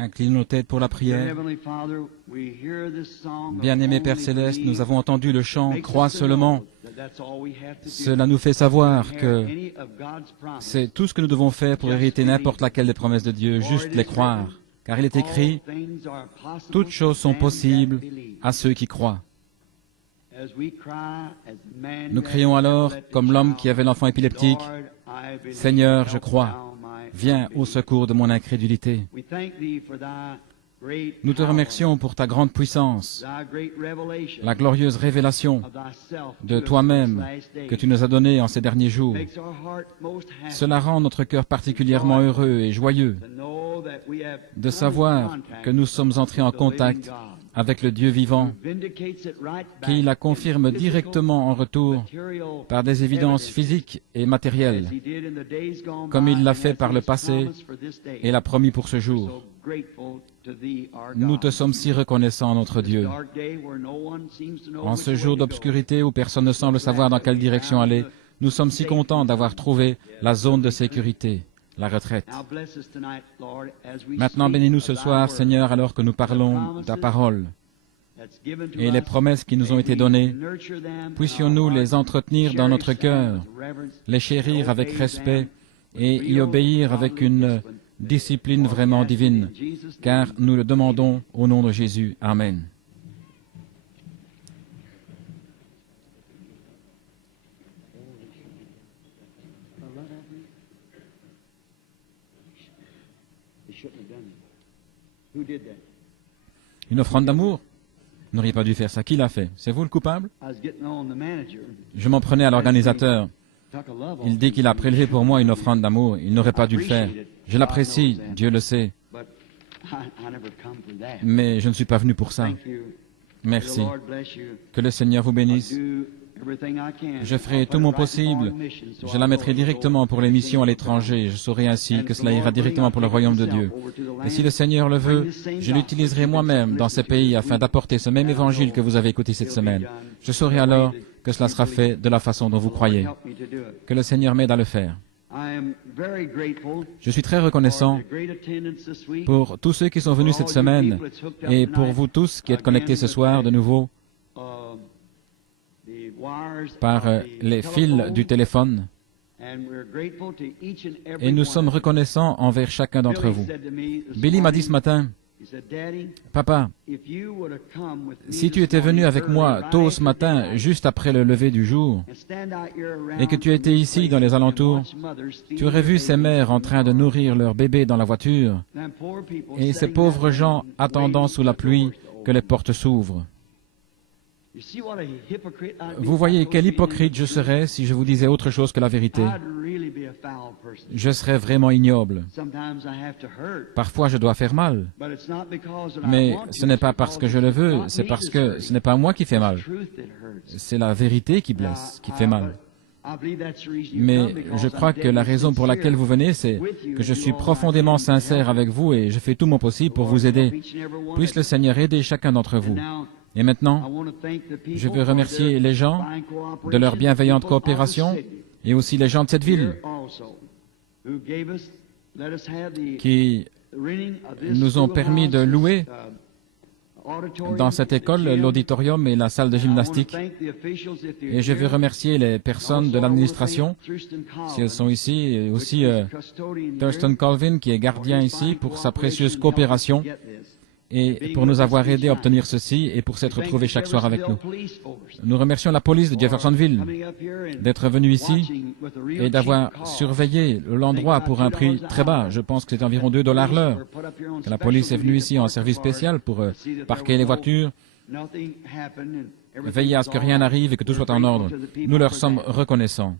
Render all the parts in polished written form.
Inclinons nos têtes pour la prière. Bien-aimé Père Céleste, nous avons entendu le chant « Crois seulement ». Cela nous fait savoir que c'est tout ce que nous devons faire pour hériter n'importe laquelle des promesses de Dieu, juste les croire. Car il est écrit « Toutes choses sont possibles à ceux qui croient ». Nous crions alors, comme l'homme qui avait l'enfant épileptique, « Seigneur, je crois, viens au secours de mon incrédulité ». Nous te remercions pour ta grande puissance, la glorieuse révélation de toi-même que tu nous as donnée en ces derniers jours. Cela rend notre cœur particulièrement heureux et joyeux de savoir que nous sommes entrés en contact avec le Dieu vivant, qui la confirme directement en retour par des évidences physiques et matérielles, comme il l'a fait par le passé et l'a promis pour ce jour. Nous te sommes si reconnaissants, notre Dieu. En ce jour d'obscurité où personne ne semble savoir dans quelle direction aller, nous sommes si contents d'avoir trouvé la zone de sécurité, la retraite. Maintenant, bénis-nous ce soir, Seigneur, alors que nous parlons de ta parole et les promesses qui nous ont été données. Puissions-nous les entretenir dans notre cœur, les chérir avec respect et y obéir avec une discipline vraiment divine, car nous le demandons au nom de Jésus. Amen. Une offrande d'amour? Vous n'auriez pas dû faire ça. Qui l'a fait? C'est vous le coupable? Je m'en prenais à l'organisateur. Il dit qu'il a prélevé pour moi une offrande d'amour. Il n'aurait pas dû le faire. Je l'apprécie, Dieu le sait. Mais je ne suis pas venu pour ça. Merci. Que le Seigneur vous bénisse. Je ferai tout mon possible. Je la mettrai directement pour les missions à l'étranger. Je saurai ainsi que cela ira directement pour le royaume de Dieu. Et si le Seigneur le veut, je l'utiliserai moi-même dans ces pays afin d'apporter ce même évangile que vous avez écouté cette semaine. Je saurai alors que cela sera fait de la façon dont vous croyez. Que le Seigneur m'aide à le faire. Je suis très reconnaissant pour tous ceux qui sont venus cette semaine et pour vous tous qui êtes connectés ce soir de nouveau par les fils du téléphone. Et nous sommes reconnaissants envers chacun d'entre vous. Billy m'a dit ce matin, « Papa, si tu étais venu avec moi tôt ce matin, juste après le lever du jour, et que tu étais ici dans les alentours, tu aurais vu ces mères en train de nourrir leurs bébés dans la voiture, et ces pauvres gens attendant sous la pluie que les portes s'ouvrent. Vous voyez quel hypocrite je serais si je vous disais autre chose que la vérité. Je serais vraiment ignoble. Parfois, je dois faire mal. Mais ce n'est pas parce que je le veux, c'est parce que ce n'est pas moi qui fais mal. C'est la vérité qui blesse, qui fait mal. Mais je crois que la raison pour laquelle vous venez, c'est que je suis profondément sincère avec vous et je fais tout mon possible pour vous aider. Puisse le Seigneur aider chacun d'entre vous. Et maintenant, je veux remercier les gens de leur bienveillante coopération et aussi les gens de cette ville qui nous ont permis de louer dans cette école l'auditorium et la salle de gymnastique. Et je veux remercier les personnes de l'administration, si elles sont ici, et aussi Thurston Colvin qui est gardien ici pour sa précieuse coopération et pour nous avoir aidés à obtenir ceci et pour s'être trouvés chaque soir avec nous. Nous remercions la police de Jeffersonville d'être venue ici et d'avoir surveillé l'endroit pour un prix très bas. Je pense que c'est environ $2 l'heure. La police est venue ici en service spécial pour parquer les voitures, veiller à ce que rien n'arrive et que tout soit en ordre. Nous leur sommes reconnaissants.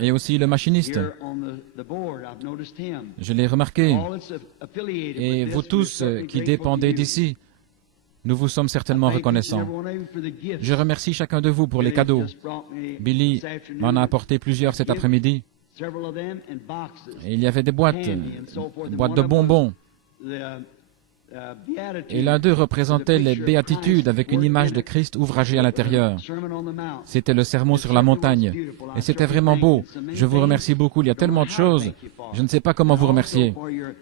Et aussi le machiniste. Je l'ai remarqué. Et vous tous qui dépendez d'ici, nous vous sommes certainement reconnaissants. Je remercie chacun de vous pour les cadeaux. Billy m'en a apporté plusieurs cet après-midi. Et il y avait des boîtes de bonbons. Et l'un d'eux représentait les béatitudes avec une image de Christ ouvragée à l'intérieur. C'était le sermon sur la montagne. Et c'était vraiment beau. Je vous remercie beaucoup. Il y a tellement de choses. Je ne sais pas comment vous remercier.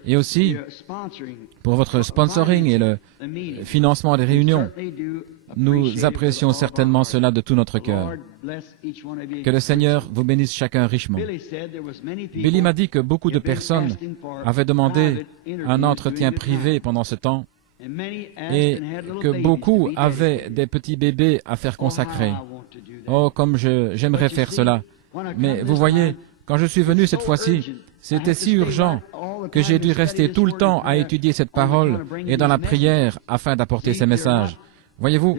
Et aussi pour votre sponsoring et le financement des réunions. Nous apprécions certainement cela de tout notre cœur. Que le Seigneur vous bénisse chacun richement. Billy m'a dit que beaucoup de personnes avaient demandé un entretien privé pendant ce temps et que beaucoup avaient des petits bébés à faire consacrer. Oh, comme j'aimerais faire cela. Mais vous voyez, quand je suis venu cette fois-ci, c'était si urgent que j'ai dû rester tout le temps à étudier cette parole et dans la prière afin d'apporter ces messages. Voyez-vous,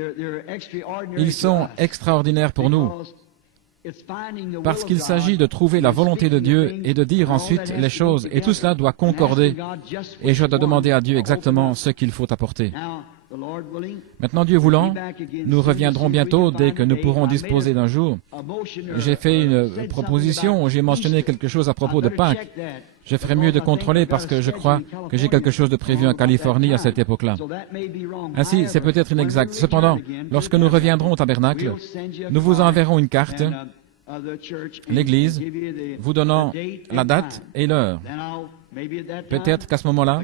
ils sont extraordinaires pour nous, parce qu'il s'agit de trouver la volonté de Dieu et de dire ensuite les choses, et tout cela doit concorder, et je dois demander à Dieu exactement ce qu'il faut apporter. Maintenant, Dieu voulant, nous reviendrons bientôt dès que nous pourrons disposer d'un jour. J'ai fait une proposition où j'ai mentionné quelque chose à propos de Pâques. Je ferais mieux de contrôler parce que je crois que j'ai quelque chose de prévu en Californie à cette époque-là. Ainsi, c'est peut-être inexact. Cependant, lorsque nous reviendrons au tabernacle, nous vous enverrons une carte, l'Église, vous donnant la date et l'heure. Peut-être qu'à ce moment-là,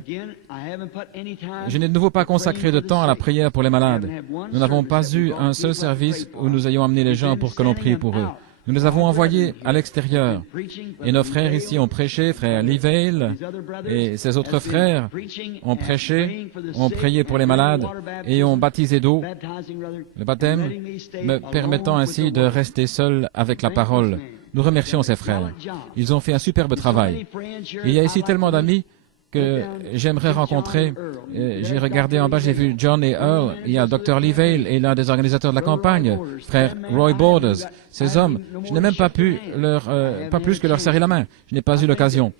je n'ai de nouveau pas consacré de temps à la prière pour les malades. Nous n'avons pas eu un seul service où nous ayons amené les gens pour que l'on prie pour eux. Nous les avons envoyés à l'extérieur. Et nos frères ici ont prêché, frère Leevale et ses autres frères ont prêché, ont prié pour les malades et ont baptisé d'eau, le baptême, me permettant ainsi de rester seul avec la parole. Nous remercions ces frères. Ils ont fait un superbe travail. Et il y a ici tellement d'amis que j'aimerais rencontrer. J'ai regardé en bas, j'ai vu John et Earl. Il y a Dr. Leevale et l'un des organisateurs de la campagne, frère Roy Borders. Ces hommes, je n'ai même pas pu pas plus que leur serrer la main. Je n'ai pas eu l'occasion.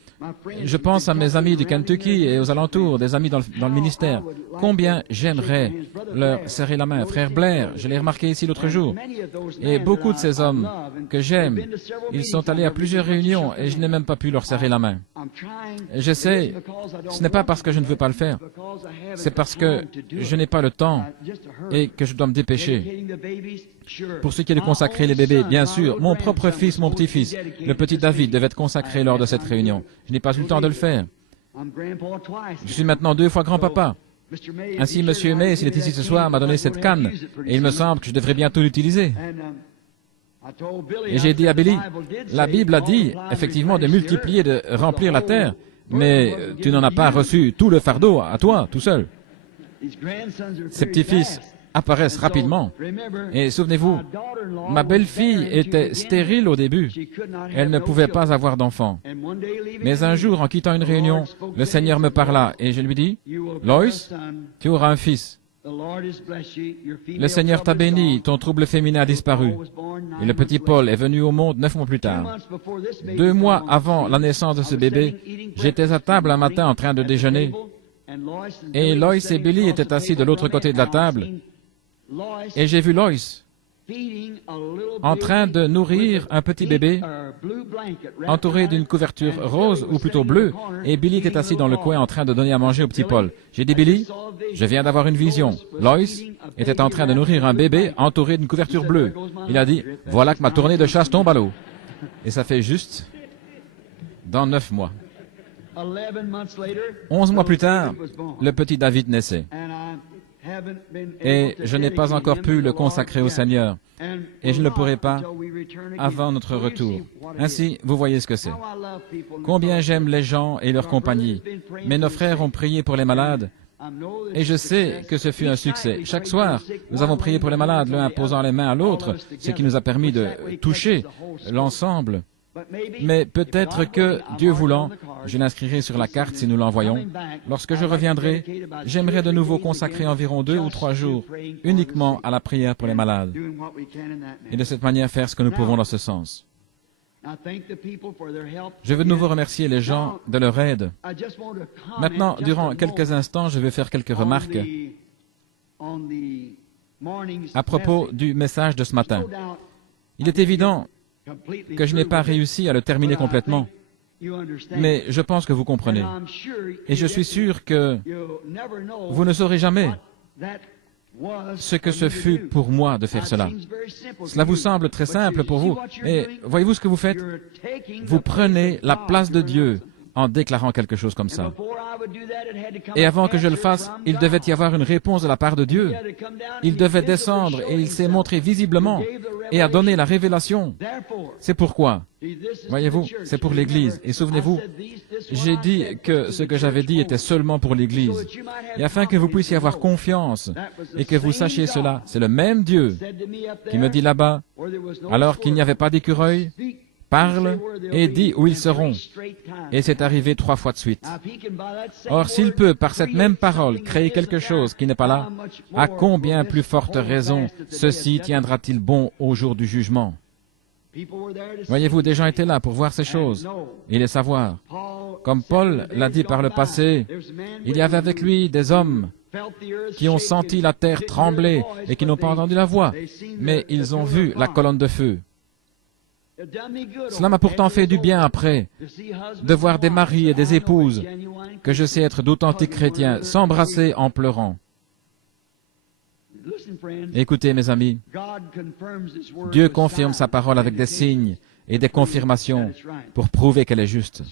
Je pense à mes amis du Kentucky et aux alentours, des amis dans le ministère. Combien j'aimerais leur serrer la main. Frère Blair, je l'ai remarqué ici l'autre jour. Et beaucoup de ces hommes que j'aime, ils sont allés à plusieurs réunions et je n'ai même pas pu leur serrer la main. J'essaie, ce n'est pas parce que je ne veux pas le faire, c'est parce que je n'ai pas le temps et que je dois me dépêcher. Pour ce qui est de consacrer les bébés, bien sûr, mon propre fils, mon petit-fils, le petit David devait être consacré lors de cette réunion. Je n'ai pas eu le temps de le faire. Je suis maintenant 2 fois grand-papa. Ainsi, M. May, s'il est ici ce soir, m'a donné cette canne, et il me semble que je devrais bientôt l'utiliser. Et j'ai dit à Billy, la Bible a dit, effectivement, de multiplier, de remplir la terre, mais tu n'en as pas reçu tout le fardeau à toi, tout seul. Ces petits-fils apparaissent rapidement. Et souvenez-vous, ma belle-fille était stérile au début. Elle ne pouvait pas avoir d'enfant. Mais un jour, en quittant une réunion, le Seigneur me parla et je lui dis, « Lois, tu auras un fils. Le Seigneur t'a béni, ton trouble féminin a disparu. » Et le petit Paul est venu au monde 9 mois plus tard. 2 mois avant la naissance de ce bébé, j'étais à table un matin en train de déjeuner. Et Lois et Billy étaient assis de l'autre côté de la table. Et j'ai vu Lois en train de nourrir un petit bébé entouré d'une couverture rose, ou plutôt bleue, et Billy était assis dans le coin en train de donner à manger au petit Paul. J'ai dit, Billy, je viens d'avoir une vision. Lois était en train de nourrir un bébé entouré d'une couverture bleue. Il a dit, voilà que ma tournée de chasse tombe à l'eau. Et ça fait juste dans 9 mois. 11 mois plus tard, le petit David naissait. Et je n'ai pas encore pu le consacrer au Seigneur. Et je ne le pourrai pas avant notre retour. Ainsi, vous voyez ce que c'est. Combien j'aime les gens et leur compagnie. Mais nos frères ont prié pour les malades. Et je sais que ce fut un succès. Chaque soir, nous avons prié pour les malades, l'un posant les mains à l'autre, ce qui nous a permis de toucher l'ensemble. Mais peut-être que, Dieu voulant, je l'inscrirai sur la carte si nous l'envoyons. Lorsque je reviendrai, j'aimerais de nouveau consacrer environ 2 ou 3 jours uniquement à la prière pour les malades. Et de cette manière faire ce que nous pouvons dans ce sens. Je veux de nouveau remercier les gens de leur aide. Maintenant, durant quelques instants, je vais faire quelques remarques à propos du message de ce matin. Il est évident que je n'ai pas réussi à le terminer complètement. Mais je pense que vous comprenez. Et je suis sûr que vous ne saurez jamais ce que ce fut pour moi de faire cela. Cela vous semble très simple pour vous, mais voyez-vous ce que vous faites? Vous prenez la place de Dieu en déclarant quelque chose comme ça. Et avant que je le fasse, il devait y avoir une réponse de la part de Dieu. Il devait descendre et il s'est montré visiblement et a donné la révélation. C'est pourquoi, voyez-vous, c'est pour l'Église. Et souvenez-vous, j'ai dit que ce que j'avais dit était seulement pour l'Église. Et afin que vous puissiez avoir confiance et que vous sachiez cela, c'est le même Dieu qui me dit là-bas, alors qu'il n'y avait pas d'écureuil, parle et dis où ils seront. Et c'est arrivé 3 fois de suite. Or, s'il peut, par cette même parole, créer quelque chose qui n'est pas là, à combien plus forte raison ceci tiendra-t-il bon au jour du jugement? Voyez-vous, des gens étaient là pour voir ces choses et les savoir. Comme Paul l'a dit par le passé, il y avait avec lui des hommes qui ont senti la terre trembler et qui n'ont pas entendu la voix, mais ils ont vu la colonne de feu. Cela m'a pourtant fait du bien après, de voir des maris et des épouses, que je sais être d'authentiques chrétiens, s'embrasser en pleurant. Écoutez, mes amis, Dieu confirme sa parole avec des signes et des confirmations pour prouver qu'elle est juste.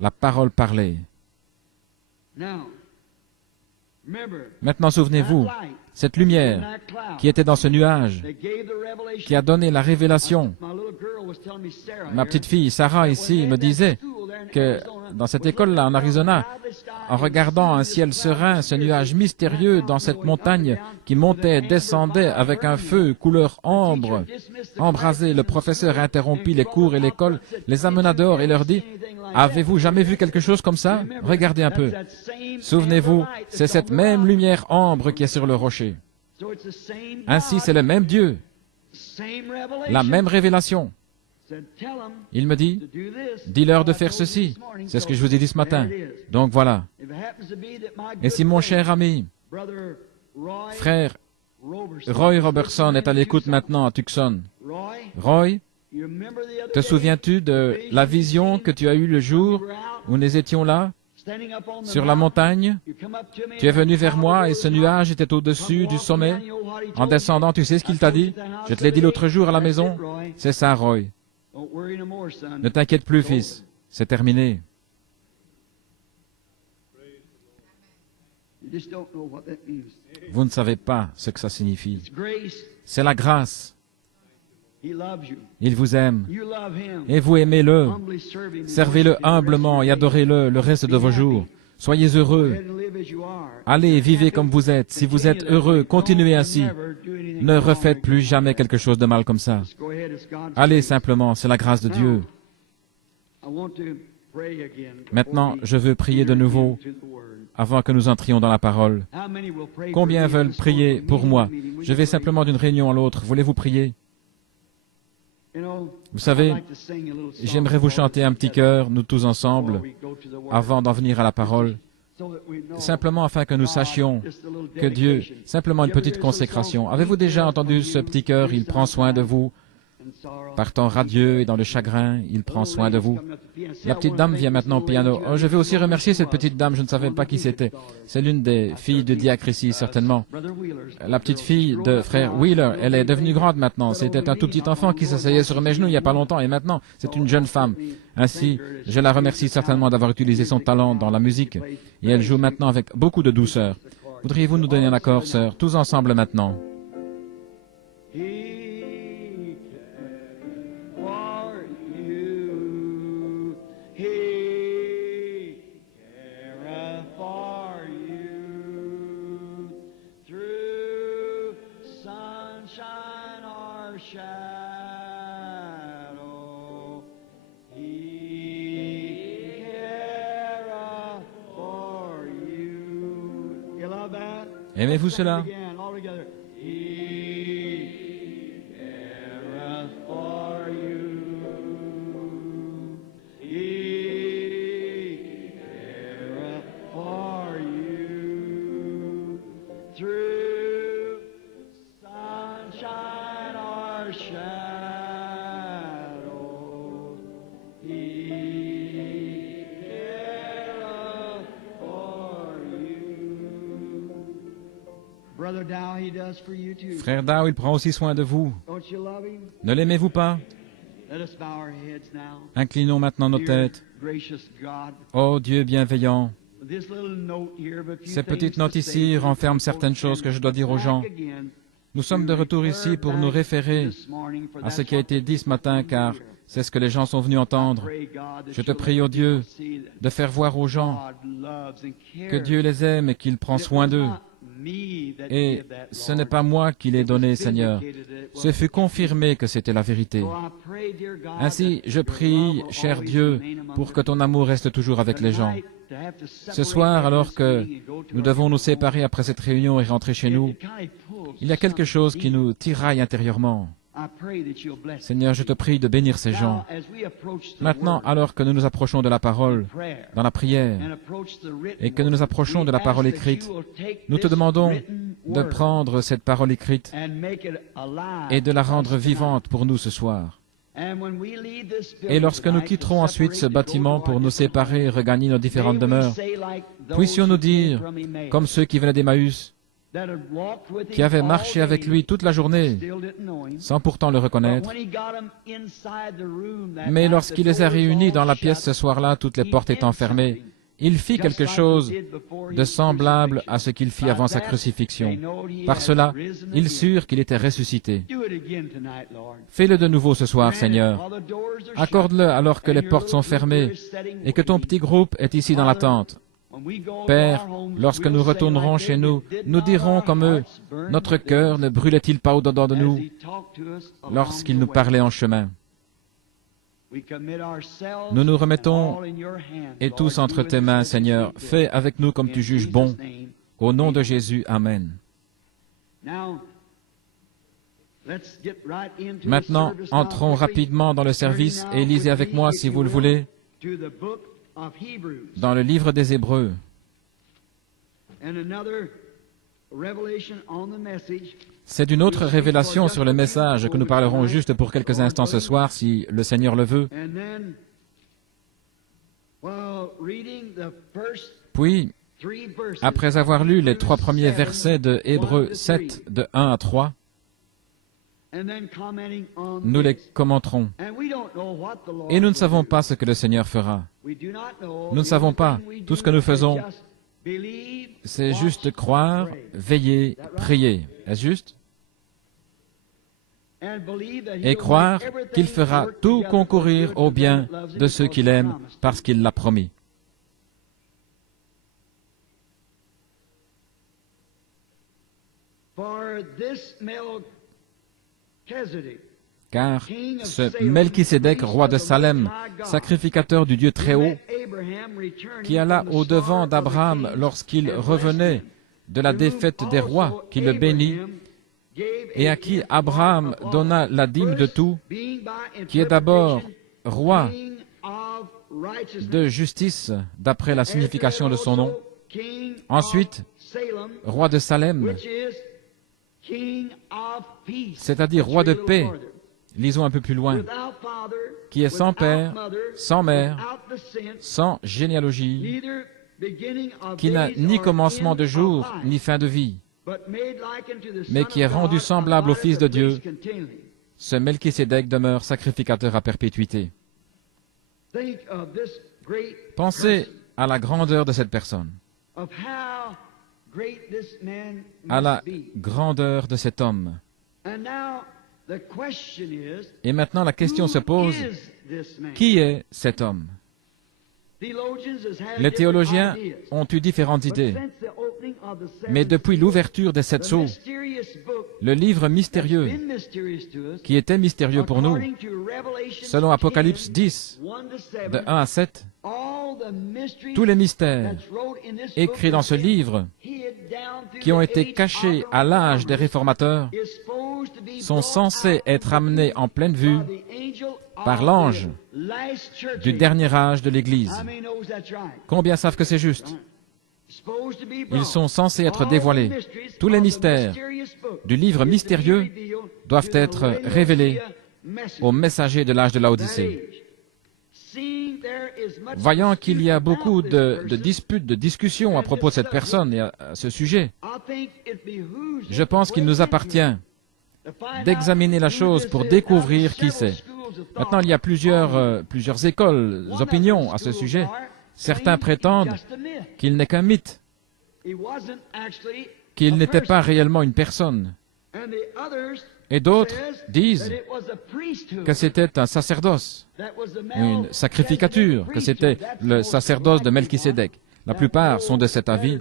La parole parlée. Maintenant, souvenez-vous, cette lumière qui était dans ce nuage, qui a donné la révélation. Ma petite fille Sarah ici me disait que dans cette école-là en Arizona, en regardant un ciel serein, ce nuage mystérieux dans cette montagne qui montait, descendait avec un feu couleur ambre, embrasé, le professeur interrompit les cours et l'école, les amena dehors et leur dit « Avez-vous jamais vu quelque chose comme ça? Regardez un peu. » Souvenez-vous, c'est cette même lumière ambre qui est sur le rocher. Ainsi, c'est le même Dieu, la même révélation. Il me dit, dis-leur de faire ceci. C'est ce que je vous ai dit ce matin. Donc voilà. Et si mon cher ami, frère Roy Robertson est à l'écoute maintenant à Tucson, Roy, te souviens-tu de la vision que tu as eue le jour où nous étions là, sur la montagne? Tu es venu vers moi et ce nuage était au-dessus du sommet. En descendant, tu sais ce qu'il t'a dit? Je te l'ai dit l'autre jour à la maison. C'est ça, Roy. Ne t'inquiète plus, fils. C'est terminé. Vous ne savez pas ce que ça signifie. C'est la grâce. Il vous aime. Et vous aimez-le. Servez-le humblement et adorez-le le reste de vos jours. Soyez heureux. Allez, vivez comme vous êtes. Si vous êtes heureux, continuez ainsi. Ne refaites plus jamais quelque chose de mal comme ça. Allez simplement, c'est la grâce de Dieu. Maintenant, je veux prier de nouveau avant que nous entrions dans la parole. Combien veulent prier pour moi? Je vais simplement d'une réunion à l'autre. Voulez-vous prier? Vous savez, j'aimerais vous chanter un petit chœur, nous tous ensemble, avant d'en venir à la parole, simplement afin que nous sachions que Dieu, simplement une petite consécration. Avez-vous déjà entendu ce petit chœur? Il prend soin de vous. Par temps radieux et dans le chagrin, il prend soin de vous. La petite dame vient maintenant au piano. Oh, je vais aussi remercier cette petite dame, je ne savais pas qui c'était. C'est l'une des filles de diacre ici, certainement. La petite fille de frère Wheeler, elle est devenue grande maintenant. C'était un tout petit enfant qui s'asseyait sur mes genoux il n'y a pas longtemps, et maintenant, c'est une jeune femme. Ainsi, je la remercie certainement d'avoir utilisé son talent dans la musique, et elle joue maintenant avec beaucoup de douceur. Voudriez-vous nous donner un accord, sœur, tous ensemble maintenant? Aimez-vous cela? Frère Dow, il prend aussi soin de vous. Ne l'aimez-vous pas? Inclinons maintenant nos têtes. Ô Dieu bienveillant, ces petites notes ici renferment certaines choses que je dois dire aux gens. Nous sommes de retour ici pour nous référer à ce qui a été dit ce matin, car c'est ce que les gens sont venus entendre. Je te prie, ô Dieu, de faire voir aux gens que Dieu les aime et qu'il prend soin d'eux. Et ce n'est pas moi qui l'ai donné, Seigneur. Ce fut confirmé que c'était la vérité. Ainsi, je prie, cher Dieu, pour que ton amour reste toujours avec les gens. Ce soir, alors que nous devons nous séparer après cette réunion et rentrer chez nous, il y a quelque chose qui nous tiraille intérieurement. Seigneur, je te prie de bénir ces gens. Maintenant, alors que nous nous approchons de la parole, dans la prière, et que nous nous approchons de la parole écrite, nous te demandons de prendre cette parole écrite et de la rendre vivante pour nous ce soir. Et lorsque nous quitterons ensuite ce bâtiment pour nous séparer et regagner nos différentes demeures, puissions-nous dire, comme ceux qui venaient d'Emmaüs, qui avaient marché avec lui toute la journée, sans pourtant le reconnaître. Mais lorsqu'il les a réunis dans la pièce ce soir-là, toutes les portes étant fermées, il fit quelque chose de semblable à ce qu'il fit avant sa crucifixion. Par cela, ils surent qu'il était ressuscité. Fais-le de nouveau ce soir, Seigneur. Accorde-le alors que les portes sont fermées et que ton petit groupe est ici dans l'attente. Père, lorsque nous retournerons chez nous, nous dirons comme eux, notre cœur ne brûlait-il pas au-dedans de nous lorsqu'il nous parlait en chemin? Nous nous remettons et tous entre tes mains, Seigneur. Fais avec nous comme tu juges bon. Au nom de Jésus, Amen. Maintenant, entrons rapidement dans le service et lisez avec moi, si vous le voulez, dans le livre des Hébreux. C'est d'une autre révélation sur le message que nous parlerons juste pour quelques instants ce soir, si le Seigneur le veut. Puis, après avoir lu les 3 premiers versets de Hébreux 7, de 1 à 3, nous les commenterons. Et nous ne savons pas ce que le Seigneur fera. Nous ne savons pas. Tout ce que nous faisons, c'est juste croire, veiller, prier. Est-ce juste? Et croire qu'il fera tout concourir au bien de ceux qu'il aime parce qu'il l'a promis. Car ce Melchisédek, roi de Salem, sacrificateur du Dieu Très-Haut, qui alla au-devant d'Abraham lorsqu'il revenait de la défaite des rois, qui le bénit, et à qui Abraham donna la dîme de tout, qui est d'abord roi de justice, d'après la signification de son nom, ensuite roi de Salem, c'est-à-dire roi de paix. Lisons un peu plus loin. Qui est sans père, sans mère, sans généalogie, qui n'a ni commencement de jour, ni fin de vie, mais qui est rendu semblable au Fils de Dieu, ce Melchisédek demeure sacrificateur à perpétuité. Pensez à la grandeur de cette personne, à la grandeur de cet homme. Et maintenant, la question se pose, qui est cet homme? Les théologiens ont eu différentes idées, mais depuis l'ouverture des 7 sceaux, le livre mystérieux, qui était mystérieux pour nous, selon Apocalypse 10, de 1 à 7, tous les mystères écrits dans ce livre, qui ont été cachés à l'âge des réformateurs, sont censés être amenés en pleine vue par l'ange du dernier âge de l'Église. Combien savent que c'est juste? Ils sont censés être dévoilés. Tous les mystères du livre mystérieux doivent être révélés aux messagers de l'âge de Laodicée. Voyant qu'il y a beaucoup de disputes, de discussions à propos de cette personne et à ce sujet, je pense qu'il nous appartient d'examiner la chose pour découvrir qui c'est. Maintenant, il y a plusieurs écoles, opinions à ce sujet. Certains prétendent qu'il n'est qu'un mythe, qu'il n'était pas réellement une personne. Et d'autres disent que c'était un sacerdoce, une sacrificature, que c'était le sacerdoce de Melchisédek. La plupart sont de cet avis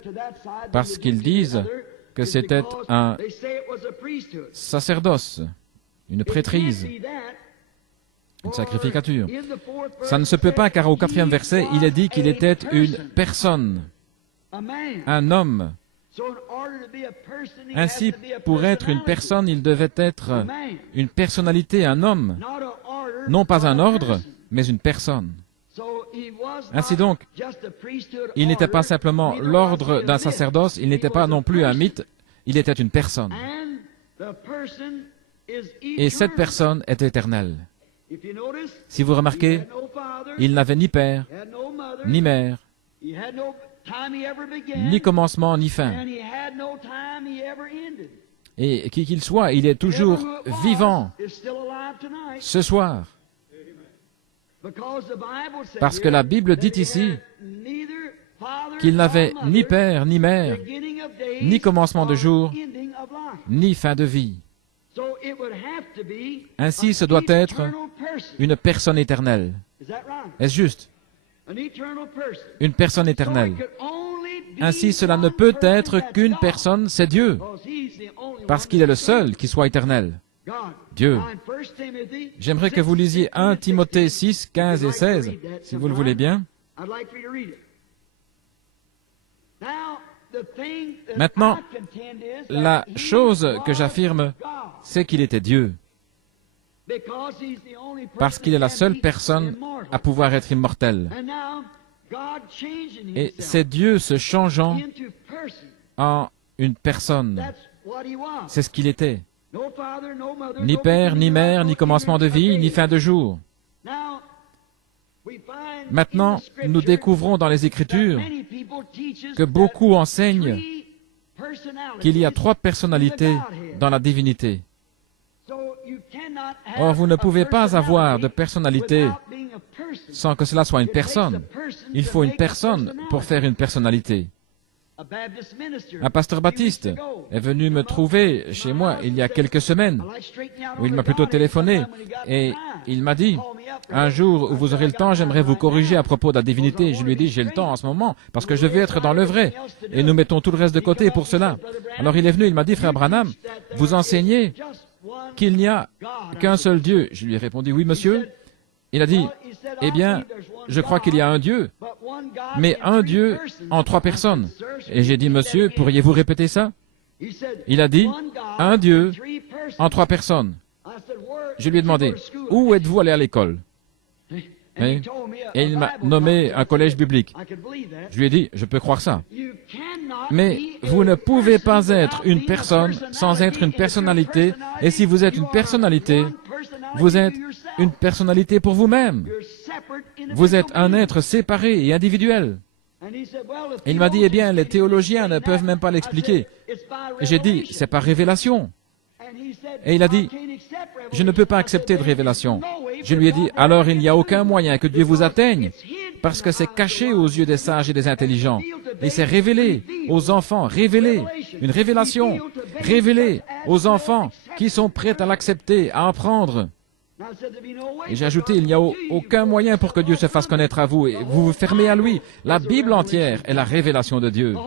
parce qu'ils disent que c'était un sacerdoce, une prêtrise, une sacrificature. Ça ne se peut pas car au 4e verset, il est dit qu'il était une personne, un homme. Ainsi, pour être une personne, il devait être une personnalité, un homme, non pas un ordre, mais une personne. Ainsi donc, il n'était pas simplement l'ordre d'un sacerdoce, il n'était pas non plus un mythe, il était une personne. Et cette personne est éternelle. Si vous remarquez, il n'avait ni père, ni mère, ni commencement, ni fin. Et qui qu'il soit, il est toujours vivant ce soir. Parce que la Bible dit ici qu'il n'avait ni père, ni mère, ni commencement de jour, ni fin de vie. Ainsi, ce doit être une personne éternelle. Est-ce juste? Une personne éternelle. Ainsi, cela ne peut être qu'une personne, c'est Dieu, parce qu'il est le seul qui soit éternel. Dieu. J'aimerais que vous lisiez 1 Timothée 6, 15 et 16, si vous le voulez bien. Maintenant, la chose que j'affirme, c'est qu'il était Dieu, parce qu'il est la seule personne à pouvoir être immortel. Et c'est Dieu se changeant en une personne. C'est ce qu'il était. Ni père, ni mère, ni commencement de vie, ni fin de jour. Maintenant, nous découvrons dans les Écritures que beaucoup enseignent qu'il y a 3 personnalités dans la divinité. Or, vous ne pouvez pas avoir de personnalité sans que cela soit une personne. Il faut une personne pour faire une personnalité. Un pasteur baptiste est venu me trouver chez moi il y a quelques semaines, où il m'a plutôt téléphoné, et il m'a dit, un jour où vous aurez le temps, j'aimerais vous corriger à propos de la divinité. Je lui ai dit, j'ai le temps en ce moment, parce que je veux être dans le vrai, et nous mettons tout le reste de côté pour cela. Alors il est venu, il m'a dit, frère Branham, vous enseignez qu'il n'y a qu'un seul Dieu. Je lui ai répondu, oui monsieur. Il a dit, eh bien, je crois qu'il y a un Dieu, mais un Dieu en 3 personnes. Et j'ai dit, monsieur, pourriez-vous répéter ça? Il a dit, un Dieu en 3 personnes. Je lui ai demandé, où êtes-vous allé à l'école? Et il m'a nommé un collège biblique. Je lui ai dit, je peux croire ça. Mais vous ne pouvez pas être une personne sans être une personnalité, et si vous êtes une personnalité, vous êtes une personnalité pour vous-même. Vous êtes un être séparé et individuel. Et il m'a dit, eh bien, les théologiens ne peuvent même pas l'expliquer. Et j'ai dit, c'est par révélation. Et il a dit, je ne peux pas accepter de révélation. Je lui ai dit, alors il n'y a aucun moyen que Dieu vous atteigne, parce que c'est caché aux yeux des sages et des intelligents. Et c'est révélé aux enfants, révélé, une révélation, révélée aux enfants qui sont prêts à l'accepter, à en prendre. Et j'ai ajouté, il n'y a aucun moyen pour que Dieu se fasse connaître à vous, et vous vous fermez à lui. La Bible entière est la révélation de Dieu.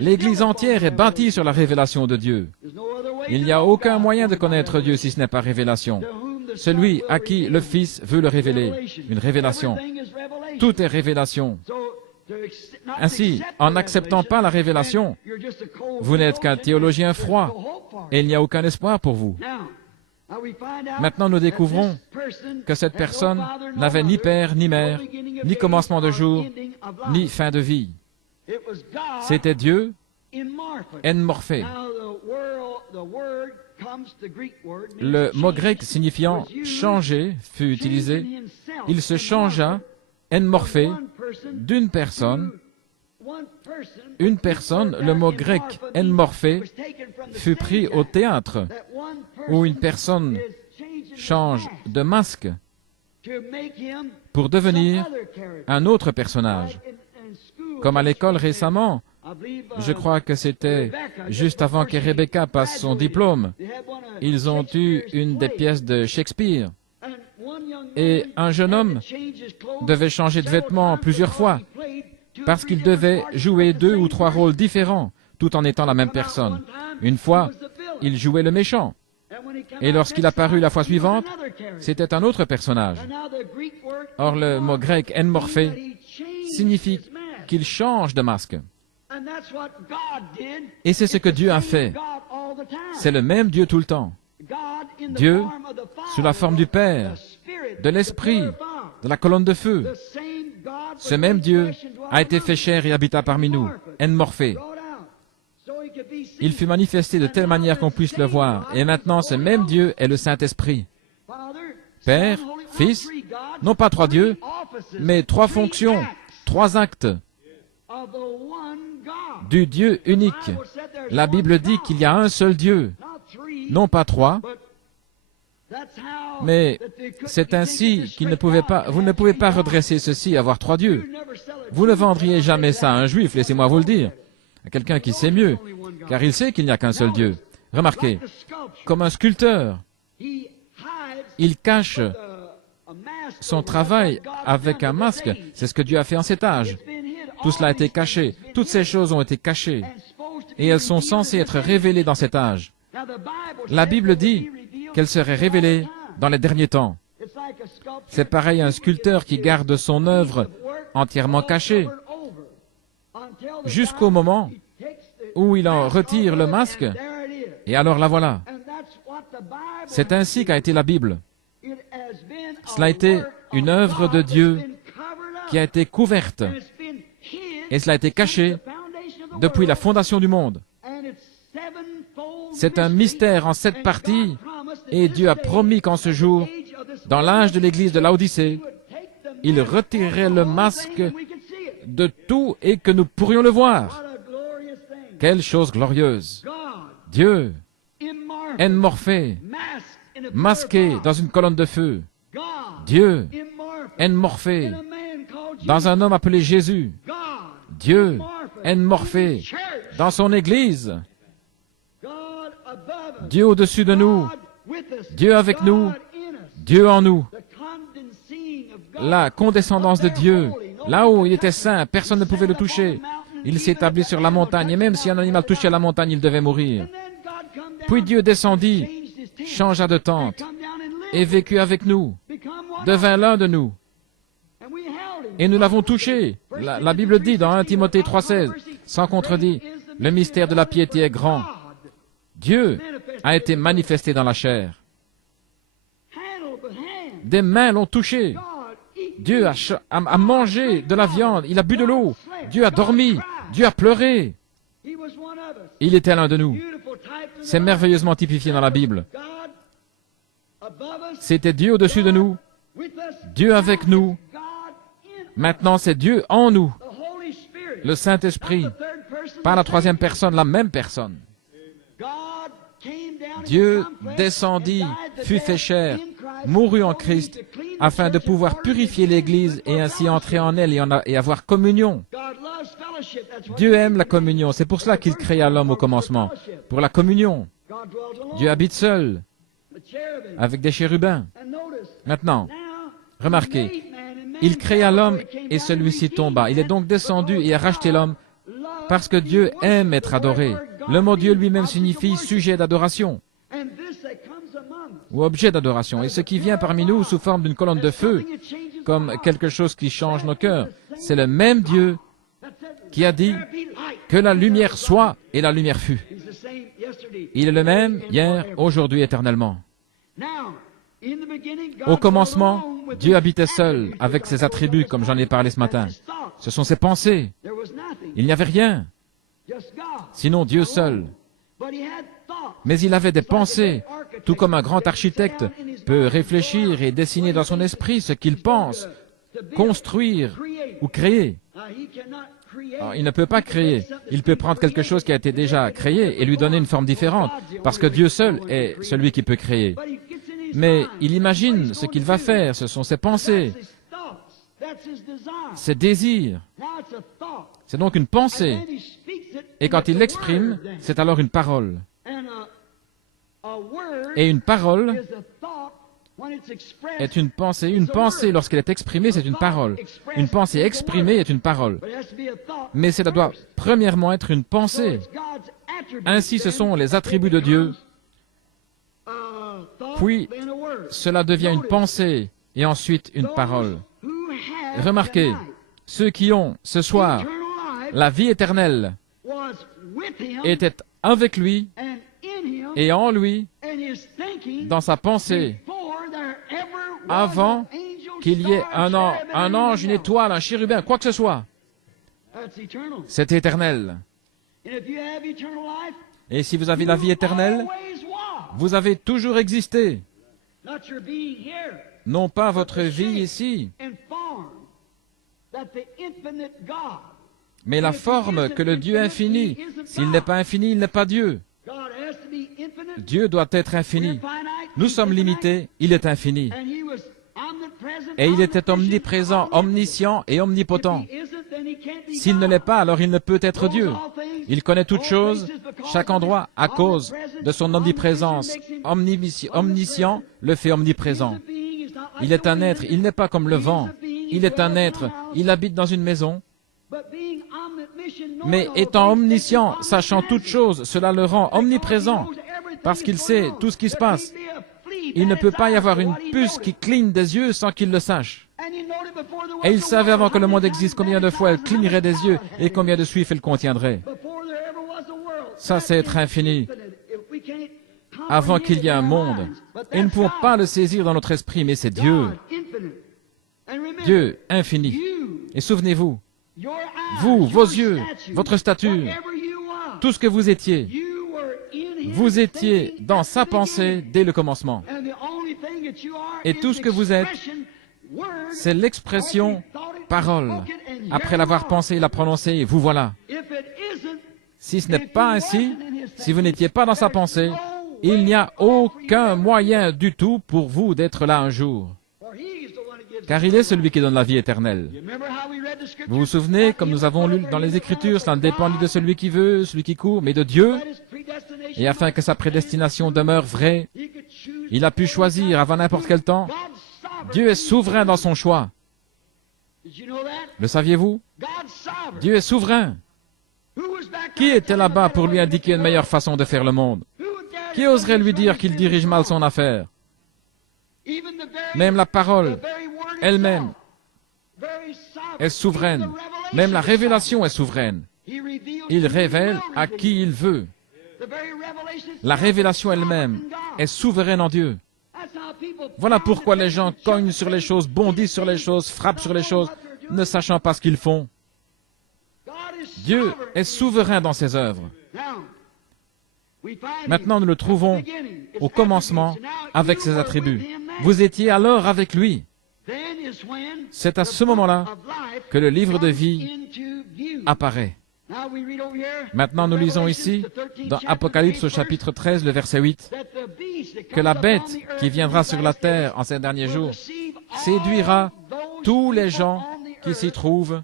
L'Église entière est bâtie sur la révélation de Dieu. Il n'y a aucun moyen de connaître Dieu si ce n'est pas révélation. Celui à qui le Fils veut le révéler, une révélation. Tout est révélation. Ainsi, en n'acceptant pas la révélation, vous n'êtes qu'un théologien froid, et il n'y a aucun espoir pour vous. Maintenant, nous découvrons que cette personne n'avait ni père, ni mère, ni commencement de jour, ni fin de vie. C'était Dieu, enmorphé. Le mot grec signifiant « changer » fut utilisé. Il se changea enmorphé d'une personne. Une personne, le mot grec enmorphé, fut pris au théâtre, où une personne change de masque pour devenir un autre personnage. Comme à l'école récemment, je crois que c'était juste avant que Rebecca passe son diplôme, ils ont eu une des pièces de Shakespeare. Et un jeune homme devait changer de vêtements plusieurs fois, parce qu'il devait jouer 2 ou 3 rôles différents, tout en étant la même personne. Une fois, il jouait le méchant. Et lorsqu'il apparut la fois suivante, c'était un autre personnage. Or, le mot grec enmorphé signifie qu'il change de masque. Et c'est ce que Dieu a fait. C'est le même Dieu tout le temps. Dieu, sous la forme du Père, de l'Esprit, de la colonne de feu. Ce même Dieu a été fait chair et habita parmi nous, enmorphé. Il fut manifesté de telle manière qu'on puisse le voir. Et maintenant, ce même Dieu est le Saint-Esprit. Père, Fils, non pas 3 dieux, mais 3 fonctions, 3 actes du Dieu unique. La Bible dit qu'il y a un seul Dieu, non pas 3, mais c'est ainsi qu'il ne pouvait pas, vous ne pouvez pas redresser ceci, avoir 3 dieux. Vous ne vendriez jamais ça à un juif, laissez-moi vous le dire, à quelqu'un qui sait mieux, car il sait qu'il n'y a qu'un seul Dieu. Remarquez, comme un sculpteur, il cache son travail avec un masque. C'est ce que Dieu a fait en cet âge. Tout cela a été caché. Toutes ces choses ont été cachées. Et elles sont censées être révélées dans cet âge. La Bible dit qu'elles seraient révélées dans les derniers temps. C'est pareil à un sculpteur qui garde son œuvre entièrement cachée jusqu'au moment où il en retire le masque, et alors la voilà. C'est ainsi qu'a été la Bible. Cela a été une œuvre de Dieu qui a été couverte, et cela a été caché depuis la fondation du monde. C'est un mystère en 7 parties, et Dieu a promis qu'en ce jour, dans l'âge de l'église de Laodicée, il retirerait le masque de tout et que nous pourrions le voir. Quelle chose glorieuse! Dieu, enmorphé, masqué dans une colonne de feu. Dieu, enmorphé dans un homme appelé Jésus. Dieu, enmorphé dans son Église. Dieu au-dessus de nous. Dieu avec nous. Dieu en nous. La condescendance de Dieu. Là où il était saint, personne ne pouvait le toucher. Il s'est établi sur la montagne, et même si un animal touchait la montagne, il devait mourir. Puis Dieu descendit, changea de tente, et vécut avec nous, devint l'un de nous. Et nous l'avons touché. La Bible dit dans 1 Timothée 3,16, sans contredit, le mystère de la piété est grand. Dieu a été manifesté dans la chair. Des mains l'ont touché. Dieu a mangé de la viande, il a bu de l'eau. Dieu a dormi, Dieu a pleuré. Il était l'un de nous. C'est merveilleusement typifié dans la Bible. C'était Dieu au-dessus de nous, Dieu avec nous. Maintenant, c'est Dieu en nous, le Saint-Esprit, par la 3e personne, la même personne. Dieu descendit, fut fait chair, mourut en Christ, afin de pouvoir purifier l'Église et ainsi entrer en elle et avoir communion. Dieu aime la communion, c'est pour cela qu'il créa l'homme au commencement, pour la communion. Dieu habite seul, avec des chérubins. Maintenant, remarquez, il créa l'homme et celui-ci tomba. Il est donc descendu et a racheté l'homme parce que Dieu aime être adoré. Le mot Dieu lui-même signifie sujet d'adoration ou objet d'adoration. Et ce qui vient parmi nous sous forme d'une colonne de feu, comme quelque chose qui change nos cœurs, c'est le même Dieu qui a dit que la lumière soit et la lumière fut. Il est le même hier, aujourd'hui, éternellement. Au commencement, Dieu habitait seul avec ses attributs, comme j'en ai parlé ce matin. Ce sont ses pensées. Il n'y avait rien, sinon Dieu seul. Mais il avait des pensées, tout comme un grand architecte peut réfléchir et dessiner dans son esprit ce qu'il pense construire ou créer. Alors, il ne peut pas créer. Il peut prendre quelque chose qui a été déjà créé et lui donner une forme différente, parce que Dieu seul est celui qui peut créer. Mais il imagine ce qu'il va faire, ce sont ses pensées, ses désirs. C'est donc une pensée. Et quand il l'exprime, c'est alors une parole. Et une parole est une pensée. Une pensée, lorsqu'elle est exprimée, c'est une parole. Une pensée exprimée est une parole. Mais cela doit premièrement être une pensée. Ainsi, ce sont les attributs de Dieu. Puis, cela devient une pensée et ensuite une parole. Remarquez, ceux qui ont, ce soir, la vie éternelle étaient avec lui et en lui, dans sa pensée, avant qu'il y ait un ange, une étoile, un chérubin, quoi que ce soit. C'est éternel. Et si vous avez la vie éternelle, vous avez toujours existé. Non pas votre vie ici, mais la forme que le Dieu infini. S'il n'est pas infini, il n'est pas Dieu. Dieu doit être infini. Nous sommes limités, il est infini. Et il était omniprésent, omniscient et omnipotent. S'il ne l'est pas, alors il ne peut être Dieu. Il connaît toutes choses, chaque endroit, à cause de son omniprésence. Omniscient le fait omniprésent. Il est un être, il n'est pas comme le vent. Il est un être, il habite dans une maison. Mais étant omniscient, sachant toutes choses, cela le rend omniprésent, parce qu'il sait tout ce qui se passe. Il ne peut pas y avoir une puce qui cligne des yeux sans qu'il le sache. Et il savait avant que le monde existe combien de fois elle clignerait des yeux et combien de suifs elle contiendrait. Ça, c'est être infini. Avant qu'il y ait un monde. Et nous ne pouvons pas le saisir dans notre esprit, mais c'est Dieu. Dieu infini. Et souvenez-vous, vous, vos yeux, votre stature, tout ce que vous étiez dans sa pensée dès le commencement. Et tout ce que vous êtes, c'est l'expression parole. Après l'avoir pensé et la prononcée, vous voilà. Si ce n'est pas ainsi, si vous n'étiez pas dans sa pensée, il n'y a aucun moyen du tout pour vous d'être là un jour. Car il est celui qui donne la vie éternelle. Vous vous souvenez, comme nous avons lu dans les Écritures, cela ne dépend ni de celui qui veut, celui qui court, mais de Dieu. Et afin que sa prédestination demeure vraie, il a pu choisir avant n'importe quel temps. Dieu est souverain dans son choix. Le saviez-vous? Dieu est souverain. Qui était là-bas pour lui indiquer une meilleure façon de faire le monde? Qui oserait lui dire qu'il dirige mal son affaire? Même la parole elle-même est souveraine. Même la révélation est souveraine. Il révèle à qui il veut. La révélation elle-même est souveraine en Dieu. Voilà pourquoi les gens cognent sur les choses, bondissent sur les choses, frappent sur les choses, ne sachant pas ce qu'ils font. Dieu est souverain dans ses œuvres. Maintenant, nous le trouvons au commencement avec ses attributs. Vous étiez alors avec lui. C'est à ce moment-là que le livre de vie apparaît. Maintenant, nous lisons ici, dans Apocalypse au chapitre 13, le verset 8, que la bête qui viendra sur la terre en ces derniers jours séduira tous les gens qui s'y trouvent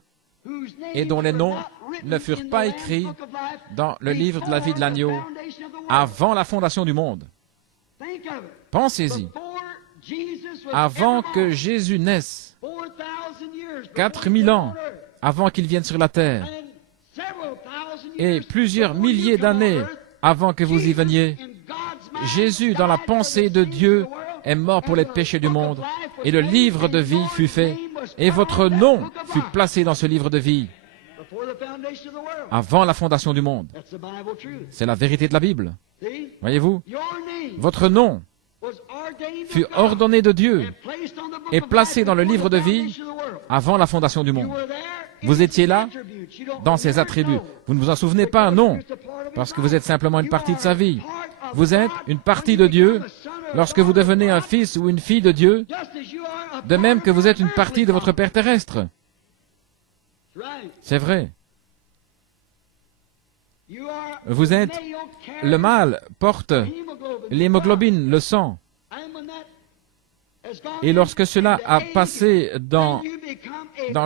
et dont les noms ne furent pas écrits dans le livre de la vie de l'agneau avant la fondation du monde. Pensez-y. Avant que Jésus naisse, 4000 ans avant qu'il vienne sur la terre, et plusieurs milliers d'années avant que vous y veniez, Jésus, dans la pensée de Dieu, est mort pour les péchés du monde, et le livre de vie fut fait, et votre nom fut placé dans ce livre de vie avant la fondation du monde. C'est la vérité de la Bible. Voyez-vous, votre nom fut ordonné de Dieu et placé dans le livre de vie avant la fondation du monde. Vous étiez là dans ses attributs. Vous ne vous en souvenez pas? Non, parce que vous êtes simplement une partie de sa vie. Vous êtes une partie de Dieu, lorsque vous devenez un fils ou une fille de Dieu, de même que vous êtes une partie de votre Père terrestre. C'est vrai. Vous êtes, le mâle porte l'hémoglobine, le sang. Et lorsque cela a passé dans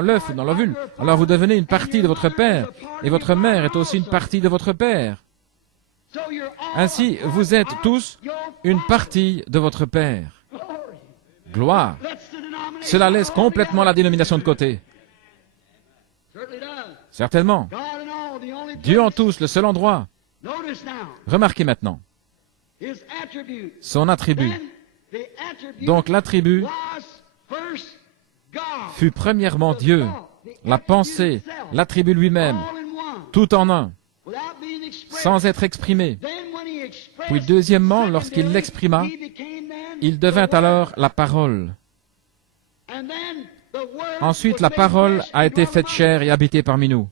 l'œuf, dans l'ovule, alors vous devenez une partie de votre père, et votre mère est aussi une partie de votre père. Ainsi, vous êtes tous une partie de votre père. Gloire. Cela laisse complètement la dénomination de côté. Certainement. Dieu en tous, le seul endroit. Remarquez maintenant son attribut. Donc l'attribut fut premièrement Dieu, la pensée, l'attribut lui-même, tout en un, sans être exprimé. Puis deuxièmement, lorsqu'il l'exprima, il devint alors la parole. Ensuite, la parole a été faite chair et habitée parmi nous.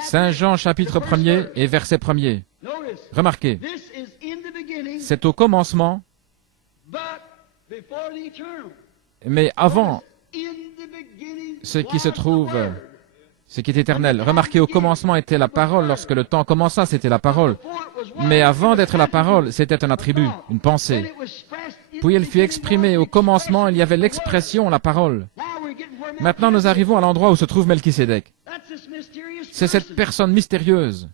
Saint Jean, chapitre 1er et verset 1er. Remarquez, c'est au commencement, mais avant ce qui se trouve, ce qui est éternel. Remarquez, au commencement était la parole. Lorsque le temps commença, c'était la parole. Mais avant d'être la parole, c'était un attribut, une pensée. Puis elle fut exprimée. Au commencement, il y avait l'expression, la parole. Maintenant, nous arrivons à l'endroit où se trouve Melchisédek. C'est cette personne mystérieuse.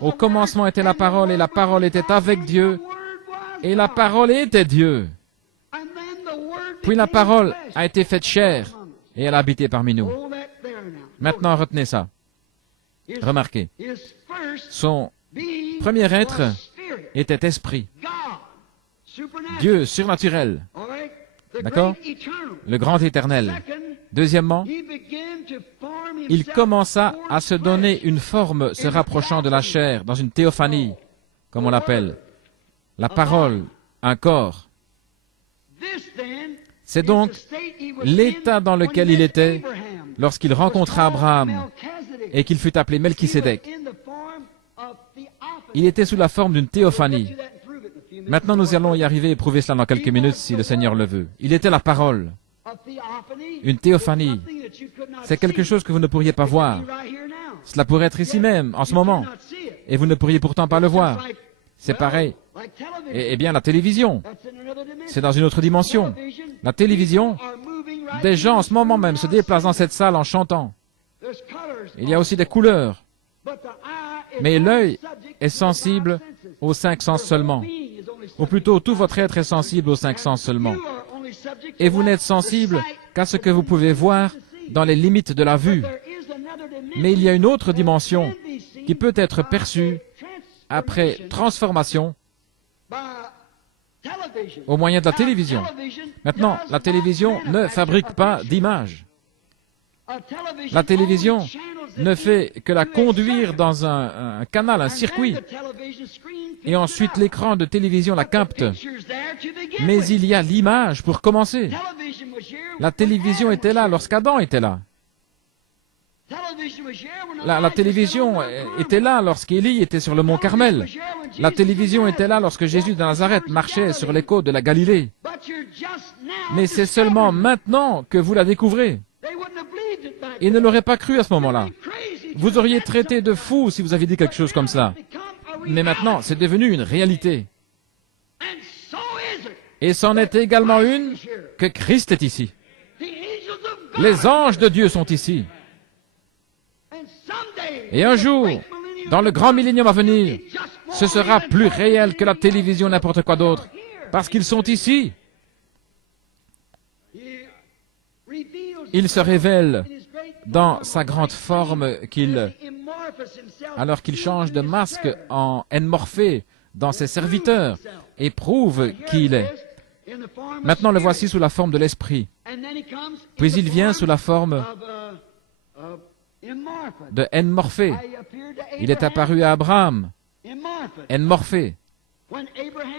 Au commencement était la parole, et la parole était avec Dieu, et la parole était Dieu. Puis la parole a été faite chair, et elle a habité parmi nous. Maintenant, retenez ça. Remarquez. Son premier être était esprit. Dieu surnaturel. D'accord? Le grand éternel. Deuxièmement, il commença à se donner une forme se rapprochant de la chair, dans une théophanie, comme on l'appelle. La parole, un corps. C'est donc l'état dans lequel il était lorsqu'il rencontra Abraham et qu'il fut appelé Melchisédek. Il était sous la forme d'une théophanie. Maintenant, nous allons y arriver et prouver cela dans quelques minutes, si le Seigneur le veut. Il était la parole. Une théophanie. C'est quelque chose que vous ne pourriez pas voir. Cela pourrait être ici même, en ce moment. Et vous ne pourriez pourtant pas le voir. C'est pareil. Eh bien, la télévision, c'est dans une autre dimension. La télévision, des gens en ce moment même se déplacent dans cette salle en chantant. Il y a aussi des couleurs. Mais l'œil est sensible aux 5 sens seulement. Ou plutôt, tout votre être est sensible aux 5 sens seulement. Et vous n'êtes sensible qu'à ce que vous pouvez voir dans les limites de la vue. Mais il y a une autre dimension qui peut être perçue après transformation au moyen de la télévision. Maintenant, la télévision ne fabrique pas d'images. La télévision ne fait que la conduire dans un canal, un circuit. Et ensuite, l'écran de télévision la capte. Mais il y a l'image pour commencer. La télévision était là lorsqu'Adam était là. La télévision était là lorsqu'Élie était sur le mont Carmel. La télévision était là lorsque Jésus de Nazareth marchait sur les côtes de la Galilée. Mais c'est seulement maintenant que vous la découvrez. Ils ne l'auraient pas cru à ce moment-là. Vous auriez traité de fou si vous aviez dit quelque chose comme ça. Mais maintenant, c'est devenu une réalité. Et c'en est également une que Christ est ici. Les anges de Dieu sont ici. Et un jour, dans le grand millénium à venir, ce sera plus réel que la télévision, n'importe quoi d'autre, parce qu'ils sont ici. Il se révèle dans sa grande forme alors qu'il change de masque en Morphée dans ses serviteurs et prouve qui il est. Maintenant, le voici sous la forme de l'Esprit. Puis il vient sous la forme de Morphée. Il est apparu à Abraham. Morphée.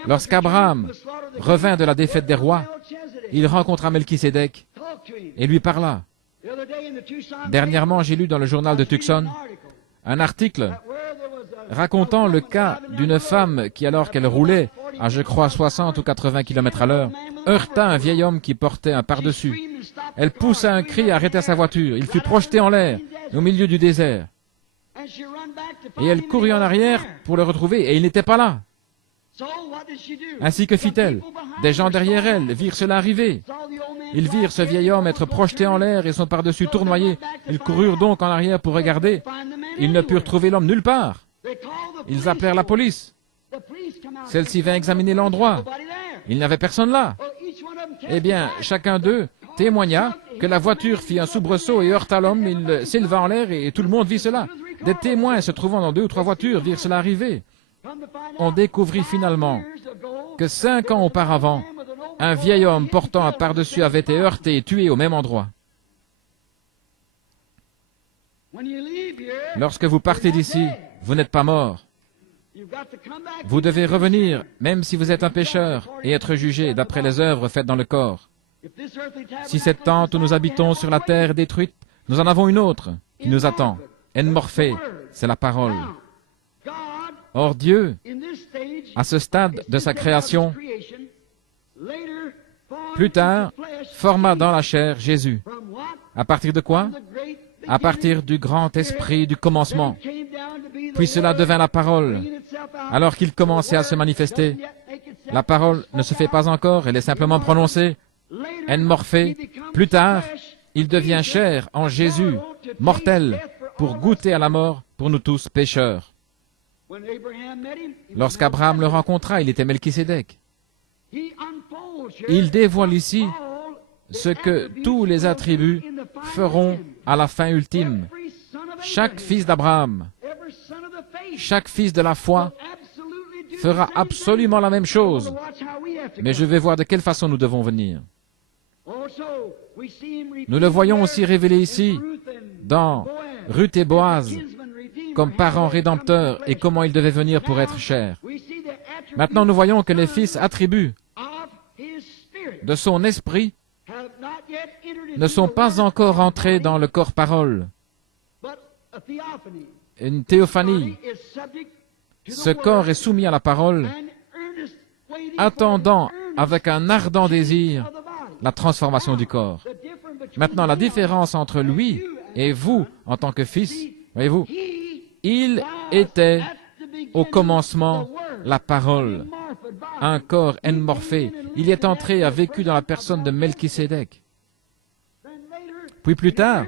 Lorsqu'Abraham revint de la défaite des rois, il rencontra Melchisédek et lui parla. Dernièrement, j'ai lu dans le journal de Tucson un article racontant le cas d'une femme qui, alors qu'elle roulait à je crois 60 ou 80 km à l'heure, heurta un vieil homme qui portait un pardessus. Elle poussa un cri et arrêta sa voiture. Il fut projeté en l'air, au milieu du désert. Et elle courut en arrière pour le retrouver, et il n'était pas là. Ainsi que fit-elle. Des gens derrière elle virent cela arriver. Ils virent ce vieil homme être projeté en l'air et son pardessus tournoyé. Ils coururent donc en arrière pour regarder. Ils ne purent trouver l'homme nulle part. Ils appelèrent la police. Celle-ci vint examiner l'endroit. Il n'y avait personne là. Eh bien, chacun d'eux témoigna que la voiture fit un soubresaut et heurta l'homme. Il s'éleva en l'air et tout le monde vit cela. Des témoins se trouvant dans 2 ou 3 voitures virent cela arriver. On découvrit finalement que 5 ans auparavant, un vieil homme portant un pardessus avait été heurté et tué au même endroit. Lorsque vous partez d'ici, vous n'êtes pas mort. Vous devez revenir, même si vous êtes un pécheur, et être jugé d'après les œuvres faites dans le corps. Si cette tente où nous habitons sur la terre est détruite, nous en avons une autre qui nous attend. Morphée, c'est la parole. Or Dieu, à ce stade de sa création, plus tard, forma dans la chair Jésus. À partir de quoi? À partir du grand esprit du commencement. Puis cela devint la parole. Alors qu'il commençait à se manifester, la parole ne se fait pas encore, elle est simplement prononcée. Morphée. Plus tard, il devient chair en Jésus, mortel, pour goûter à la mort pour nous tous pécheurs. Lorsqu'Abraham le rencontra, il était Melchisédek. Il dévoile ici ce que tous les attributs feront à la fin ultime. Chaque fils d'Abraham, chaque fils de la foi fera absolument la même chose. Mais je vais voir de quelle façon nous devons venir. Nous le voyons aussi révélé ici, dans Ruth et Boaz, comme parents rédempteurs et comment ils devaient venir pour être chers. Maintenant, nous voyons que les fils attributs de son esprit ne sont pas encore entrés dans le corps parole. Une théophanie. Ce corps est soumis à la parole, attendant avec un ardent désir la transformation du corps. Maintenant, la différence entre lui et vous en tant que fils, voyez-vous, il était au commencement la parole, un corps morphé. Il y est entré et a vécu dans la personne de Melchisédek. Puis plus tard,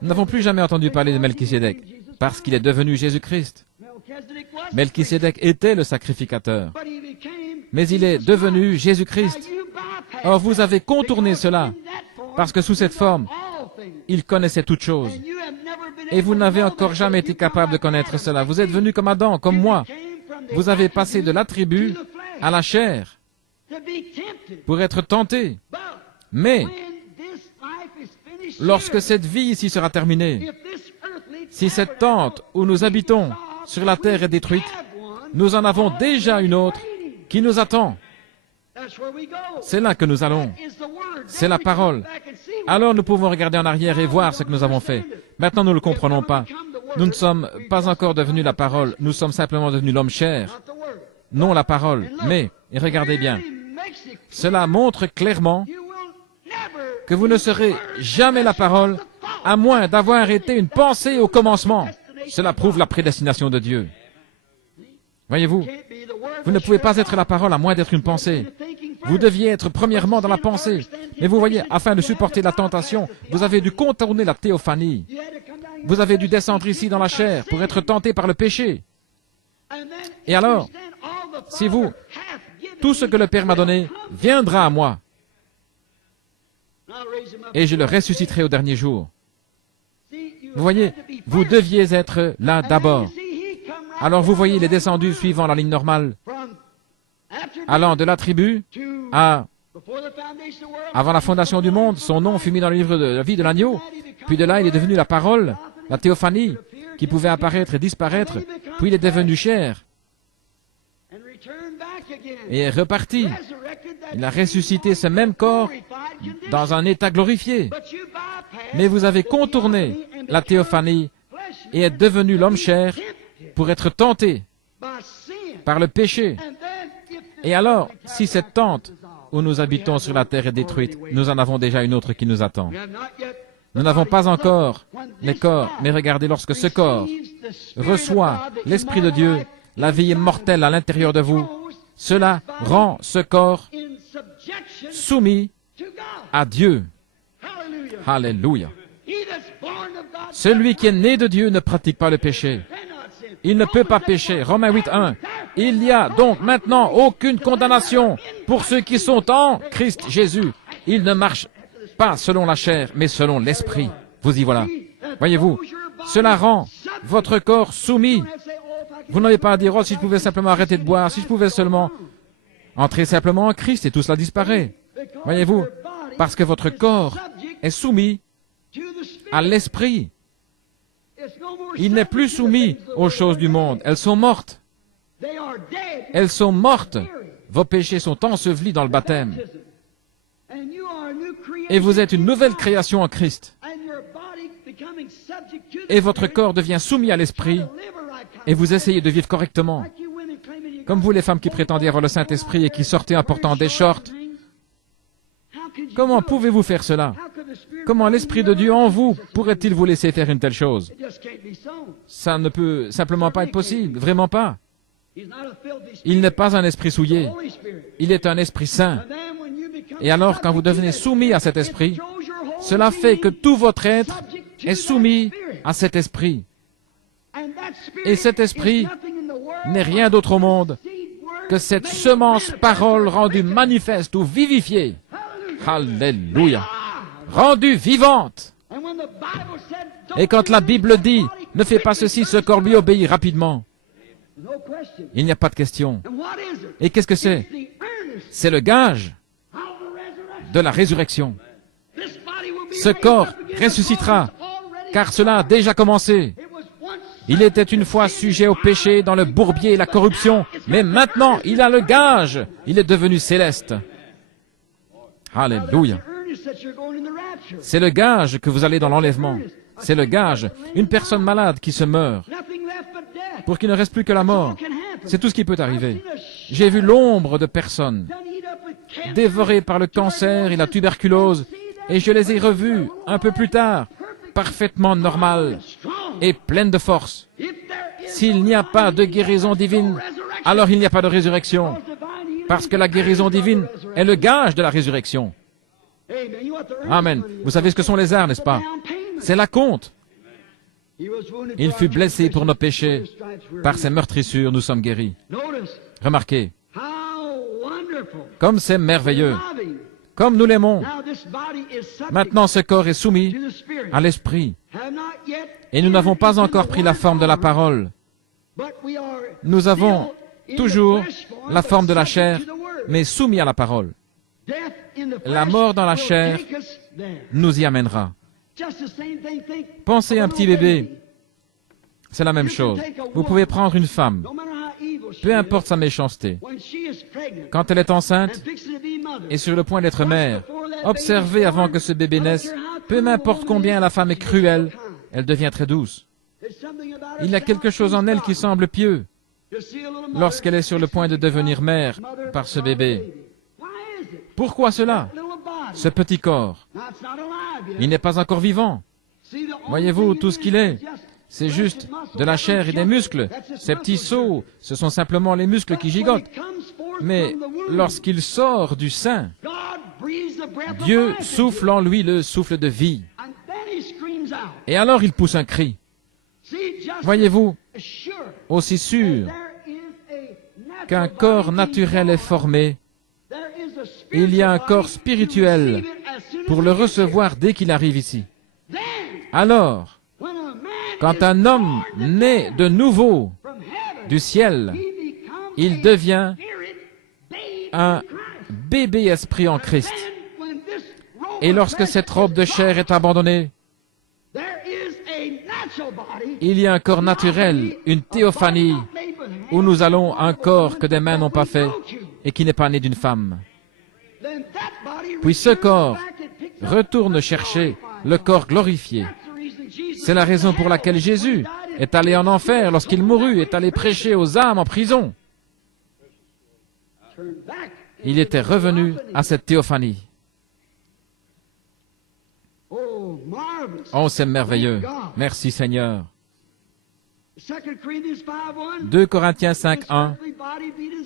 nous n'avons plus jamais entendu parler de Melchisédek, parce qu'il est devenu Jésus-Christ. Melchisédek était le sacrificateur, mais il est devenu Jésus-Christ. Or, vous avez contourné cela, parce que sous cette forme, il connaissait toutes choses. Et vous n'avez encore jamais été capable de connaître cela. Vous êtes venu comme Adam, comme moi. Vous avez passé de l'attribut à la chair pour être tenté. Mais, lorsque cette vie ici sera terminée, si cette tente où nous habitons sur la terre est détruite, nous en avons déjà une autre qui nous attend. C'est là que nous allons. C'est la parole. Alors nous pouvons regarder en arrière et voir ce que nous avons fait. Maintenant, nous ne le comprenons pas. Nous ne sommes pas encore devenus la parole. Nous sommes simplement devenus l'homme chair. Non la parole. Mais, et regardez bien, cela montre clairement que vous ne serez jamais la parole, à moins d'avoir été une pensée au commencement. Cela prouve la prédestination de Dieu. Voyez-vous, vous ne pouvez pas être la parole à moins d'être une pensée. Vous deviez être premièrement dans la pensée. Mais vous voyez, afin de supporter la tentation, vous avez dû contourner la théophanie. Vous avez dû descendre ici dans la chair pour être tenté par le péché. Et alors, si vous, tout ce que le Père m'a donné viendra à moi, et je le ressusciterai au dernier jour. Vous voyez, vous deviez être là d'abord. Alors vous voyez, il est descendu suivant la ligne normale, allant de la tribu à... Avant la fondation du monde, son nom fut mis dans le livre de la vie de l'agneau. Puis de là, il est devenu la parole, la théophanie, qui pouvait apparaître et disparaître. Puis il est devenu chair. Et est reparti. Il a ressuscité ce même corps dans un état glorifié. Mais vous avez contourné la théophanie et êtes devenu l'homme chair pour être tenté par le péché. Et alors, si cette tente où nous habitons sur la terre est détruite, nous en avons déjà une autre qui nous attend. Nous n'avons pas encore les corps, mais regardez, lorsque ce corps reçoit l'Esprit de Dieu, la vie immortelle à l'intérieur de vous, cela rend ce corps soumis à Dieu. Alléluia. Celui qui est né de Dieu ne pratique pas le péché. Il ne peut pas pécher. Romains 8:1. Il n'y a donc maintenant aucune condamnation pour ceux qui sont en Christ Jésus. Ils ne marchent pas selon la chair, mais selon l'Esprit. Vous y voilà. Voyez-vous, cela rend votre corps soumis. Vous n'avez pas à dire, oh, si je pouvais simplement arrêter de boire, si je pouvais seulement entrer simplement en Christ et tout cela disparaît. Voyez-vous, parce que votre corps est soumis à l'Esprit. Il n'est plus soumis aux choses du monde. Elles sont mortes. Elles sont mortes. Vos péchés sont ensevelis dans le baptême. Et vous êtes une nouvelle création en Christ. Et votre corps devient soumis à l'Esprit. Et vous essayez de vivre correctement. Comme vous, les femmes qui prétendiez avoir le Saint-Esprit et qui sortez en portant des shorts. Comment pouvez-vous faire cela? Comment l'Esprit de Dieu en vous pourrait-il vous laisser faire une telle chose? Ça ne peut simplement pas être possible, vraiment pas. Il n'est pas un esprit souillé, il est un esprit saint. Et alors, quand vous devenez soumis à cet esprit, cela fait que tout votre être est soumis à cet esprit. Et cet esprit n'est rien d'autre au monde que cette semence parole rendue manifeste ou vivifiée. Alléluia. Rendue vivante. Et quand la Bible dit, ne fais pas ceci, ce corps lui obéit rapidement. Il n'y a pas de question. Et qu'est-ce que c'est? C'est le gage de la résurrection. Ce corps ressuscitera, car cela a déjà commencé. Il était une fois sujet au péché, dans le bourbier et la corruption, mais maintenant il a le gage. Il est devenu céleste. Alléluia. C'est le gage que vous allez dans l'enlèvement. C'est le gage. Une personne malade qui se meurt, pour qu'il ne reste plus que la mort. C'est tout ce qui peut arriver. J'ai vu l'ombre de personnes dévorées par le cancer et la tuberculose, et je les ai revues un peu plus tard, parfaitement normales et pleines de force. S'il n'y a pas de guérison divine, alors il n'y a pas de résurrection, parce que la guérison divine est le gage de la résurrection. Amen. Vous savez ce que sont les arts, n'est-ce pas? C'est la compte. Il fut blessé pour nos péchés. Par ses meurtrissures, nous sommes guéris. Remarquez, comme c'est merveilleux, comme nous l'aimons. Maintenant, ce corps est soumis à l'Esprit. Et nous n'avons pas encore pris la forme de la parole. Nous avons toujours la forme de la chair, mais soumis à la parole. La mort dans la chair nous y amènera. Pensez à un petit bébé. C'est la même chose. Vous pouvez prendre une femme, peu importe sa méchanceté. Quand elle est enceinte et sur le point d'être mère, observez avant que ce bébé naisse, peu importe combien la femme est cruelle, elle devient très douce. Il y a quelque chose en elle qui semble pieux lorsqu'elle est sur le point de devenir mère par ce bébé. Pourquoi cela? Ce petit corps, il n'est pas encore vivant. Voyez-vous, tout ce qu'il est, c'est juste de la chair et des muscles. Ces petits seaux, ce sont simplement les muscles qui gigotent. Mais lorsqu'il sort du sein, Dieu souffle en lui le souffle de vie. Et alors il pousse un cri. Voyez-vous, aussi sûr qu'un corps naturel est formé, il y a un corps spirituel pour le recevoir dès qu'il arrive ici. Alors, quand un homme naît de nouveau du ciel, il devient un bébé esprit en Christ. Et lorsque cette robe de chair est abandonnée, il y a un corps naturel, une théophanie, où nous allons un corps que des mains n'ont pas fait et qui n'est pas né d'une femme. Puis ce corps retourne chercher le corps glorifié. C'est la raison pour laquelle Jésus est allé en enfer lorsqu'il mourut, est allé prêcher aux âmes en prison. il était revenu à cette théophanie. Oh, c'est merveilleux. Merci Seigneur. 2 Corinthiens 5:1.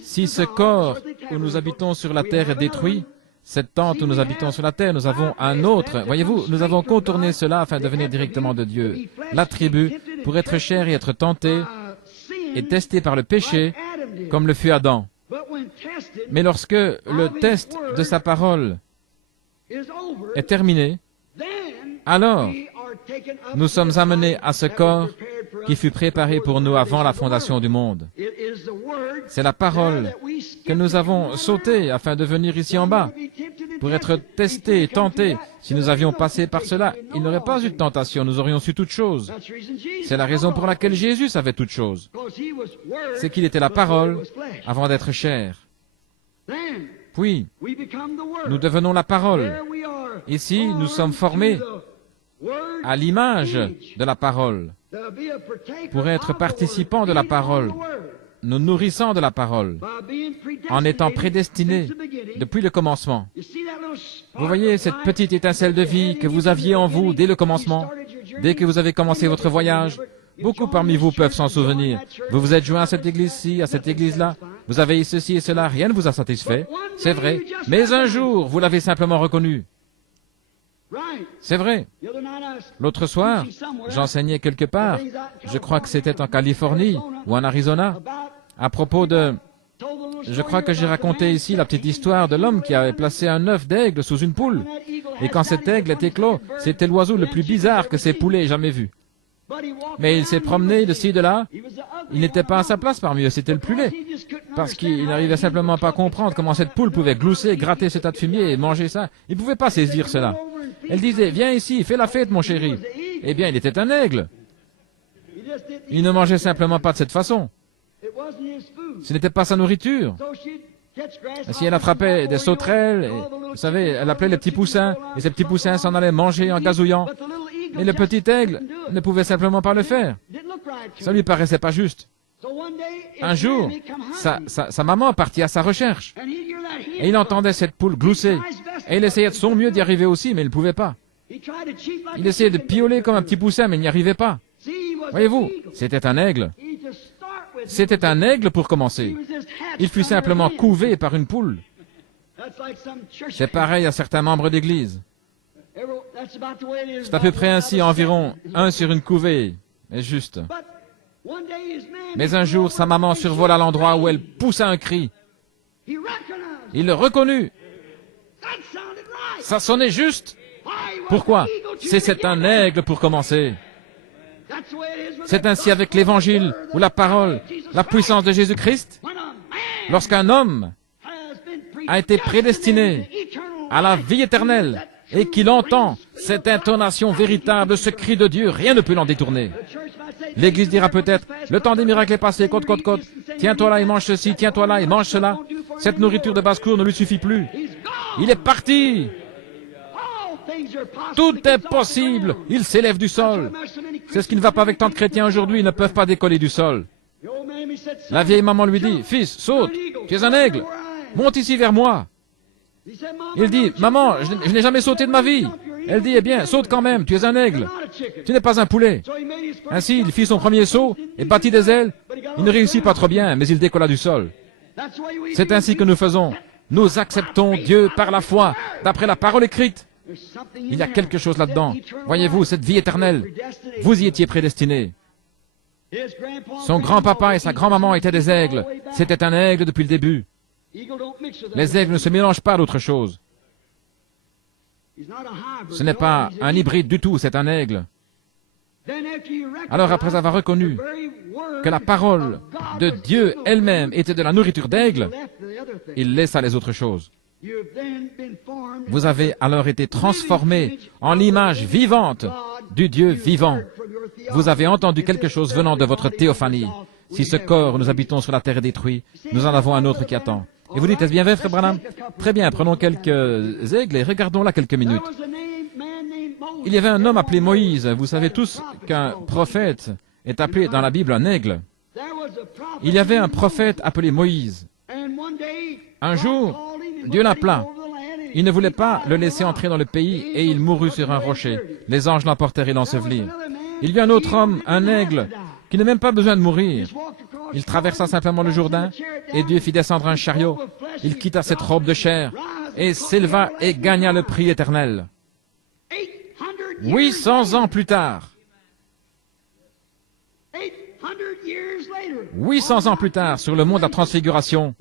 Si ce corps où nous habitons sur la terre est détruit, cette tente où nous habitons sur la terre, nous avons un autre. Voyez-vous, nous avons contourné cela afin de venir directement de Dieu. L'attribut pour être cher et être tenté et testé par le péché, comme le fut Adam. Mais lorsque le test de sa parole est terminé, alors nous sommes amenés à ce corps qui fut préparé pour nous avant la fondation du monde. C'est la parole que nous avons sautée afin de venir ici en bas, pour être testés et tentés. Si nous avions passé par cela, il n'y aurait pas eu de tentation, nous aurions su toutes choses. C'est la raison pour laquelle Jésus savait toutes choses. C'est qu'il était la parole avant d'être chair. Puis, nous devenons la parole. Ici, nous sommes formés à l'image de la parole, pour être participants de la parole, nous nourrissant de la parole, en étant prédestinés depuis le commencement. Vous voyez cette petite étincelle de vie que vous aviez en vous dès le commencement, dès que vous avez commencé votre voyage. Beaucoup parmi vous peuvent s'en souvenir. Vous vous êtes joints à cette église-ci, à cette église-là. Vous avez eu ceci et cela, rien ne vous a satisfait. C'est vrai. Mais un jour, vous l'avez simplement reconnu. C'est vrai. L'autre soir, j'enseignais quelque part, je crois que c'était en Californie ou en Arizona, à propos de... Je crois que j'ai raconté ici la petite histoire de l'homme qui avait placé un œuf d'aigle sous une poule. Et quand cet aigle était clos, c'était l'oiseau le plus bizarre que ces poulets aient jamais vu. Mais il s'est promené de ci, de là. Il n'était pas à sa place parmi eux, c'était le plus laid. Parce qu'il n'arrivait simplement pas à comprendre comment cette poule pouvait glousser, gratter ce tas de fumier et manger ça. Il ne pouvait pas saisir cela. Elle disait, viens ici, fais la fête, mon chéri. Eh bien, il était un aigle. Il ne mangeait simplement pas de cette façon. Ce n'était pas sa nourriture. Si elle attrapait des sauterelles, et, vous savez, elle appelait les petits poussins, et ces petits poussins s'en allaient manger en gazouillant. Et le petit aigle ne pouvait simplement pas le faire. Ça lui paraissait pas juste. Un jour, sa maman partit à sa recherche. Et il entendait cette poule glousser. Et il essayait de son mieux d'y arriver aussi, mais il ne pouvait pas. Il essayait de pioler comme un petit poussin, mais il n'y arrivait pas. Voyez-vous, c'était un aigle. C'était un aigle pour commencer. Il fut simplement couvé par une poule. C'est pareil à certains membres d'église. C'est à peu près ainsi, environ un sur une couvée. Mais juste. Mais un jour, sa maman survola l'endroit où elle poussa un cri. Il le reconnut. Ça sonnait juste. Pourquoi? C'est un aigle pour commencer. C'est ainsi avec l'Évangile ou la parole, la puissance de Jésus-Christ. Lorsqu'un homme a été prédestiné à la vie éternelle et qu'il entend cette intonation véritable, ce cri de Dieu, rien ne peut l'en détourner. L'Église dira peut-être, le temps des miracles est passé, côte, côte, côte. Tiens-toi là et mange ceci, tiens-toi là et mange cela. Cette nourriture de basse-cour ne lui suffit plus. Il est parti. Tout est possible. Il s'élève du sol. C'est ce qui ne va pas avec tant de chrétiens aujourd'hui, ils ne peuvent pas décoller du sol. La vieille maman lui dit, fils, saute, tu es un aigle, monte ici vers moi. Il dit, maman, je n'ai jamais sauté de ma vie. Elle dit, eh bien, saute quand même, tu es un aigle. Tu n'es pas un poulet. Ainsi, il fit son premier saut et battit des ailes. Il ne réussit pas trop bien, mais il décolla du sol. C'est ainsi que nous faisons. Nous acceptons Dieu par la foi, d'après la parole écrite. Il y a quelque chose là-dedans. Voyez-vous, cette vie éternelle, vous y étiez prédestinés. Son grand-papa et sa grand-maman étaient des aigles. C'était un aigle depuis le début. Les aigles ne se mélangent pas à d'autre chose. Ce n'est pas un hybride du tout, c'est un aigle. Alors après avoir reconnu que la parole de Dieu elle-même était de la nourriture d'aigle, il laissa les autres choses. Vous avez alors été transformés en l'image vivante du Dieu vivant. Vous avez entendu quelque chose venant de votre théophanie. Si ce corps où nous habitons sur la terre est détruit, nous en avons un autre qui attend. Et vous dites, est-ce bien vrai, frère Branham? Très bien, prenons quelques aigles et regardons là quelques minutes. Il y avait un homme appelé Moïse. Vous savez tous qu'un prophète est appelé dans la Bible un aigle. Il y avait un prophète appelé Moïse. Un jour, Dieu l'appela. Il ne voulait pas le laisser entrer dans le pays et il mourut sur un rocher. Les anges l'emportèrent et l'ensevelirent. Il y a un autre homme, un aigle, qui n'a même pas besoin de mourir. Il traversa simplement le Jourdain et Dieu fit descendre un chariot. Il quitta cette robe de chair et s'éleva et gagna le prix éternel. 800 ans plus tard, 800 ans plus tard, sur le mont de la Transfiguration,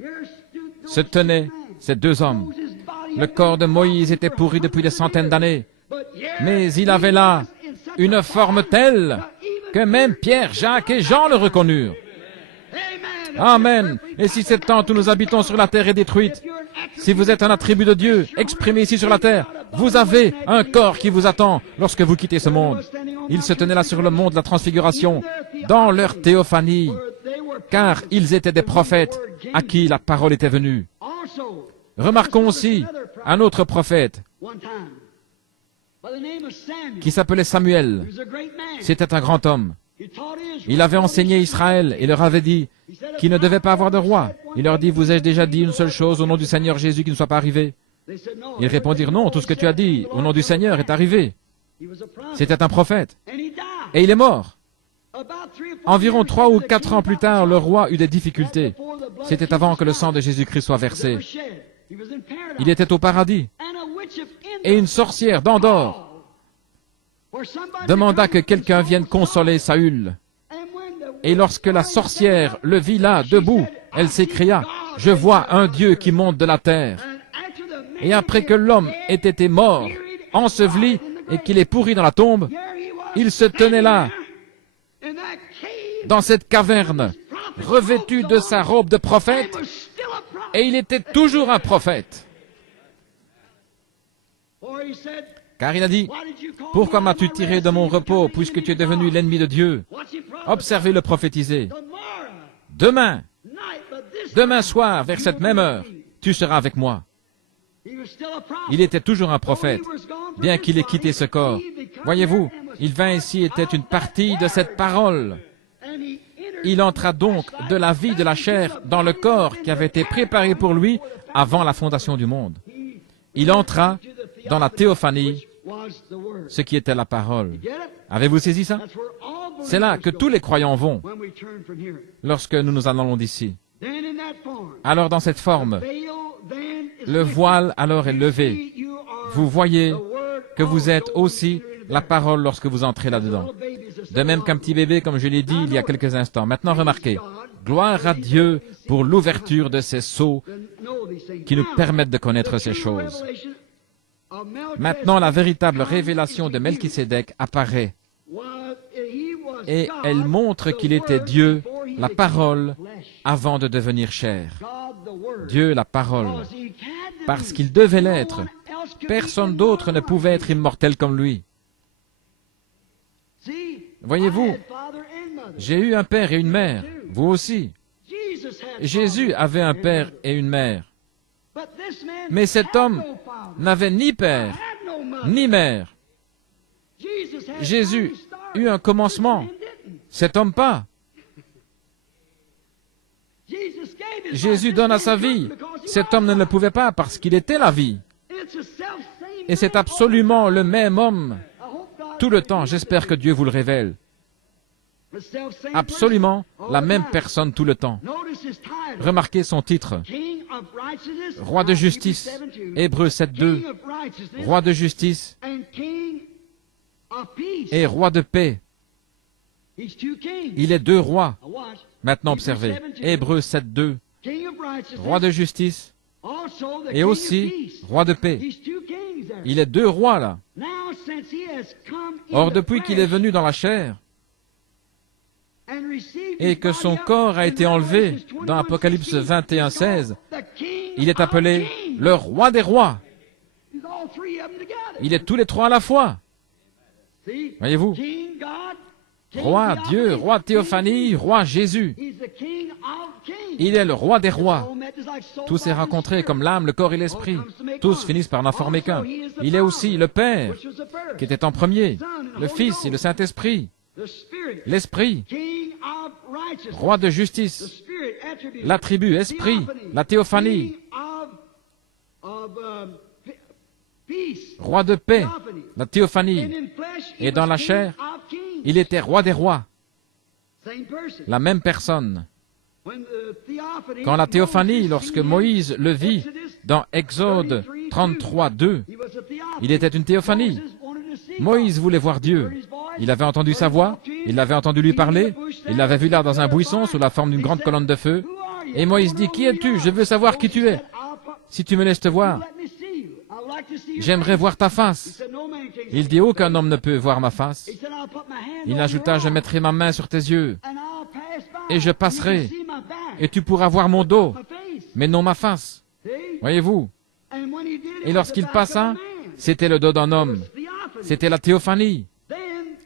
se tenaient ces deux hommes. Le corps de Moïse était pourri depuis des centaines d'années, mais il avait là une forme telle que même Pierre, Jacques et Jean le reconnurent. Amen. Et si cette tente où nous habitons sur la terre est détruite, si vous êtes un attribut de Dieu exprimé ici sur la terre, vous avez un corps qui vous attend lorsque vous quittez ce monde. Ils se tenaient là sur le mont de la Transfiguration, dans leur théophanie, car ils étaient des prophètes à qui la parole était venue. Remarquons aussi un autre prophète qui s'appelait Samuel. C'était un grand homme. Il avait enseigné Israël et leur avait dit qu'il ne devait pas avoir de roi. Il leur dit, vous ai-je déjà dit une seule chose au nom du Seigneur Jésus qui ne soit pas arrivé? Ils répondirent, non, tout ce que tu as dit au nom du Seigneur est arrivé. C'était un prophète. Et il est mort. Environ 3 ou 4 ans plus tard, le roi eut des difficultés. C'était avant que le sang de Jésus-Christ soit versé. Il était au paradis. Et une sorcière d'Endor demanda que quelqu'un vienne consoler Saül. Et lorsque la sorcière le vit là, debout, elle s'écria, « Je vois un Dieu qui monte de la terre. » Et après que l'homme ait été mort, enseveli, et qu'il est pourri dans la tombe, il se tenait là, dans cette caverne, revêtu de sa robe de prophète, et il était toujours un prophète. Car il a dit, « Pourquoi m'as-tu tiré de mon repos, puisque tu es devenu l'ennemi de Dieu? » Observez-le prophétiser. Demain soir, vers cette même heure, tu seras avec moi. Il était toujours un prophète, bien qu'il ait quitté ce corps. Voyez-vous, il vint ici était une partie de cette parole. Il entra donc de la vie de la chair dans le corps qui avait été préparé pour lui avant la fondation du monde. Il entra dans la théophanie, ce qui était la parole. Avez-vous saisi ça? C'est là que tous les croyants vont lorsque nous nous en allons d'ici. Alors dans cette forme, le voile alors est levé. Vous voyez que vous êtes aussi la parole lorsque vous entrez là-dedans. De même qu'un petit bébé, comme je l'ai dit il y a quelques instants. Maintenant, remarquez, gloire à Dieu pour l'ouverture de ces sceaux qui nous permettent de connaître ces choses. Maintenant, la véritable révélation de Melchisédek apparaît et elle montre qu'il était Dieu, la parole, avant de devenir chair. Dieu, la parole, parce qu'il devait l'être. Personne d'autre ne pouvait être immortel comme lui. Voyez-vous, j'ai eu un père et une mère, vous aussi. Jésus avait un père et une mère. Mais cet homme n'avait ni père, ni mère. Jésus eut un commencement, cet homme pas. Jésus donne à sa vie, cet homme ne le pouvait pas parce qu'il était la vie. Et c'est absolument le même homme tout le temps. J'espère que Dieu vous le révèle. Absolument la même personne tout le temps. Remarquez son titre. Roi de justice. Hébreux 7.2. Roi de justice et roi de paix. Il est deux rois. Maintenant observez. Hébreux 7.2. Roi de justice et aussi roi de paix. Il est deux rois là. Or, depuis qu'il est venu dans la chair et que son corps a été enlevé dans Apocalypse 21.16, il est appelé le roi des rois. Il est tous les trois à la fois. Voyez-vous? Roi Dieu, roi théophanie, roi Jésus. Il est le roi des rois. Tous s'est rencontrés comme l'âme, le corps et l'esprit. Tous finissent par n'en former qu'un. Il est aussi le Père, qui était en premier, le Fils et le Saint-Esprit, l'Esprit, roi de justice, l'attribut, esprit, la théophanie, roi de paix, la théophanie. Et dans la chair, il était roi des rois, la même personne. Quand la théophanie, lorsque Moïse le vit dans Exode 33, 2, il était une théophanie. Moïse voulait voir Dieu. Il avait entendu sa voix, il l'avait entendu lui parler, il l'avait vu là dans un buisson sous la forme d'une grande colonne de feu. Et Moïse dit, « Qui es-tu? Je veux savoir qui tu es. Si tu me laisses te voir, j'aimerais voir ta face. » Il dit, « Aucun homme ne peut voir ma face. » Il ajouta, « Je mettrai ma main sur tes yeux, et je passerai, et tu pourras voir mon dos, mais non ma face. » Voyez-vous? Et lorsqu'il passa, c'était le dos d'un homme. C'était la théophanie.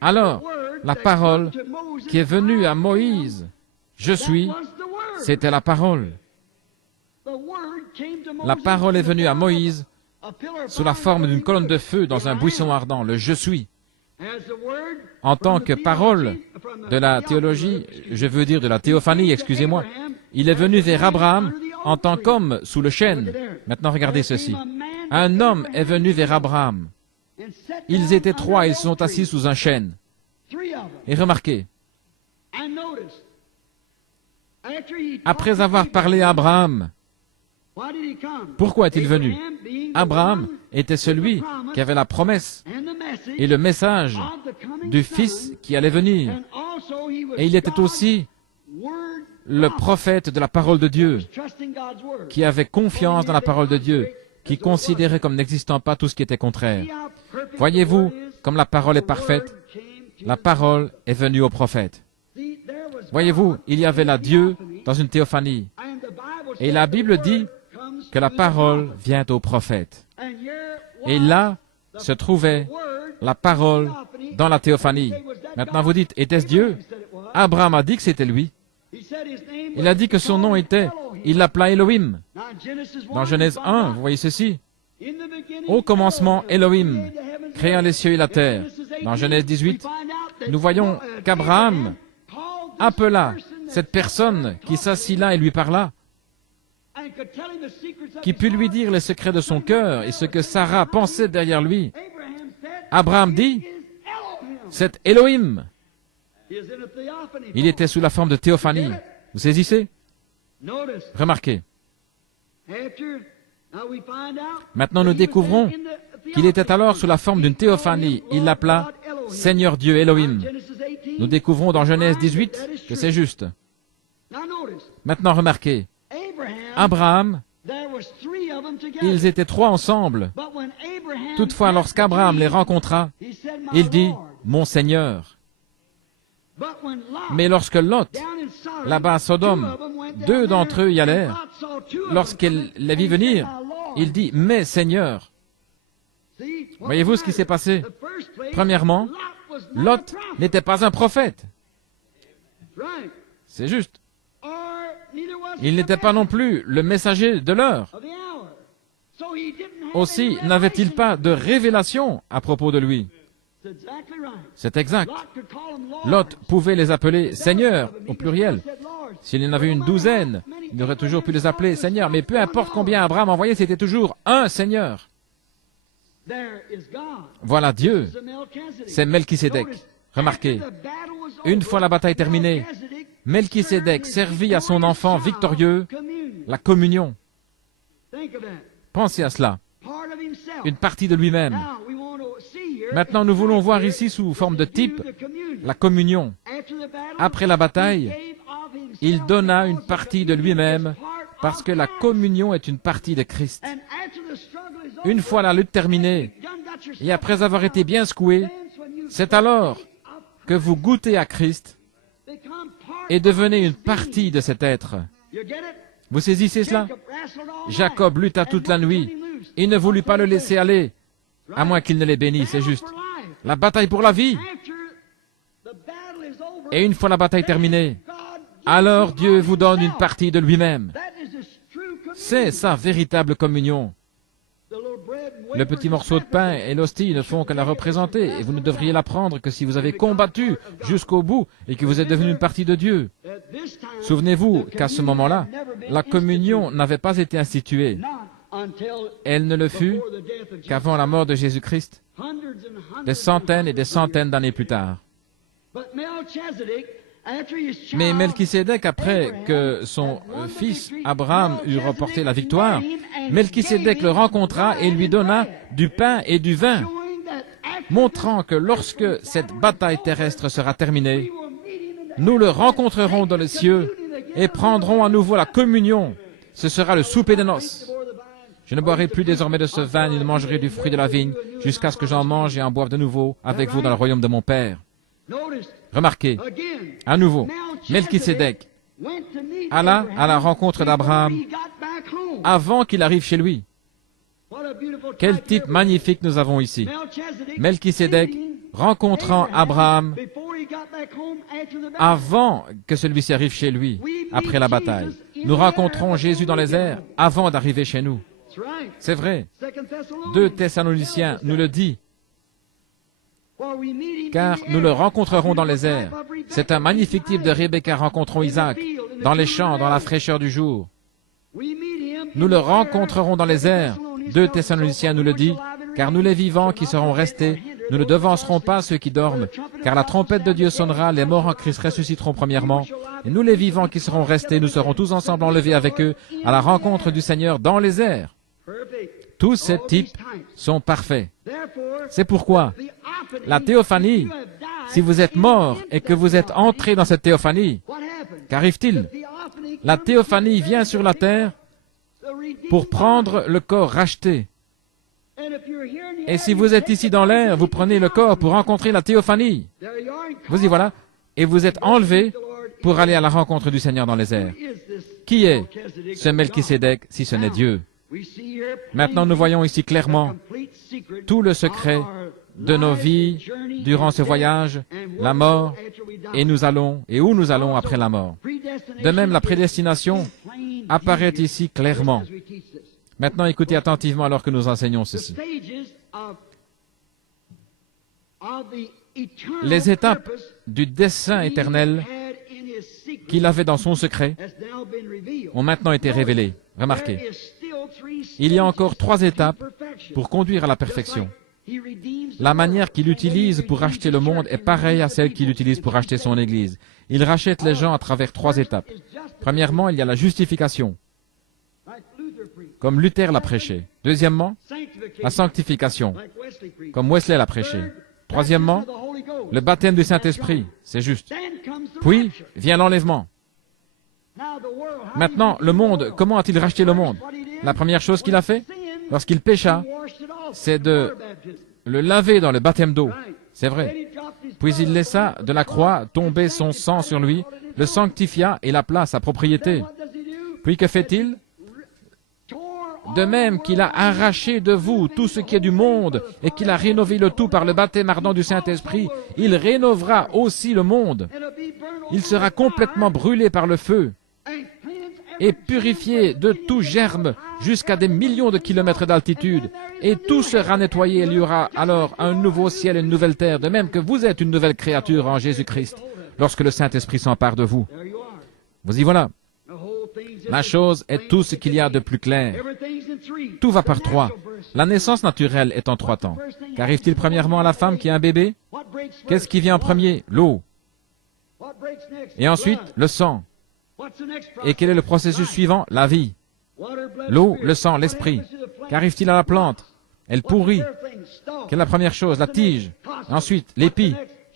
Alors, la parole qui est venue à Moïse, « Je suis », c'était la parole. La parole est venue à Moïse sous la forme d'une colonne de feu dans un buisson ardent, le « Je suis ». En tant que parole de la théologie, je veux dire de la théophanie, excusez-moi, il est venu vers Abraham en tant qu'homme sous le chêne. Maintenant, regardez ceci. Un homme est venu vers Abraham. Ils étaient trois, ils sont assis sous un chêne. Et remarquez, après avoir parlé à Abraham, pourquoi est-il venu? Abraham était celui qui avait la promesse et le message du Fils qui allait venir. Et il était aussi le prophète de la parole de Dieu, qui avait confiance dans la parole de Dieu, qui considérait comme n'existant pas tout ce qui était contraire. Voyez-vous, comme la parole est parfaite, la parole est venue au prophète. Voyez-vous, il y avait là Dieu dans une théophanie. Et la Bible dit que la parole vient au prophète. Et là se trouvait la parole dans la théophanie. Maintenant vous dites, était-ce Dieu? Abraham a dit que c'était lui. Il a dit que son nom était, il l'appela Elohim. Dans Genèse 1, vous voyez ceci. Au commencement, Elohim créa les cieux et la terre. Dans Genèse 18, nous voyons qu'Abraham appela cette personne qui s'assit là et lui parla, qui put lui dire les secrets de son cœur et ce que Sarah pensait derrière lui. Abraham dit, c'est Elohim. Il était sous la forme de théophanie. Vous saisissez? Remarquez. Maintenant, nous découvrons qu'il était alors sous la forme d'une théophanie. Il l'appela Seigneur Dieu Elohim. Nous découvrons dans Genèse 18 que c'est juste. Maintenant, remarquez. Abraham, ils étaient trois ensemble. Toutefois, lorsqu'Abraham les rencontra, il dit, « Mon Seigneur ». Mais lorsque Lot, là-bas à Sodome, deux d'entre eux y allèrent, lorsqu'il les vit venir, il dit, « Mais Seigneur ». Voyez-vous ce qui s'est passé? Premièrement, Lot n'était pas un prophète. C'est juste. Il n'était pas non plus le messager de l'heure. Aussi, n'avait-il pas de révélation à propos de lui? C'est exact. Lot pouvait les appeler Seigneur, au pluriel. S'il y en avait une douzaine, il aurait toujours pu les appeler Seigneur. Mais peu importe combien Abraham envoyait, c'était toujours un Seigneur. Voilà Dieu. C'est Melchisédek. Remarquez, une fois la bataille terminée, Melchisédek servit à son enfant victorieux la communion. Pensez à cela. Une partie de lui-même. Maintenant, nous voulons voir ici, sous forme de type, la communion. Après la bataille, il donna une partie de lui-même, parce que la communion est une partie de Christ. Une fois la lutte terminée, et après avoir été bien secoué, c'est alors que vous goûtez à Christ et devenez une partie de cet être. Vous saisissez cela? Jacob lutta toute la nuit. Il ne voulut pas le laisser aller, à moins qu'il ne les bénisse, c'est juste. La bataille pour la vie. Et une fois la bataille terminée, alors Dieu vous donne une partie de lui-même. C'est sa véritable communion. Le petit morceau de pain et l'hostie ne font que la représenter, et vous ne devriez l'apprendre que si vous avez combattu jusqu'au bout et que vous êtes devenu une partie de Dieu. Souvenez-vous qu'à ce moment-là, la communion n'avait pas été instituée. Elle ne le fut qu'avant la mort de Jésus-Christ, des centaines et des centaines d'années plus tard. Mais Melchisédek, après que son fils Abraham eut remporté la victoire, Melchisédek le rencontra et lui donna du pain et du vin, montrant que lorsque cette bataille terrestre sera terminée, nous le rencontrerons dans les cieux et prendrons à nouveau la communion. Ce sera le souper des noces. Je ne boirai plus désormais de ce vin, ni ne mangerai du fruit de la vigne, jusqu'à ce que j'en mange et en boive de nouveau avec vous dans le royaume de mon Père. Remarquez, à nouveau, Melchisédek alla à la rencontre d'Abraham avant qu'il arrive chez lui. Quel type magnifique nous avons ici. Melchisédek rencontrant Abraham avant que celui-ci arrive chez lui, après la bataille. Nous rencontrons Jésus dans les airs avant d'arriver chez nous. C'est vrai. 2 Thessaloniciens nous le dit. Car nous le rencontrerons dans les airs. C'est un magnifique type de Rebecca rencontrant Isaac, dans les champs, dans la fraîcheur du jour. Nous le rencontrerons dans les airs. 2 Thessaloniciens nous le dit, car nous les vivants qui serons restés, nous ne devancerons pas ceux qui dorment, car la trompette de Dieu sonnera, les morts en Christ ressusciteront premièrement, et nous les vivants qui serons restés, nous serons tous ensemble enlevés avec eux à la rencontre du Seigneur dans les airs. Tous ces types sont parfaits. C'est pourquoi la théophanie, si vous êtes mort et que vous êtes entré dans cette théophanie, qu'arrive-t-il? La théophanie vient sur la terre pour prendre le corps racheté. Et si vous êtes ici dans l'air, vous prenez le corps pour rencontrer la théophanie. Vous y voilà. Et vous êtes enlevé pour aller à la rencontre du Seigneur dans les airs. Qui est ce Melchisédek si ce n'est Dieu? Maintenant, nous voyons ici clairement tout le secret de nos vies durant ce voyage, la mort, et où nous allons après la mort. De même, la prédestination apparaît ici clairement. Maintenant, écoutez attentivement alors que nous enseignons ceci. Les étapes du dessein éternel qu'il avait dans son secret ont maintenant été révélées. Remarquez, il y a encore 3 étapes pour conduire à la perfection. La manière qu'il utilise pour racheter le monde est pareille à celle qu'il utilise pour racheter son Église. Il rachète les gens à travers 3 étapes. Premièrement, il y a la justification, comme Luther l'a prêché. Deuxièmement, la sanctification, comme Wesley l'a prêché. Troisièmement, le baptême du Saint-Esprit, c'est juste. Puis vient l'enlèvement. Maintenant, le monde, comment a-t-il racheté le monde? La première chose qu'il a fait, lorsqu'il pécha, c'est de le laver dans le baptême d'eau. C'est vrai. Puis il laissa de la croix tomber son sang sur lui, le sanctifia et l'appela sa propriété. Puis que fait-il? De même qu'il a arraché de vous tout ce qui est du monde et qu'il a rénové le tout par le baptême ardent du Saint-Esprit, il rénovera aussi le monde. Il sera complètement brûlé par le feu et purifié de tout germe jusqu'à des millions de kilomètres d'altitude. Et tout sera nettoyé. Il y aura alors un nouveau ciel et une nouvelle terre, de même que vous êtes une nouvelle créature en Jésus-Christ, lorsque le Saint-Esprit s'empare de vous. Vous y voilà. La chose est tout ce qu'il y a de plus clair. Tout va par 3. La naissance naturelle est en 3 temps. Qu'arrive-t-il premièrement à la femme qui a un bébé? Qu'est-ce qui vient en premier? L'eau. Et ensuite, le sang. Et quel est le processus suivant? La vie. L'eau, le sang, l'esprit. Qu'arrive-t-il à la plante? Elle pourrit. Quelle est la première chose? La tige. Ensuite, l'épi.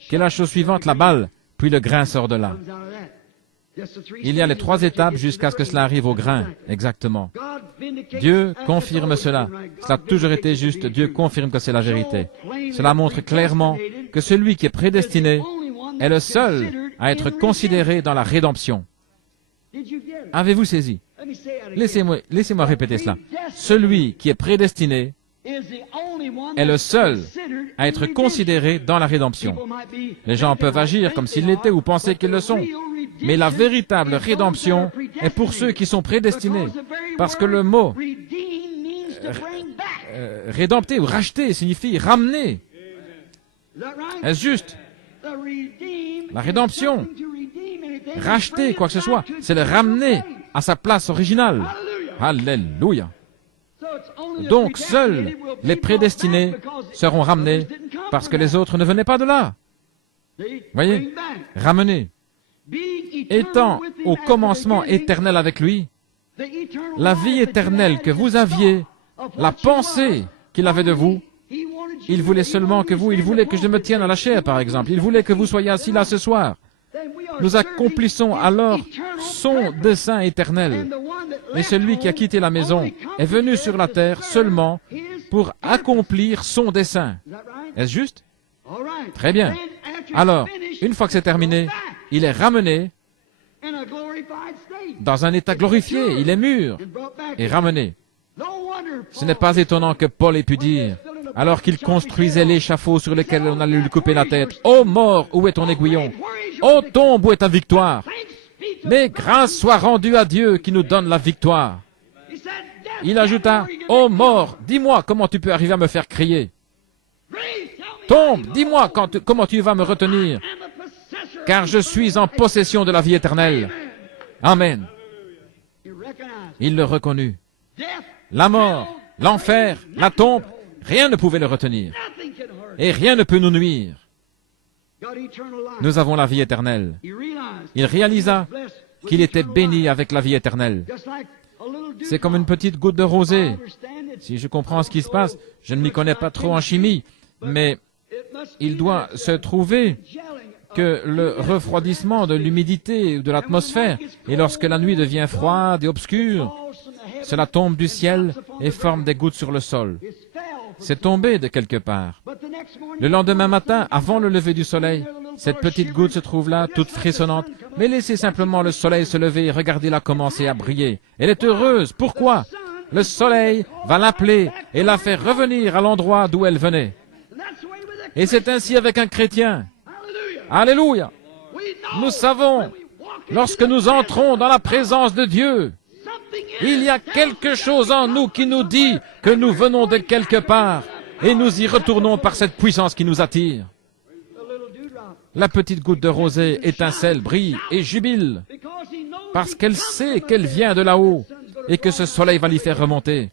Quelle est la chose suivante? La balle. Puis le grain sort de là. Il y a les 3 étapes jusqu'à ce que cela arrive au grain. Exactement. Dieu confirme cela. Cela a toujours été juste. Dieu confirme que c'est la vérité. Cela montre clairement que celui qui est prédestiné est le seul à être considéré dans la rédemption. Avez-vous saisi? Laissez-moi répéter cela. Celui qui est prédestiné est le seul à être considéré dans la rédemption. Les gens peuvent agir comme s'ils l'étaient ou penser qu'ils le sont. Mais la véritable rédemption est pour ceux qui sont prédestinés. Parce que le mot rédempter ou racheter signifie ramener. Est-ce juste? La rédemption, racheter quoi que ce soit, c'est le ramener à sa place originale. Alléluia. Donc seuls les prédestinés seront ramenés parce que les autres ne venaient pas de là. Voyez, ramenés. Étant au commencement éternel avec lui, la vie éternelle que vous aviez, la pensée qu'il avait de vous, il voulait seulement que vous, il voulait que je me tienne à la chair, par exemple. Il voulait que vous soyez assis là ce soir. Nous accomplissons alors son dessein éternel. Et celui qui a quitté la maison est venu sur la terre seulement pour accomplir son dessein. Est-ce juste? Très bien. Alors, une fois que c'est terminé, il est ramené dans un état glorifié. Il est mûr et ramené. Ce n'est pas étonnant que Paul ait pu dire, alors qu'il construisait l'échafaud sur lequel on allait lui couper la tête, « Ô mort, où est ton aiguillon? Ô tombe, où est ta victoire? Mais grâce soit rendue à Dieu qui nous donne la victoire. » Il ajouta, « Ô mort, dis-moi comment tu peux arriver à me faire crier. Tombe, dis-moi comment tu vas me retenir, car je suis en possession de la vie éternelle. » Amen. Il le reconnut. La mort, l'enfer, la tombe, rien ne pouvait le retenir. Et rien ne peut nous nuire. Nous avons la vie éternelle. Il réalisa qu'il était béni avec la vie éternelle. C'est comme une petite goutte de rosée. Si je comprends ce qui se passe, je ne m'y connais pas trop en chimie, mais il doit se trouver que le refroidissement de l'humidité ou de l'atmosphère, et lorsque la nuit devient froide et obscure, cela tombe du ciel et forme des gouttes sur le sol. C'est tombé de quelque part. Le lendemain matin, avant le lever du soleil, cette petite goutte se trouve là, toute frissonnante, mais laissez simplement le soleil se lever et regardez-la commencer à briller. Elle est heureuse. Pourquoi? Le soleil va l'appeler et la faire revenir à l'endroit d'où elle venait. Et c'est ainsi avec un chrétien. Alléluia! Nous savons, lorsque nous entrons dans la présence de Dieu, il y a quelque chose en nous qui nous dit que nous venons de quelque part et nous y retournons par cette puissance qui nous attire. La petite goutte de rosée étincelle, brille et jubile parce qu'elle sait qu'elle vient de là-haut et que ce soleil va l'y faire remonter.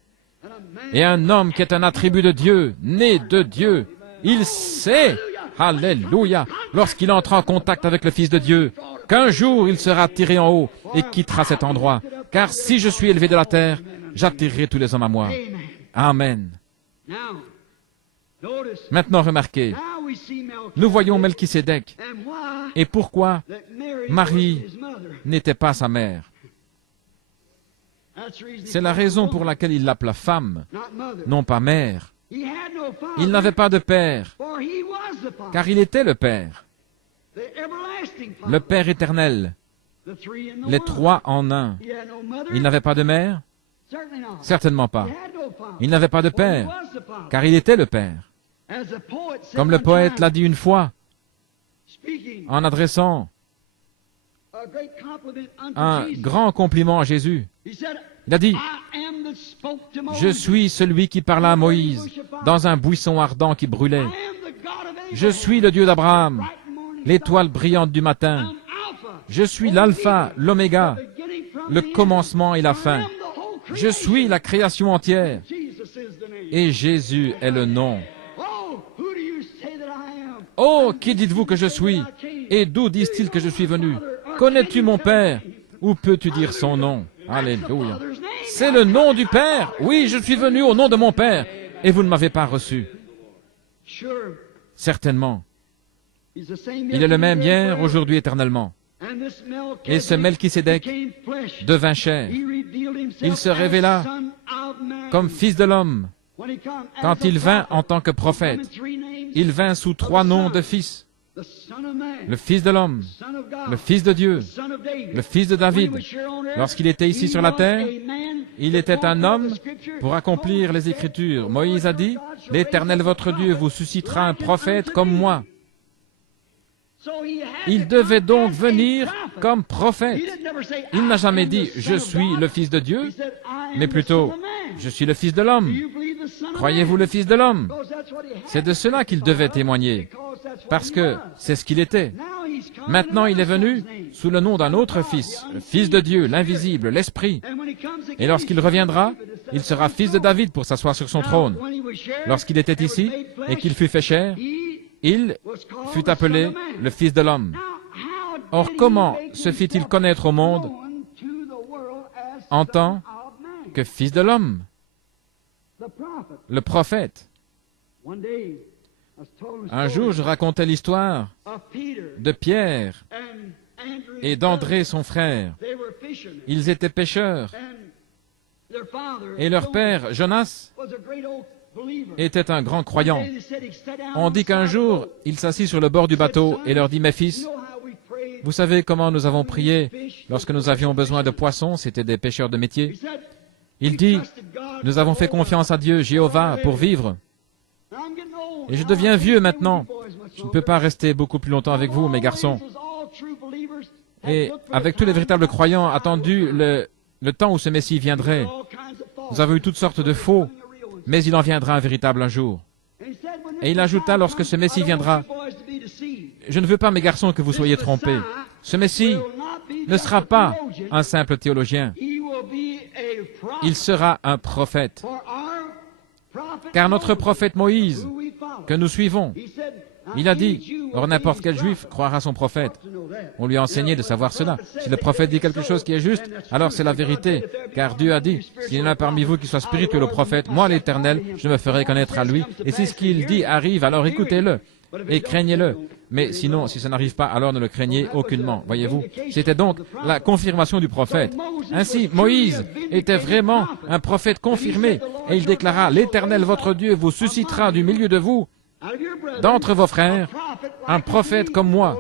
Et un homme qui est un attribut de Dieu, né de Dieu, il sait, alléluia, lorsqu'il entre en contact avec le Fils de Dieu, qu'un jour il sera tiré en haut et quittera cet endroit. Car si je suis élevé de la terre, j'attirerai tous les hommes à moi. Amen. Maintenant, remarquez, nous voyons Melchisédek. Et pourquoi Marie n'était pas sa mère? C'est la raison pour laquelle il l'appela femme, non pas mère. Il n'avait pas de père, car il était le Père. Le Père éternel. Les trois en un. Il n'avait pas de mère? Certainement pas. Il n'avait pas de père, car il était le Père. Comme le poète l'a dit une fois, en adressant un grand compliment à Jésus. Il a dit, « Je suis celui qui parla à Moïse dans un buisson ardent qui brûlait. Je suis le Dieu d'Abraham, l'étoile brillante du matin. Je suis l'alpha, l'oméga, le commencement et la fin. Je suis la création entière. Et Jésus est le nom. Oh, qui dites-vous que je suis? Et d'où disent-ils que je suis venu? Connais-tu mon Père? Ou peux-tu dire son nom? Alléluia. C'est le nom du Père. Oui, je suis venu au nom de mon Père. Et vous ne m'avez pas reçu. Certainement. Il est le même hier, aujourd'hui, éternellement. Et ce Melchisédek devint chair. Il se révéla comme fils de l'homme. Quand il vint en tant que prophète, il vint sous trois noms de fils. Le fils de l'homme, le fils de Dieu, le fils de David. Lorsqu'il était ici sur la terre, il était un homme pour accomplir les Écritures. Moïse a dit, « L'Éternel votre Dieu vous suscitera un prophète comme moi. » Il devait donc venir comme prophète. Il n'a jamais dit « Je suis le Fils de Dieu », mais plutôt « Je suis le Fils de l'homme ». Croyez-vous le Fils de l'homme? C'est de cela qu'il devait témoigner, parce que c'est ce qu'il était. Maintenant, il est venu sous le nom d'un autre Fils, le Fils de Dieu, l'invisible, l'Esprit. Et lorsqu'il reviendra, il sera fils de David pour s'asseoir sur son trône. Lorsqu'il était ici et qu'il fut fait chair, il fut appelé le Fils de l'homme. Or, comment se fit-il connaître au monde en tant que Fils de l'homme? Le prophète. Un jour, je racontais l'histoire de Pierre et d'André, son frère. Ils étaient pêcheurs. Et leur père, Jonas, était un grand croyant. On dit qu'un jour, il s'assit sur le bord du bateau et leur dit, « Mes fils, vous savez comment nous avons prié lorsque nous avions besoin de poissons, c'était des pêcheurs de métier. Il dit, « Nous avons fait confiance à Dieu, Jéhovah, pour vivre. Et je deviens vieux maintenant. Je ne peux pas rester beaucoup plus longtemps avec vous, mes garçons. » Et avec tous les véritables croyants, attendu le temps où ce Messie viendrait. Nous avons eu toutes sortes de faux, mais il en viendra un véritable un jour. Et il ajouta, lorsque ce Messie viendra, « Je ne veux pas, mes garçons, que vous soyez trompés. Ce Messie ne sera pas un simple théologien. Il sera un prophète. Car notre prophète Moïse, que nous suivons, il a dit, or n'importe quel juif croira son prophète. On lui a enseigné de savoir cela. Si le prophète dit quelque chose qui est juste, alors c'est la vérité. Car Dieu a dit, s'il y en a parmi vous qui soit spirituel au prophète, moi l'Éternel, je me ferai connaître à lui. Et si ce qu'il dit arrive, alors écoutez-le et craignez-le. Mais sinon, si ça n'arrive pas, alors ne le craignez aucunement. Voyez-vous, c'était donc la confirmation du prophète. Ainsi, Moïse était vraiment un prophète confirmé. Et il déclara, l'Éternel, votre Dieu, vous suscitera du milieu de vous, d'entre vos frères, un prophète comme moi.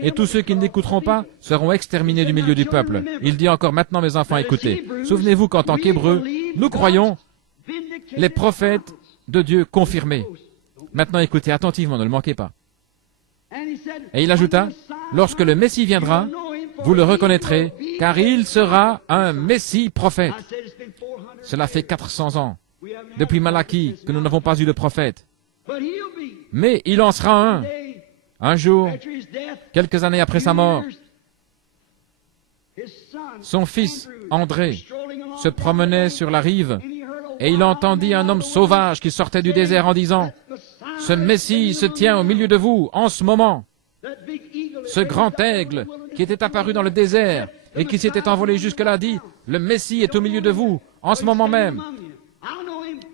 Et tous ceux qui ne l'écouteront pas seront exterminés du milieu du peuple. Il dit encore, maintenant mes enfants, écoutez. Souvenez-vous qu'en tant qu'Hébreux, nous croyons les prophètes de Dieu confirmés. Maintenant écoutez attentivement, ne le manquez pas. Et il ajouta, lorsque le Messie viendra, vous le reconnaîtrez, car il sera un Messie prophète. Cela fait 400 ans, depuis Malachie, que nous n'avons pas eu de prophète. Mais il en sera un jour, quelques années après sa mort. Son fils, André, se promenait sur la rive et il entendit un homme sauvage qui sortait du désert en disant, « Ce Messie se tient au milieu de vous en ce moment. » Ce grand aigle qui était apparu dans le désert et qui s'était envolé jusque-là dit, « Le Messie est au milieu de vous en ce moment même. »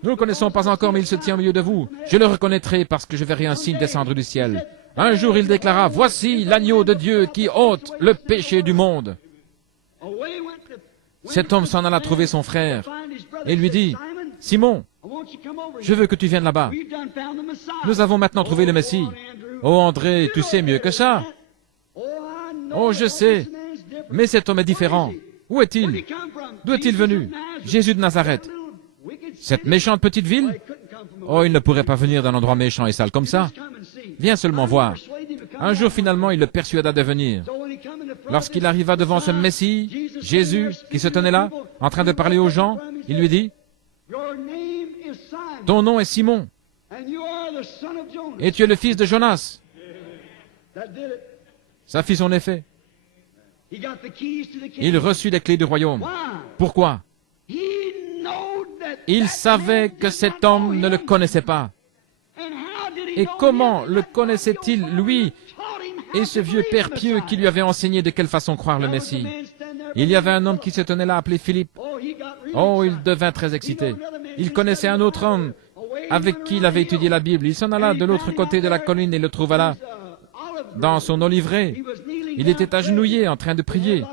Nous ne le connaissons pas encore, mais il se tient au milieu de vous. Je le reconnaîtrai parce que je verrai un signe descendre du ciel. Un jour, il déclara, « Voici l'agneau de Dieu qui ôte le péché du monde. » Cet homme s'en alla trouver son frère et lui dit, « Simon, je veux que tu viennes là-bas. Nous avons maintenant trouvé le Messie. » « Oh André, tu sais mieux que ça. »« Oh, je sais, mais cet homme est différent. Où est-il? D'où est-il venu? Jésus de Nazareth. Cette méchante petite ville? Oh, il ne pourrait pas venir d'un endroit méchant et sale comme ça. Viens seulement voir. » Un jour, finalement, il le persuada de venir. Lorsqu'il arriva devant ce Messie, Jésus, qui se tenait là, en train de parler aux gens, il lui dit, « Ton nom est Simon, et tu es le fils de Jonas. » Ça fit son effet. Il reçut les clés du royaume. Pourquoi? Il savait que cet homme ne le connaissait pas. Et comment le connaissait-il, lui, et ce vieux père pieux qui lui avait enseigné de quelle façon croire le Messie? Il y avait un homme qui se tenait là, appelé Philippe. Oh, il devint très excité. Il connaissait un autre homme avec qui il avait étudié la Bible. Il s'en alla de l'autre côté de la colline et le trouva là, dans son oliveraie. Il était agenouillé en train de prier.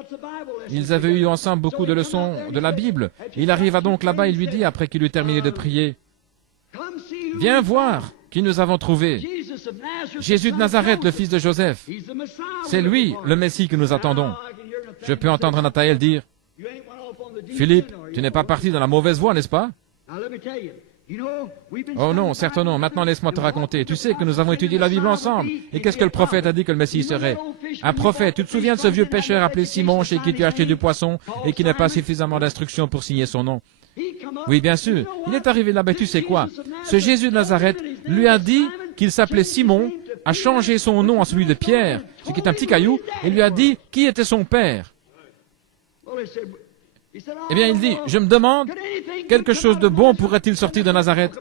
Ils avaient eu ensemble beaucoup de leçons de la Bible. Il arriva donc là-bas et lui dit, après qu'il eut terminé de prier, « Viens voir qui nous avons trouvé. Jésus de Nazareth, le fils de Joseph. C'est lui, le Messie que nous attendons. » Je peux entendre Nathanaël dire, « Philippe, tu n'es pas parti dans la mauvaise voie, n'est-ce pas? » Oh non, certes non. Maintenant, laisse-moi te raconter. Tu sais que nous avons étudié la Bible ensemble. Et qu'est-ce que le prophète a dit que le Messie serait? Un prophète. Tu te souviens de ce vieux pêcheur appelé Simon, chez qui tu as acheté du poisson et qui n'a pas suffisamment d'instructions pour signer son nom? Oui, bien sûr. Il est arrivé là-bas, tu sais quoi? Ce Jésus de Nazareth lui a dit qu'il s'appelait Simon, a changé son nom en celui de Pierre, ce qui est un petit caillou, et lui a dit qui était son père. Eh bien, il dit, je me demande, quelque chose de bon pourrait-il sortir de Nazareth?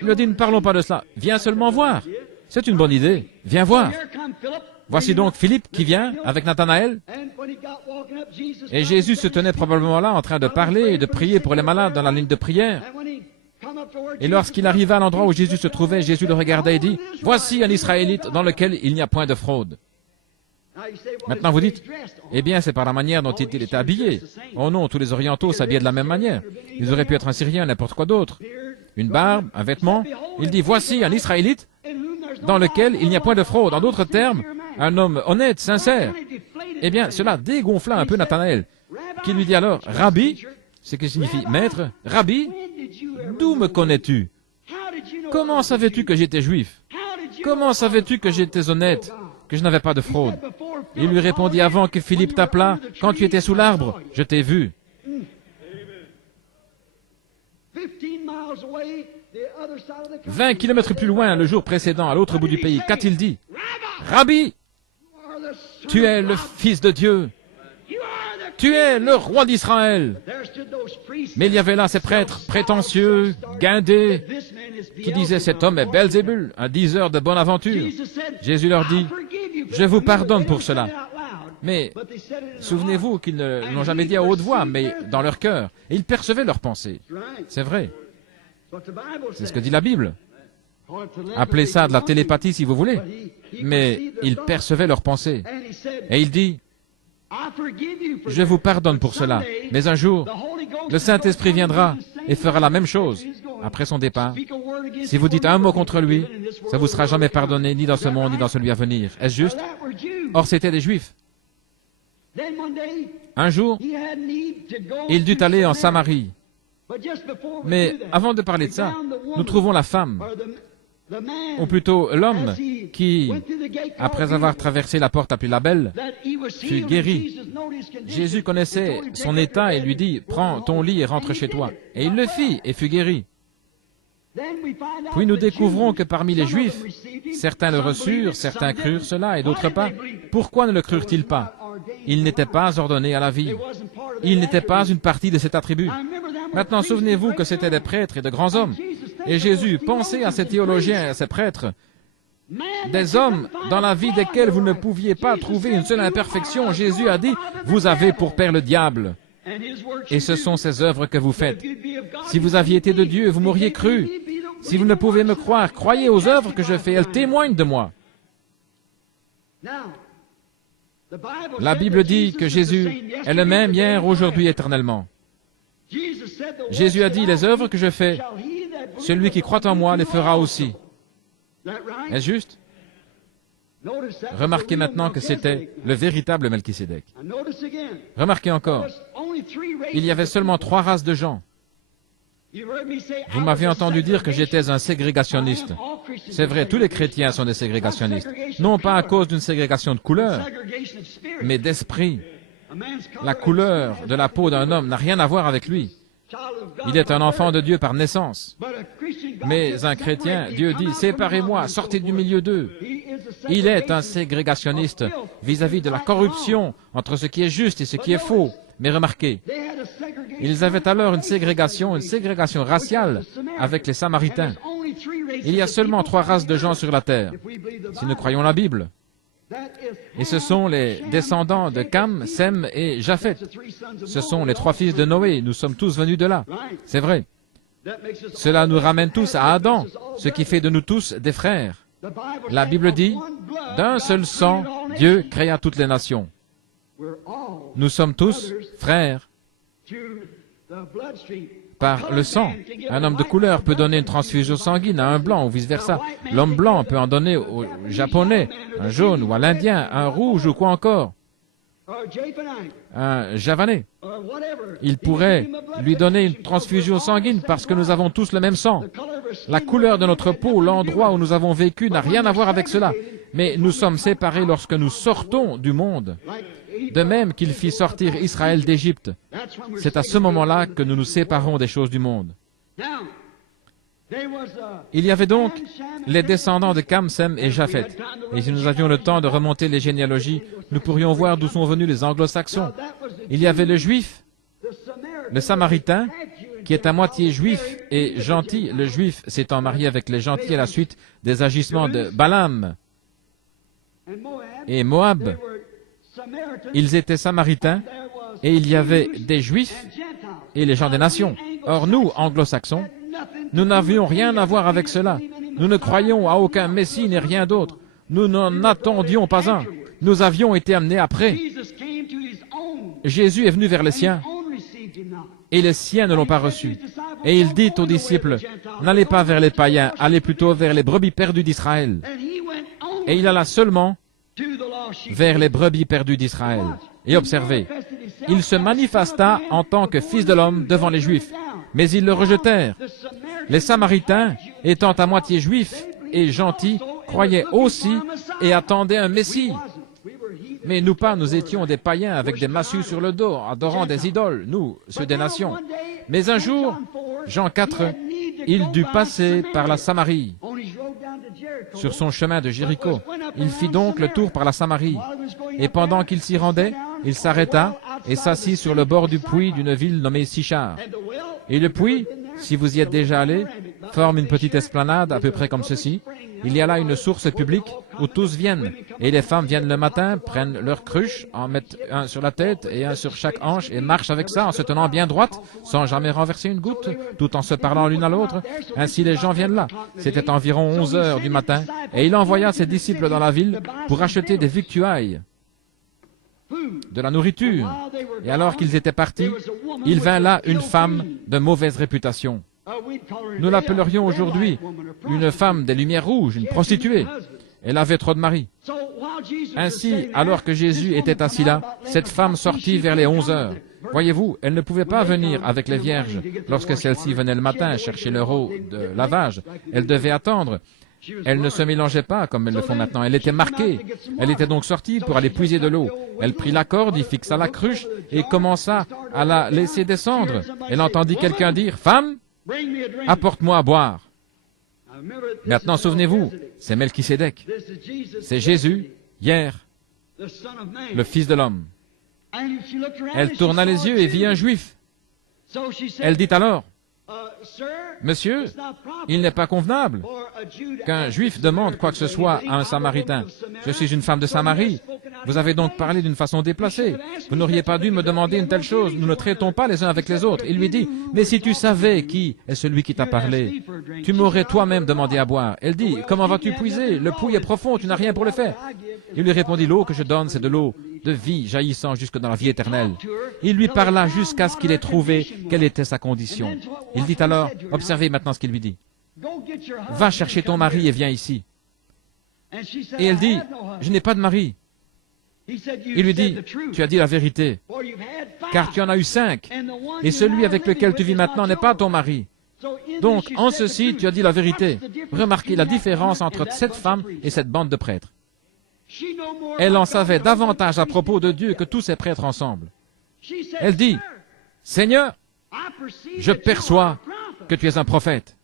Il lui a dit, ne parlons pas de cela, viens seulement voir. C'est une bonne idée, viens voir. Voici donc Philippe qui vient avec Nathanaël. Et Jésus se tenait probablement là en train de parler et de prier pour les malades dans la ligne de prière. Et lorsqu'il arriva à l'endroit où Jésus se trouvait, Jésus le regardait et dit, « Voici un Israélite dans lequel il n'y a point de fraude. » Maintenant vous dites, « Eh bien, c'est par la manière dont il était habillé. Oh non, tous les orientaux s'habillaient de la même manière. Ils auraient pu être un Syrien, n'importe quoi d'autre. Une barbe, un vêtement. Il dit, « Voici un Israélite dans lequel il n'y a point de fraude. » En d'autres termes, un homme honnête, sincère. Eh bien, cela dégonfla un peu Nathanaël, qui lui dit alors, « Rabbi », ce qui signifie « maître »,« Rabbi, d'où me connais-tu? Comment savais-tu que j'étais juif? Comment savais-tu que j'étais honnête, que je n'avais pas de fraude? » Il lui répondit, « Avant que Philippe t'appelât, quand tu étais sous l'arbre, je t'ai vu. » 20 kilomètres plus loin, le jour précédent, à l'autre bout du pays, qu'a-t-il dit? « Rabbi, tu es le Fils de Dieu. Tu es le roi d'Israël. » Mais il y avait là ces prêtres prétentieux, guindés, qui disaient, « Cet homme est Belzébul, un diseur de bonne aventure. » Jésus leur dit, « Je vous pardonne pour cela. » Mais souvenez-vous qu'ils ne l'ont jamais dit à haute voix, mais dans leur cœur. Et ils percevaient leurs pensées. C'est vrai. C'est ce que dit la Bible. Appelez ça de la télépathie si vous voulez. Mais ils percevaient leurs pensées. Et il dit, « Je vous pardonne pour cela. Mais un jour, le Saint-Esprit viendra et fera la même chose après son départ. Si vous dites un mot contre lui, ça vous sera jamais pardonné, ni dans ce monde, ni dans celui à venir. » Est-ce juste? Or, c'étaient des Juifs. Un jour, il dut aller en Samarie. Mais avant de parler de ça, nous trouvons la femme, ou plutôt l'homme, qui, après avoir traversé la porte appelée la Belle, fut guéri. Jésus connaissait son état et lui dit, « Prends ton lit et rentre chez toi. » Et il le fit et fut guéri. Puis nous découvrons que parmi les Juifs, certains le reçurent, certains crurent cela et d'autres pas. Pourquoi ne le crurent-ils pas? Il n'était pas ordonné à la vie. Il n'était pas une partie de cet attribut. Maintenant, souvenez-vous que c'étaient des prêtres et de grands hommes. Et Jésus, pensez à ces théologiens et à ces prêtres, des hommes dans la vie desquels vous ne pouviez pas trouver une seule imperfection. Jésus a dit, « Vous avez pour père le diable. » Et ce sont ces œuvres que vous faites. Si vous aviez été de Dieu, vous m'auriez cru. Si vous ne pouvez me croire, croyez aux œuvres que je fais. Elles témoignent de moi. La Bible dit que Jésus est le même hier, aujourd'hui, éternellement. Jésus a dit, « Les œuvres que je fais, celui qui croit en moi les fera aussi. » Est-ce juste? Remarquez maintenant que c'était le véritable Melchisédek. Remarquez encore, il y avait seulement 3 races de gens. Vous m'avez entendu dire que j'étais un ségrégationniste. C'est vrai, tous les chrétiens sont des ségrégationnistes. Non pas à cause d'une ségrégation de couleur, mais d'esprit. La couleur de la peau d'un homme n'a rien à voir avec lui. Il est un enfant de Dieu par naissance. Mais un chrétien, Dieu dit, « Séparez-moi, sortez du milieu d'eux. » Il est un ségrégationniste vis-à-vis de la corruption entre ce qui est juste et ce qui est faux. Mais remarquez, ils avaient alors une ségrégation raciale avec les Samaritains. Il y a seulement 3 races de gens sur la terre, si nous croyons la Bible. Et ce sont les descendants de Cam, Sem et Japhet. Ce sont les 3 fils de Noé. Nous sommes tous venus de là. C'est vrai. Cela nous ramène tous à Adam, ce qui fait de nous tous des frères. La Bible dit, « D'un seul sang, Dieu créa toutes les nations. » Nous sommes tous frères par le sang. Un homme de couleur peut donner une transfusion sanguine à un blanc ou vice-versa. L'homme blanc peut en donner au japonais, un jaune ou à l'indien, un rouge ou quoi encore. Un javanais. Il pourrait lui donner une transfusion sanguine parce que nous avons tous le même sang. La couleur de notre peau, l'endroit où nous avons vécu n'a rien à voir avec cela. Mais nous sommes séparés lorsque nous sortons du monde. De même qu'il fit sortir Israël d'Égypte. C'est à ce moment-là que nous nous séparons des choses du monde. Il y avait donc les descendants de Cam, Sem et Japhet. Et si nous avions le temps de remonter les généalogies, nous pourrions voir d'où sont venus les anglo-saxons. Il y avait le juif, Le Samaritain, qui est à moitié juif et gentil, le juif s'étant marié avec les gentils à la suite des agissements de Balaam et Moab, ils étaient samaritains et il y avait des juifs et les gens des nations. Or nous, anglo-saxons, nous n'avions rien à voir avec cela. Nous ne croyions à aucun Messie ni rien d'autre. Nous n'en attendions pas un. Nous avions été amenés après. Jésus est venu vers les siens et les siens ne l'ont pas reçu. Et il dit aux disciples, n'allez pas vers les païens, allez plutôt vers les brebis perdues d'Israël. Et il alla seulement vers les brebis perdues d'Israël. Et observez, il se manifesta en tant que fils de l'homme devant les Juifs, mais ils le rejetèrent. Les Samaritains, étant à moitié juifs et gentils, croyaient aussi et attendaient un Messie. Mais nous pas, nous étions des païens avec des massues sur le dos, adorant des idoles, nous, ceux des nations. Mais un jour, Jean 4, il dut passer par la Samarie. Sur son chemin de Jéricho, il fit donc le tour par la Samarie. Et pendant qu'il s'y rendait, il s'arrêta et s'assit sur le bord du puits d'une ville nommée Sichar. Et le puits, si vous y êtes déjà allé, forme une petite esplanade à peu près comme ceci. Il y a là une source publique où tous viennent. Et les femmes viennent le matin, prennent leur cruche, en mettent un sur la tête et un sur chaque hanche et marchent avec ça en se tenant bien droite, sans jamais renverser une goutte, tout en se parlant l'une à l'autre. Ainsi les gens viennent là. C'était environ 11 heures du matin et il envoya ses disciples dans la ville pour acheter des victuailles, de la nourriture. Et alors qu'ils étaient partis, il vint là une femme de mauvaise réputation. Nous l'appellerions aujourd'hui une femme des Lumières rouges, une prostituée. Elle avait trop de maris. Ainsi, alors que Jésus était assis là, cette femme sortit vers les 11 heures. Voyez-vous, elle ne pouvait pas venir avec les vierges lorsque celles-ci venaient le matin chercher leur eau de lavage. Elle devait attendre. Elle ne se mélangeait pas comme elles le font maintenant. Elle était marquée. Elle était donc sortie pour aller puiser de l'eau. Elle prit la corde, y fixa la cruche et commença à la laisser descendre. Elle entendit quelqu'un dire, « Femme, apporte-moi à boire. » Maintenant, souvenez-vous, c'est Melchisédek. C'est Jésus, hier, le Fils de l'homme. Elle tourna les yeux et vit un juif. Elle dit alors, « Monsieur, il n'est pas convenable qu'un juif demande quoi que ce soit à un samaritain. Je suis une femme de Samarie. Vous avez donc parlé d'une façon déplacée. Vous n'auriez pas dû me demander une telle chose. Nous ne traitons pas les uns avec les autres. » Il lui dit, « Mais si tu savais qui est celui qui t'a parlé, tu m'aurais toi-même demandé à boire. » Elle dit, « Comment vas-tu puiser? Le puits est profond, tu n'as rien pour le faire. » Il lui répondit, « L'eau que je donne, c'est de l'eau de vie jaillissant jusque dans la vie éternelle. » Il lui parla jusqu'à ce qu'il ait trouvé quelle était sa condition. Il dit alors, observez maintenant ce qu'il lui dit. « Va chercher ton mari et viens ici. » Et elle dit, « Je n'ai pas de mari. » Il lui dit, « Tu as dit la vérité, car tu en as eu 5, et celui avec lequel tu vis maintenant n'est pas ton mari. Donc, en ceci, tu as dit la vérité. » Remarquez la différence entre cette femme et cette bande de prêtres. Elle en savait davantage à propos de Dieu que tous ces prêtres ensemble. Elle dit, « Seigneur, je perçois que tu es un prophète. »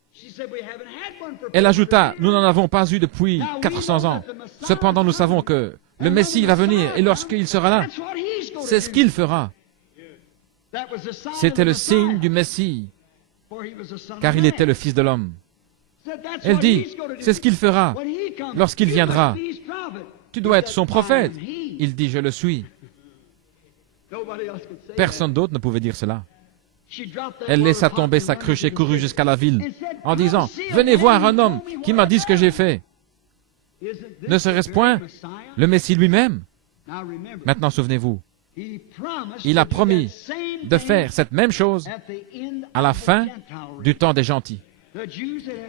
Elle ajouta, « Nous n'en avons pas eu depuis 400 ans. Cependant, nous savons que le Messie va venir, et lorsqu'il sera là, c'est ce qu'il fera. » C'était le signe du Messie, car il était le Fils de l'homme. Elle dit, « C'est ce qu'il fera lorsqu'il viendra. Tu dois être son prophète. » Il dit, « Je le suis. » Personne d'autre ne pouvait dire cela. Elle laissa tomber sa cruche et courut jusqu'à la ville, en disant, « Venez voir un homme qui m'a dit ce que j'ai fait. » Ne serait-ce point le Messie lui-même? Maintenant, souvenez-vous, il a promis de faire cette même chose à la fin du temps des gentils.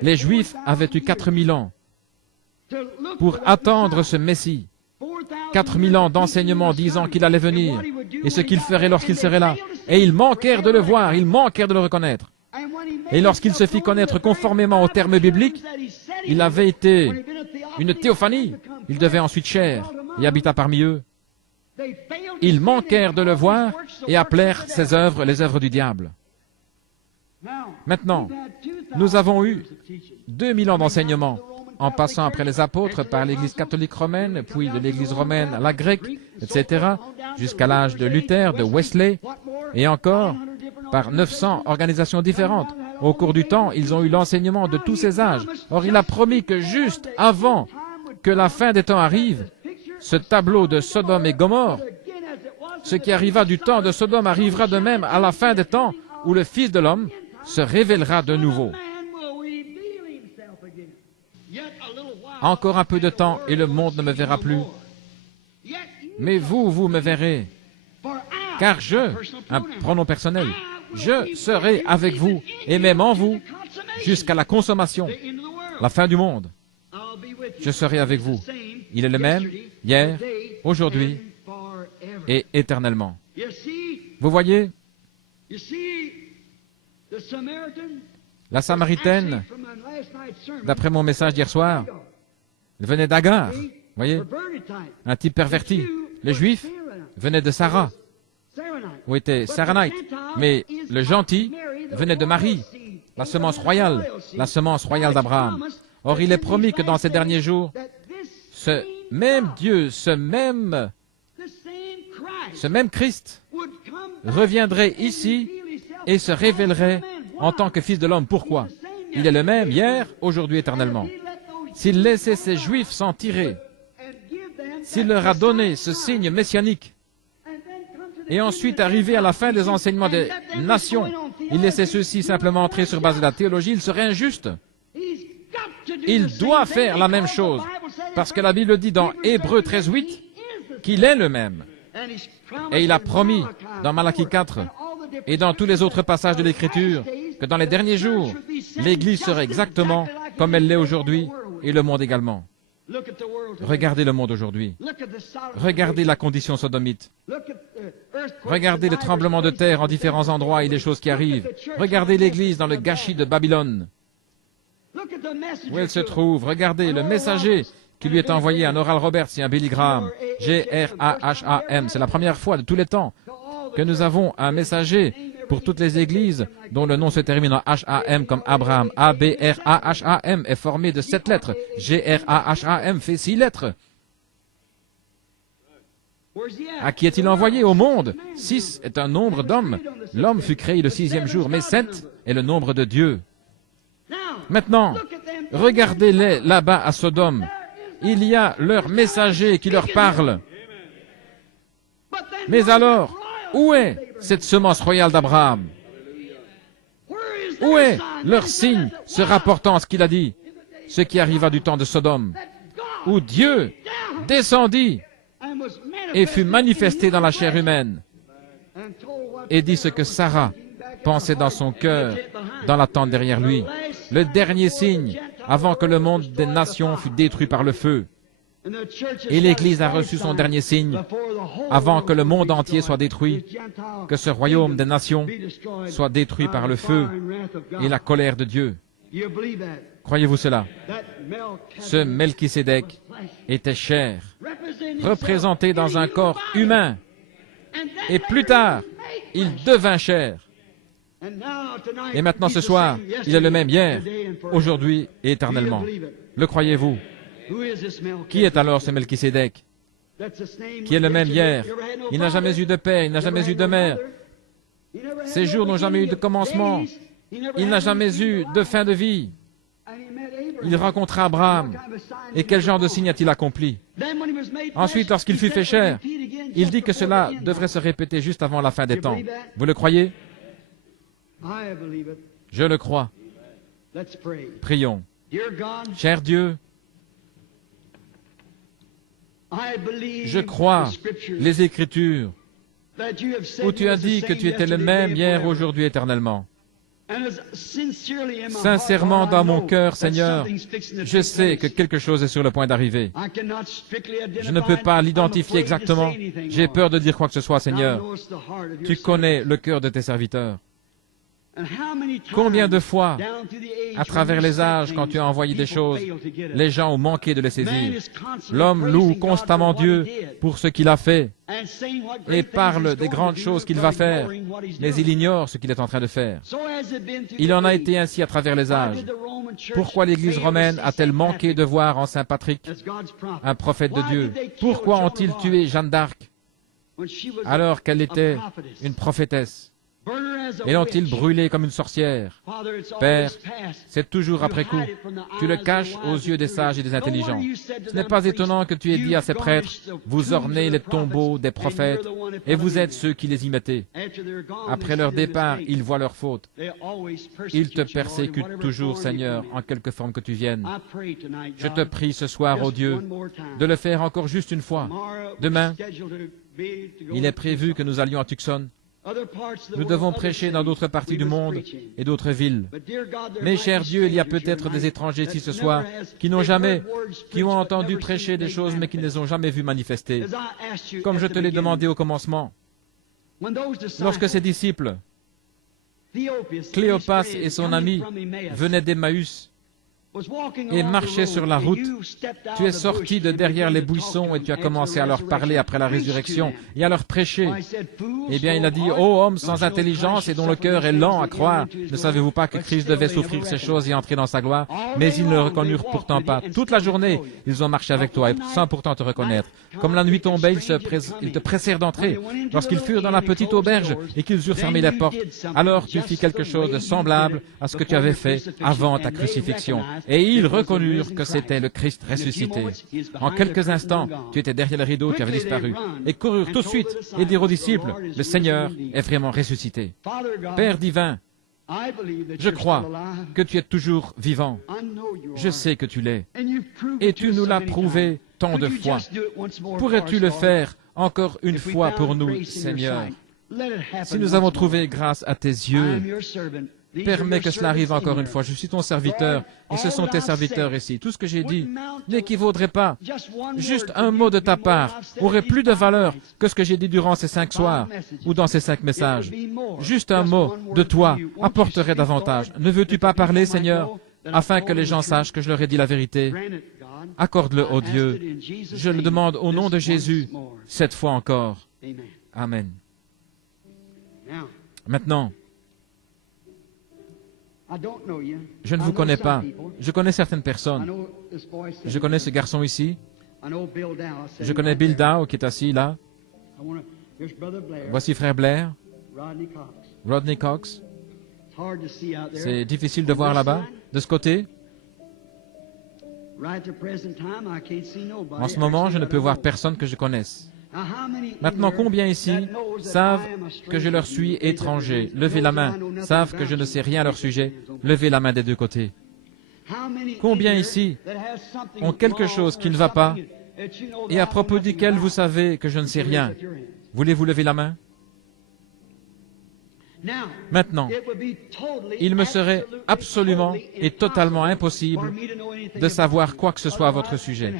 Les Juifs avaient eu 4000 ans pour attendre ce Messie. 4000 ans d'enseignement disant qu'il allait venir et ce qu'il ferait lorsqu'il serait là. Et ils manquèrent de le voir, ils manquèrent de le reconnaître. Et lorsqu'il se fit connaître conformément aux termes bibliques, il avait été une théophanie. Il devait ensuite chair et habita parmi eux. Ils manquèrent de le voir et appelèrent ses œuvres les œuvres du diable. Maintenant, nous avons eu 2000 ans d'enseignement, en passant après les apôtres par l'Église catholique romaine, puis de l'Église romaine à la grecque, etc., jusqu'à l'âge de Luther, de Wesley, et encore par 900 organisations différentes. Au cours du temps, ils ont eu l'enseignement de tous ces âges. Or, il a promis que juste avant que la fin des temps arrive, ce tableau de Sodome et Gomorrhe, ce qui arriva du temps de Sodome arrivera de même à la fin des temps où le Fils de l'homme se révélera de nouveau. Encore un peu de temps et le monde ne me verra plus. Mais vous, vous me verrez. Car je, un pronom personnel, je serai avec vous et même en vous jusqu'à la consommation, la fin du monde. Je serai avec vous. Il est le même hier, aujourd'hui et éternellement. Vous voyez, la Samaritaine, d'après mon message d'hier soir, elle venait d'Agar, vous voyez, un type perverti. Les Juifs venaient de Sarah, où était Saranite, mais le gentil venait de Marie, la semence royale d'Abraham. Or, il est promis que dans ces derniers jours, ce même Dieu, ce même Christ reviendrait ici et se révélerait en tant que Fils de l'homme. Pourquoi? Il est le même hier, aujourd'hui, éternellement. S'il laissait ces Juifs s'en tirer, s'il leur a donné ce signe messianique, et ensuite arrivé à la fin des enseignements des nations, il laissait ceux-ci simplement entrer sur base de la théologie, il serait injuste. Il doit faire la même chose, parce que la Bible dit dans Hébreux 13:8 qu'il est le même. Et il a promis dans Malachie 4 et dans tous les autres passages de l'Écriture que dans les derniers jours, l'Église serait exactement comme elle l'est aujourd'hui et le monde également. Regardez le monde aujourd'hui. Regardez la condition sodomite. Regardez le tremblement de terre en différents endroits et les choses qui arrivent. Regardez l'Église dans le gâchis de Babylone. Où elle se trouve. Regardez le messager qui lui est envoyé, un Oral Roberts et un Billy Graham. G-R-A-H-A-M. C'est la première fois de tous les temps que nous avons un messager pour toutes les églises dont le nom se termine en H-A-M comme Abraham. A-B-R-A-H-A-M est formé de 7 lettres. G-R-A-H-A-M fait 6 lettres. À qui est-il envoyé? Au monde. 6 est un nombre d'hommes. L'homme fut créé le 6e jour, mais 7 est le nombre de Dieu. Maintenant, regardez-les là-bas à Sodome. Il y a leur messager qui leur parle. Mais alors, où est cette semence royale d'Abraham? Où est leur signe se rapportant à ce qu'il a dit, ce qui arriva du temps de Sodome, où Dieu descendit et fut manifesté dans la chair humaine et dit ce que Sarah pensait dans son cœur, dans l'attente derrière lui. Le dernier signe, avant que le monde des nations fût détruit par le feu. Et l'Église a reçu son dernier signe, avant que le monde entier soit détruit, que ce royaume des nations soit détruit par le feu et la colère de Dieu. Croyez-vous cela? Ce Melchisédek était chair, représenté dans un corps humain, et plus tard, il devint chair. Et maintenant, ce soir, il est le même hier, aujourd'hui et éternellement. Le croyez-vous? Qui est alors ce Melchisédek? Qui est le même hier? Il n'a jamais eu de père, il n'a jamais eu de mère. Ses jours n'ont jamais eu de commencement. Il n'a jamais eu de fin de vie. Il rencontra Abraham. Et quel genre de signe a-t-il accompli? Ensuite, lorsqu'il fut fait chair, il dit que cela devrait se répéter juste avant la fin des temps. Vous le croyez? Je le crois. Prions. Cher Dieu, je crois les Écritures où tu as dit que tu étais le même hier, aujourd'hui, éternellement. Sincèrement, dans mon cœur, Seigneur, je sais que quelque chose est sur le point d'arriver. Je ne peux pas l'identifier exactement. J'ai peur de dire quoi que ce soit, Seigneur. Tu connais le cœur de tes serviteurs. Combien de fois, à travers les âges, quand tu as envoyé des choses, les gens ont manqué de les saisir. L'homme loue constamment Dieu pour ce qu'il a fait et parle des grandes choses qu'il va faire, mais il ignore ce qu'il est en train de faire. Il en a été ainsi à travers les âges. Pourquoi l'Église romaine a-t-elle manqué de voir en Saint Patrick un prophète de Dieu? Pourquoi ont-ils tué Jeanne d'Arc alors qu'elle était une prophétesse? et l'ont-ils brûlé comme une sorcière? Père, c'est toujours après coup. Tu le caches aux yeux des sages et des intelligents. Ce n'est pas étonnant que tu aies dit à ces prêtres, vous ornez les tombeaux des prophètes, et vous êtes ceux qui les y mettez. Après leur départ, ils voient leur faute. Ils te persécutent toujours, Seigneur, en quelque forme que tu viennes. Je te prie ce soir, ô Dieu, de le faire encore juste une fois. Demain, il est prévu que nous allions à Tucson. Nous devons prêcher dans d'autres parties du monde et d'autres villes. Mais, cher Dieu, il y a peut-être des étrangers ici ce soir qui ont entendu prêcher des choses, mais qui ne les ont jamais vues manifester. Comme je te l'ai demandé au commencement, lorsque ces disciples, Cléopas et son ami, venaient d'Emmaüs et marchaient sur la route, tu es sorti de derrière les buissons et tu as commencé à leur parler après la résurrection et à leur prêcher. Eh bien, il a dit, ô homme sans intelligence et dont le cœur est lent à croire, ne savez-vous pas que Christ devait souffrir ces choses et entrer dans sa gloire? Mais ils ne le reconnurent pourtant pas. Toute la journée, ils ont marché avec toi, sans pourtant te reconnaître. Comme la nuit tombait, ils te pressèrent d'entrer. Lorsqu'ils furent dans la petite auberge et qu'ils eurent fermé les portes, alors tu fis quelque chose de semblable à ce que tu avais fait avant ta crucifixion. Et ils reconnurent que c'était le Christ ressuscité. En quelques instants, tu étais derrière le rideau, tu avais disparu. Et coururent tout de suite et dirent aux disciples, le Seigneur est vraiment ressuscité. Père divin, je crois que tu es toujours vivant. Je sais que tu l'es. Et tu nous l'as prouvé tant de fois. Pourrais-tu le faire encore une fois pour nous, Seigneur? Si nous avons trouvé grâce à tes yeux, permets que cela arrive encore une fois. Je suis ton serviteur, et ce sont tes serviteurs ici. Tout ce que j'ai dit n'équivaudrait pas. Juste un mot de ta part aurait plus de valeur que ce que j'ai dit durant ces 5 soirs, ou dans ces 5 messages. Juste un mot de toi apporterait davantage. Ne veux-tu pas parler, Seigneur, afin que les gens sachent que je leur ai dit la vérité? Accorde-le, ô Dieu. Je le demande au nom de Jésus, cette fois encore. Amen. Maintenant, je ne vous connais pas. Je connais certaines personnes. Je connais ce garçon ici. Je connais Bill Dow qui est assis là. Voici frère Blair. Rodney Cox. C'est difficile de voir là-bas. De ce côté. En ce moment, je ne peux voir personne que je connaisse. Maintenant, combien ici savent que je leur suis étranger? Levez la main. Savent que je ne sais rien à leur sujet? Levez la main des deux côtés. Combien ici ont quelque chose qui ne va pas et à propos duquel vous savez que je ne sais rien? Voulez-vous lever la main? Maintenant, il me serait absolument et totalement impossible de savoir quoi que ce soit à votre sujet.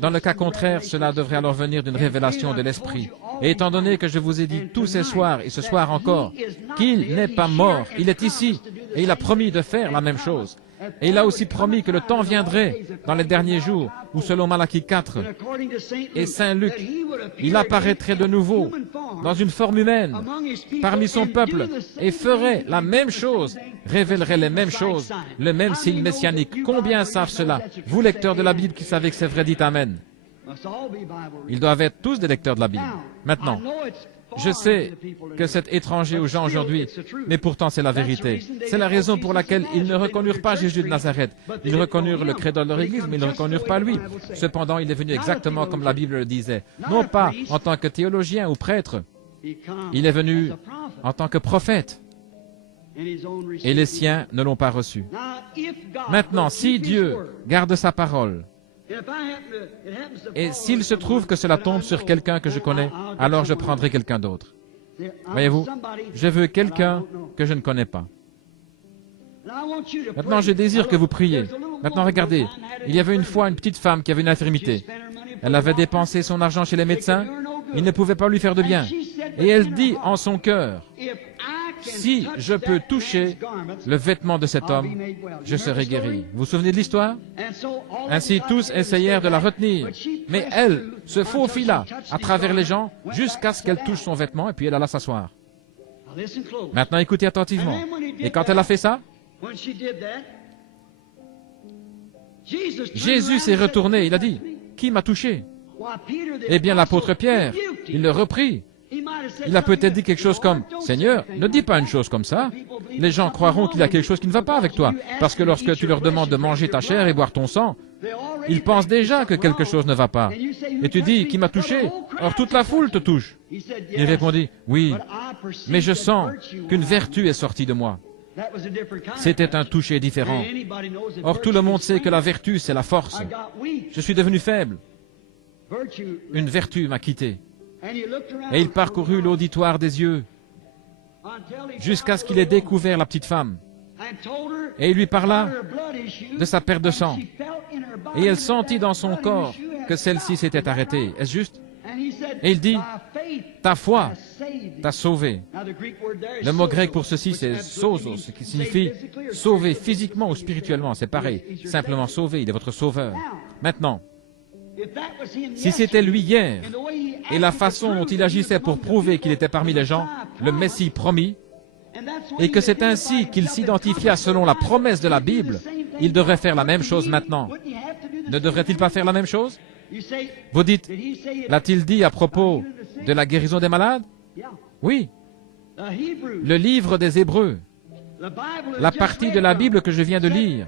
Dans le cas contraire, cela devrait alors venir d'une révélation de l'Esprit. Et étant donné que je vous ai dit tous ces soirs et ce soir encore qu'il n'est pas mort, il est ici et il a promis de faire la même chose. Et il a aussi promis que le temps viendrait dans les derniers jours où, selon Malachie 4 et Saint Luc, il apparaîtrait de nouveau dans une forme humaine parmi son peuple et ferait la même chose, révélerait les mêmes choses, le même signe messianique. Combien savent cela? Vous, lecteurs de la Bible, qui savez que c'est vrai, dites Amen. Ils doivent être tous des lecteurs de la Bible. Maintenant, je sais que c'est étranger aux gens aujourd'hui, mais pourtant c'est la vérité. C'est la raison pour laquelle ils ne reconnurent pas Jésus de Nazareth. Ils reconnurent le credo de leur Église, mais ils ne reconnurent pas lui. Cependant, il est venu exactement comme la Bible le disait. Non pas en tant que théologien ou prêtre, il est venu en tant que prophète. Et les siens ne l'ont pas reçu. Maintenant, si Dieu garde sa parole, et s'il se trouve que cela tombe sur quelqu'un que je connais, alors je prendrai quelqu'un d'autre. Voyez-vous, je veux quelqu'un que je ne connais pas. Maintenant, je désire que vous priez. Maintenant, regardez, il y avait une fois une petite femme qui avait une infirmité. Elle avait dépensé son argent chez les médecins, ils ne pouvaient pas lui faire de bien. Et elle dit en son cœur, si je peux toucher le vêtement de cet homme, je serai guéri. Vous vous souvenez de l'histoire? Ainsi, tous essayèrent de la retenir. Mais elle se faufila à travers les gens jusqu'à ce qu'elle touche son vêtement et puis elle alla s'asseoir. Maintenant, écoutez attentivement. Et quand elle a fait ça, Jésus s'est retourné. Il a dit, qui m'a touché? Eh bien, l'apôtre Pierre, il le reprit. Il a peut-être dit quelque chose comme « Seigneur, ne dis pas une chose comme ça. Les gens croiront qu'il y a quelque chose qui ne va pas avec toi. Parce que lorsque tu leur demandes de manger ta chair et boire ton sang, ils pensent déjà que quelque chose ne va pas. Et tu dis « Qui m'a touché ?» Or toute la foule te touche. Il répondit « Oui, mais je sens qu'une vertu est sortie de moi. » C'était un toucher différent. Or tout le monde sait que la vertu, c'est la force. Je suis devenu faible. Une vertu m'a quitté. Et il parcourut l'auditoire des yeux jusqu'à ce qu'il ait découvert la petite femme. Et il lui parla de sa perte de sang. Et elle sentit dans son corps que celle-ci s'était arrêtée. Est-ce juste? Et il dit, ta foi t'a sauvé. Le mot grec pour ceci, c'est sozo, ce qui signifie sauver physiquement ou spirituellement. C'est pareil. Simplement sauver, il est votre sauveur. Maintenant, si c'était lui hier, et la façon dont il agissait pour prouver qu'il était parmi les gens, le Messie promis, et que c'est ainsi qu'il s'identifia selon la promesse de la Bible, il devrait faire la même chose maintenant. Ne devrait-il pas faire la même chose? Vous dites, l'a-t-il dit à propos de la guérison des malades? Oui. Le livre des Hébreux, la partie de la Bible que je viens de lire,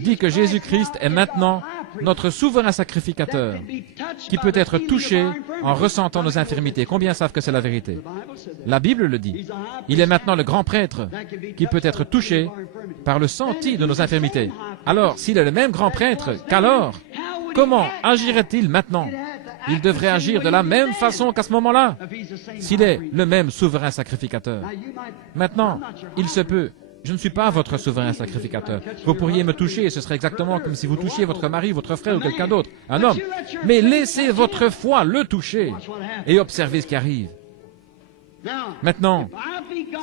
dit que Jésus-Christ est maintenant notre souverain sacrificateur, qui peut être touché en ressentant nos infirmités. Combien savent que c'est la vérité? La Bible le dit. Il est maintenant le grand prêtre, qui peut être touché par le senti de nos infirmités. Alors, s'il est le même grand prêtre, qu'alors? Comment agirait-il maintenant? Il devrait agir de la même façon qu'à ce moment-là, s'il est le même souverain sacrificateur. Maintenant, il se peut, je ne suis pas votre souverain sacrificateur. Vous pourriez me toucher et ce serait exactement comme si vous touchiez votre mari, votre frère ou quelqu'un d'autre, un homme. Mais laissez votre foi le toucher et observez ce qui arrive. Maintenant,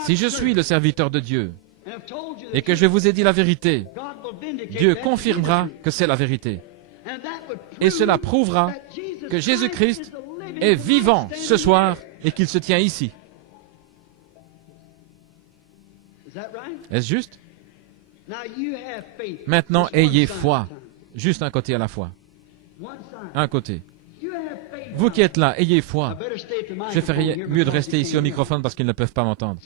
si je suis le serviteur de Dieu et que je vous ai dit la vérité, Dieu confirmera que c'est la vérité. Et cela prouvera que Jésus-Christ est vivant ce soir et qu'il se tient ici. Est-ce juste? Maintenant, ayez foi. Juste un côté à la fois. Un côté. Vous qui êtes là, ayez foi. Je ferais mieux de rester ici au microphone parce qu'ils ne peuvent pas m'entendre.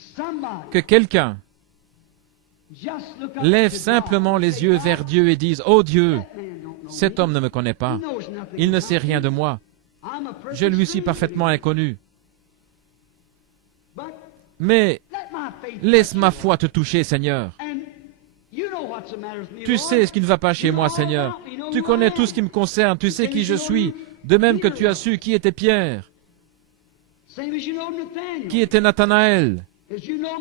Que quelqu'un lève simplement les yeux vers Dieu et dise, « Oh Dieu, cet homme ne me connaît pas. Il ne sait rien de moi. Je lui suis parfaitement inconnu. Mais laisse ma foi te toucher, Seigneur. Tu sais ce qui ne va pas chez moi, Seigneur. Tu connais tout ce qui me concerne. Tu sais qui je suis. De même que tu as su qui était Pierre, qui était Nathanaël,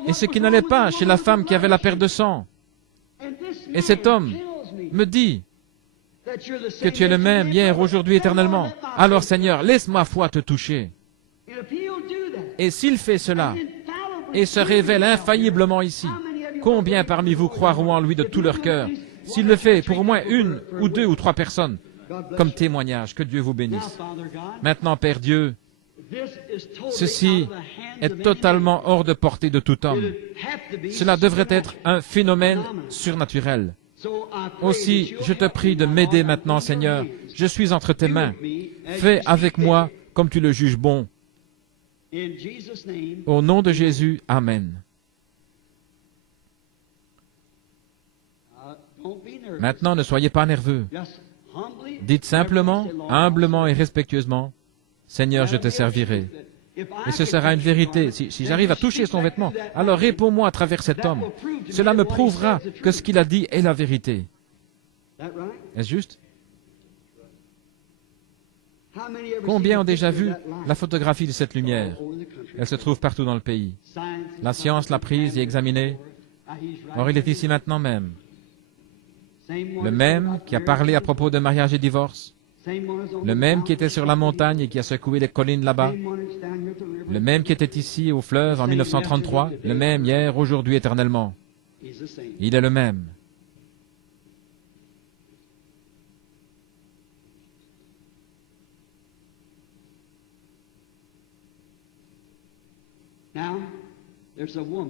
et ce qui n'allait pas chez la femme qui avait la perte de sang. Et cet homme me dit que tu es le même hier, aujourd'hui, éternellement. Alors, Seigneur, laisse ma foi te toucher. Et s'il fait cela, et se révèle infailliblement ici, combien parmi vous croiront en lui de tout leur cœur? S'il le fait pour au moins une ou deux ou trois personnes, comme témoignage, que Dieu vous bénisse. Maintenant, Père Dieu, ceci est totalement hors de portée de tout homme. Cela devrait être un phénomène surnaturel. Aussi, je te prie de m'aider maintenant, Seigneur. Je suis entre tes mains. Fais avec moi comme tu le juges bon. Au nom de Jésus, Amen. Maintenant, ne soyez pas nerveux. Dites simplement, humblement et respectueusement, « Seigneur, je te servirai. » Et ce sera une vérité. Si j'arrive à toucher son vêtement, alors réponds-moi à travers cet homme. Cela me prouvera que ce qu'il a dit est la vérité. Est-ce juste? Combien ont déjà vu la photographie de cette lumière? Elle se trouve partout dans le pays. La science l'a prise et examinée. Or, il est ici maintenant même. Le même qui a parlé à propos de mariage et divorce. Le même qui était sur la montagne et qui a secoué les collines là-bas. Le même qui était ici au fleuve en 1933. Le même hier, aujourd'hui, éternellement. Il est le même.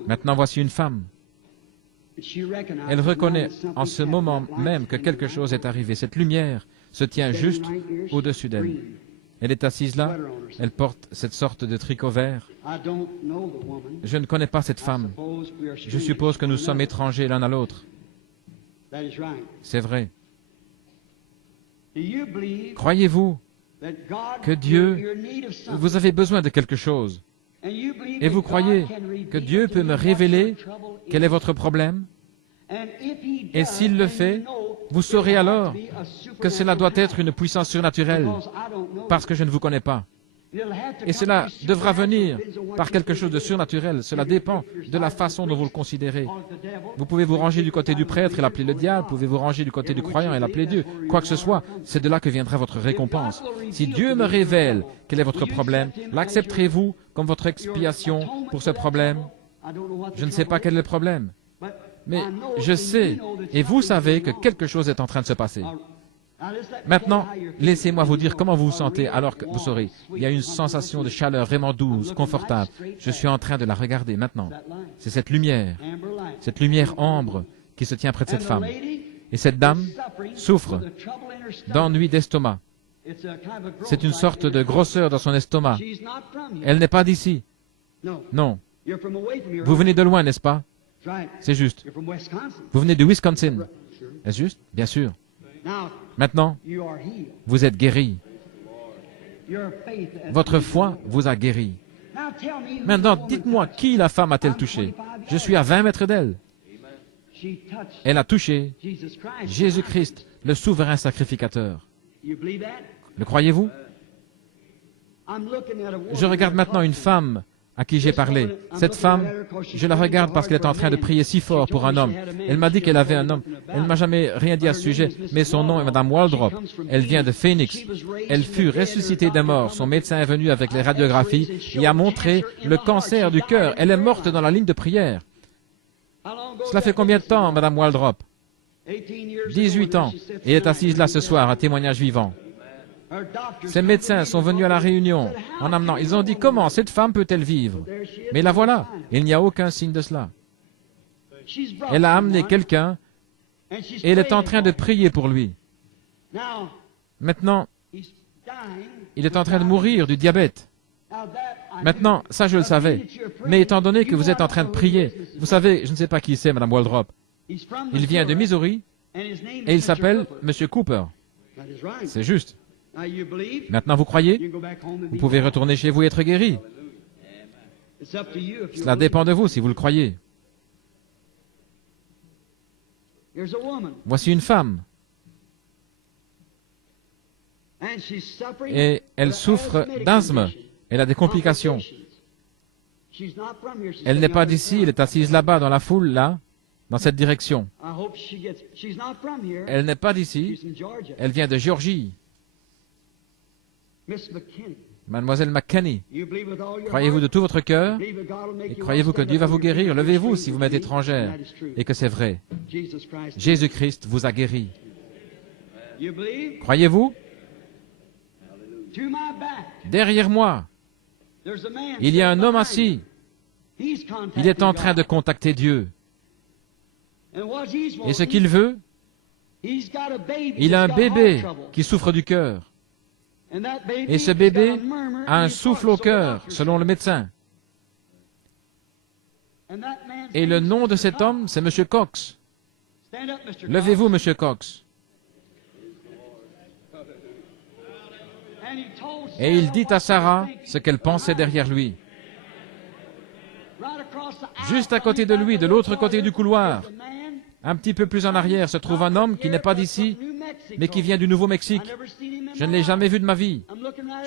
Maintenant, voici une femme. Elle reconnaît en ce moment même que quelque chose est arrivé. Cette lumière se tient juste au-dessus d'elle. Elle est assise là, elle porte cette sorte de tricot vert. Je ne connais pas cette femme. Je suppose que nous sommes étrangers l'un à l'autre. C'est vrai. Croyez-vous que Dieu, vous avez besoin de quelque chose, et vous croyez que Dieu peut me révéler quel est votre problème? Et s'il le fait, vous saurez alors que cela doit être une puissance surnaturelle, parce que je ne vous connais pas. Et cela devra venir par quelque chose de surnaturel. Cela dépend de la façon dont vous le considérez. Vous pouvez vous ranger du côté du prêtre et l'appeler le diable, vous pouvez vous ranger du côté du croyant et l'appeler Dieu. Quoi que ce soit, c'est de là que viendra votre récompense. Si Dieu me révèle quel est votre problème, l'accepterez-vous comme votre expiation pour ce problème? Je ne sais pas quel est le problème. Mais je sais, et vous savez que quelque chose est en train de se passer. Maintenant, laissez-moi vous dire comment vous vous sentez alors que vous saurez. Il y a une sensation de chaleur vraiment douce, confortable. Je suis en train de la regarder maintenant. C'est cette lumière ambre qui se tient près de cette femme. Et cette dame souffre d'ennui d'estomac. C'est une sorte de grosseur dans son estomac. Elle n'est pas d'ici. Non. Vous venez de loin, n'est-ce pas? C'est juste. Vous venez du Wisconsin. Est-ce juste? Bien sûr. Maintenant, vous êtes guéri. Votre foi vous a guéri. Maintenant, dites-moi, qui la femme a-t-elle touché? Je suis à 20 mètres d'elle. Elle a touché Jésus-Christ, le souverain sacrificateur. Le croyez-vous? Je regarde maintenant une femme à qui j'ai parlé. Cette femme, je la regarde parce qu'elle est en train de prier si fort pour un homme. Elle m'a dit qu'elle avait un homme. Elle ne m'a jamais rien dit à ce sujet, mais son nom est Madame Waldrop. Elle vient de Phoenix. Elle fut ressuscitée des morts. Son médecin est venu avec les radiographies et a montré le cancer du cœur. Elle est morte dans la ligne de prière. Cela fait combien de temps, Madame Waldrop? 18 ans. Et elle est assise là ce soir, un témoignage vivant. Ces médecins sont venus à la réunion en amenant. Ils ont dit, comment cette femme peut-elle vivre? Mais la voilà. Il n'y a aucun signe de cela. Elle a amené quelqu'un et elle est en train de prier pour lui. Maintenant, il est en train de mourir du diabète. Maintenant, ça je le savais. Mais étant donné que vous êtes en train de prier, vous savez, je ne sais pas qui c'est, Madame Waldrop. Il vient de Missouri et il s'appelle M. Cooper. C'est juste. Maintenant, vous croyez? Vous pouvez retourner chez vous et être guéri. Cela dépend de vous si vous le croyez. Voici une femme. Et elle souffre d'asthme. Elle a des complications. Elle n'est pas d'ici, elle est assise là-bas dans la foule, là, dans cette direction. Elle n'est pas d'ici, elle vient de Géorgie. Mademoiselle McKinney, croyez-vous de tout votre cœur et croyez-vous que Dieu va vous guérir? Levez-vous si vous m'êtes étrangère et que c'est vrai. Jésus-Christ vous a guéri. Croyez-vous? Derrière moi, il y a un homme assis. Il est en train de contacter Dieu. Et ce qu'il veut, il a un bébé qui souffre du cœur. Et ce bébé a un souffle au cœur, selon le médecin. Et le nom de cet homme, c'est M. Cox. Levez-vous, M. Cox. Et il dit à Sarah ce qu'elle pensait derrière lui. Juste à côté de lui, de l'autre côté du couloir, un petit peu plus en arrière, se trouve un homme qui n'est pas d'ici, mais qui vient du Nouveau-Mexique. Je ne l'ai jamais vu de ma vie.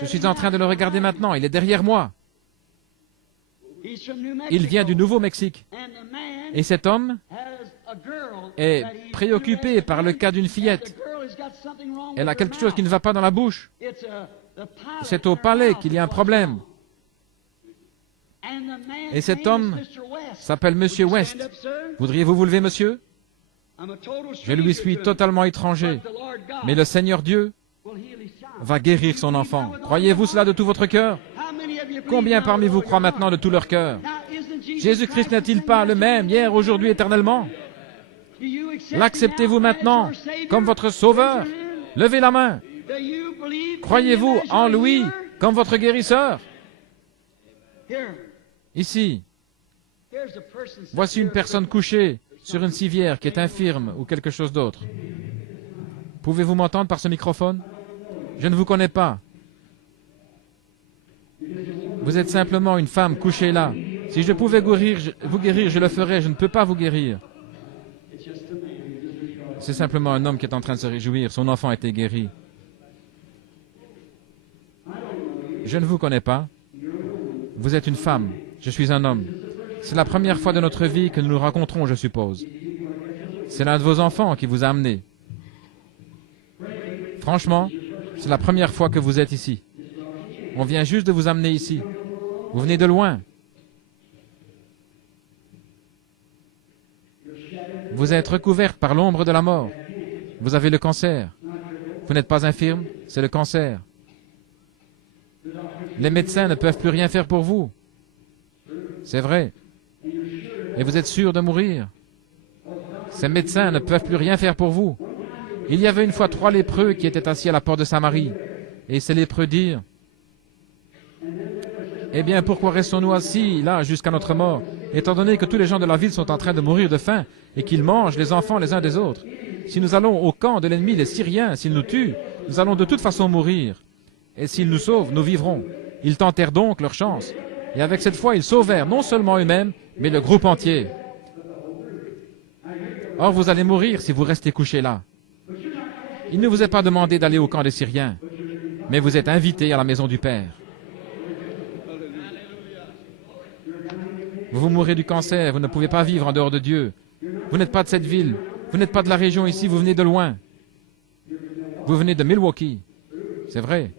Je suis en train de le regarder maintenant. Il est derrière moi. Il vient du Nouveau-Mexique. Et cet homme est préoccupé par le cas d'une fillette. Elle a quelque chose qui ne va pas dans la bouche. C'est au palais qu'il y a un problème. Et cet homme s'appelle Monsieur West. Voudriez-vous vous lever, monsieur? Je lui suis totalement étranger. Mais le Seigneur Dieu va guérir son enfant. Croyez-vous cela de tout votre cœur? Combien parmi vous croient maintenant de tout leur cœur? Jésus-Christ n'est-il pas le même hier, aujourd'hui, éternellement? L'acceptez-vous maintenant comme votre sauveur? Levez la main. Croyez-vous en lui comme votre guérisseur? Ici, voici une personne couchée sur une civière qui est infirme ou quelque chose d'autre. Pouvez-vous m'entendre par ce microphone? Je ne vous connais pas. Vous êtes simplement une femme couchée là. Si je pouvais vous guérir, je le ferais. Je ne peux pas vous guérir. C'est simplement un homme qui est en train de se réjouir. Son enfant a été guéri. Je ne vous connais pas. Vous êtes une femme. Je suis un homme. C'est la première fois de notre vie que nous nous rencontrons, je suppose. C'est l'un de vos enfants qui vous a amené. Franchement, c'est la première fois que vous êtes ici. On vient juste de vous amener ici. Vous venez de loin. Vous êtes recouverte par l'ombre de la mort. Vous avez le cancer. Vous n'êtes pas infirme, c'est le cancer. Les médecins ne peuvent plus rien faire pour vous. C'est vrai. Et vous êtes sûr de mourir. Ces médecins ne peuvent plus rien faire pour vous. Il y avait une fois 3 lépreux qui étaient assis à la porte de Samarie. Et ces lépreux dirent, « Eh bien, pourquoi restons-nous assis là jusqu'à notre mort, étant donné que tous les gens de la ville sont en train de mourir de faim et qu'ils mangent les enfants les uns des autres? Si nous allons au camp de l'ennemi, les Syriens, s'ils nous tuent, nous allons de toute façon mourir. Et s'ils nous sauvent, nous vivrons. » Ils tentèrent donc leur chance. Et avec cette foi, ils sauvèrent non seulement eux-mêmes, mais le groupe entier. Or, vous allez mourir si vous restez couchés là. Il ne vous est pas demandé d'aller au camp des Syriens, mais vous êtes invités à la maison du Père. Vous mourrez du cancer, vous ne pouvez pas vivre en dehors de Dieu. Vous n'êtes pas de cette ville, vous n'êtes pas de la région ici, vous venez de loin. Vous venez de Milwaukee. C'est vrai.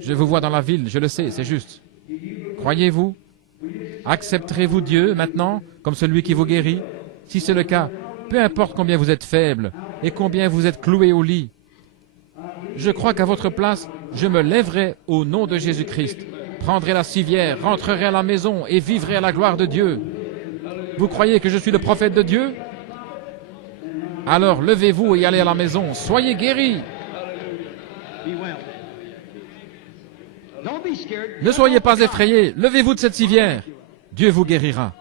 Je vous vois dans la ville, je le sais, c'est juste. Croyez-vous? Accepterez-vous Dieu maintenant comme celui qui vous guérit? Si c'est le cas, peu importe combien vous êtes faible et combien vous êtes cloué au lit, je crois qu'à votre place, je me lèverai au nom de Jésus-Christ, prendrai la civière, rentrerai à la maison et vivrai à la gloire de Dieu. Vous croyez que je suis le prophète de Dieu? Alors levez-vous et allez à la maison, soyez guéris. Ne soyez pas effrayés, levez-vous de cette civière. Dieu vous guérira.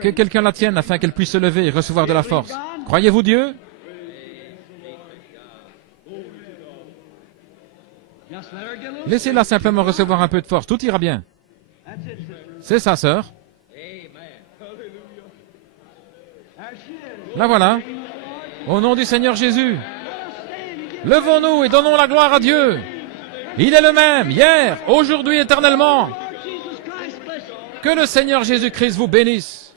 Que quelqu'un la tienne afin qu'elle puisse se lever et recevoir de la force. Croyez-vous Dieu? Laissez-la simplement recevoir un peu de force, tout ira bien. C'est ça, sœur. La voilà. Au nom du Seigneur Jésus, levons-nous et donnons la gloire à Dieu. Il est le même, hier, aujourd'hui, éternellement. Que le Seigneur Jésus-Christ vous bénisse.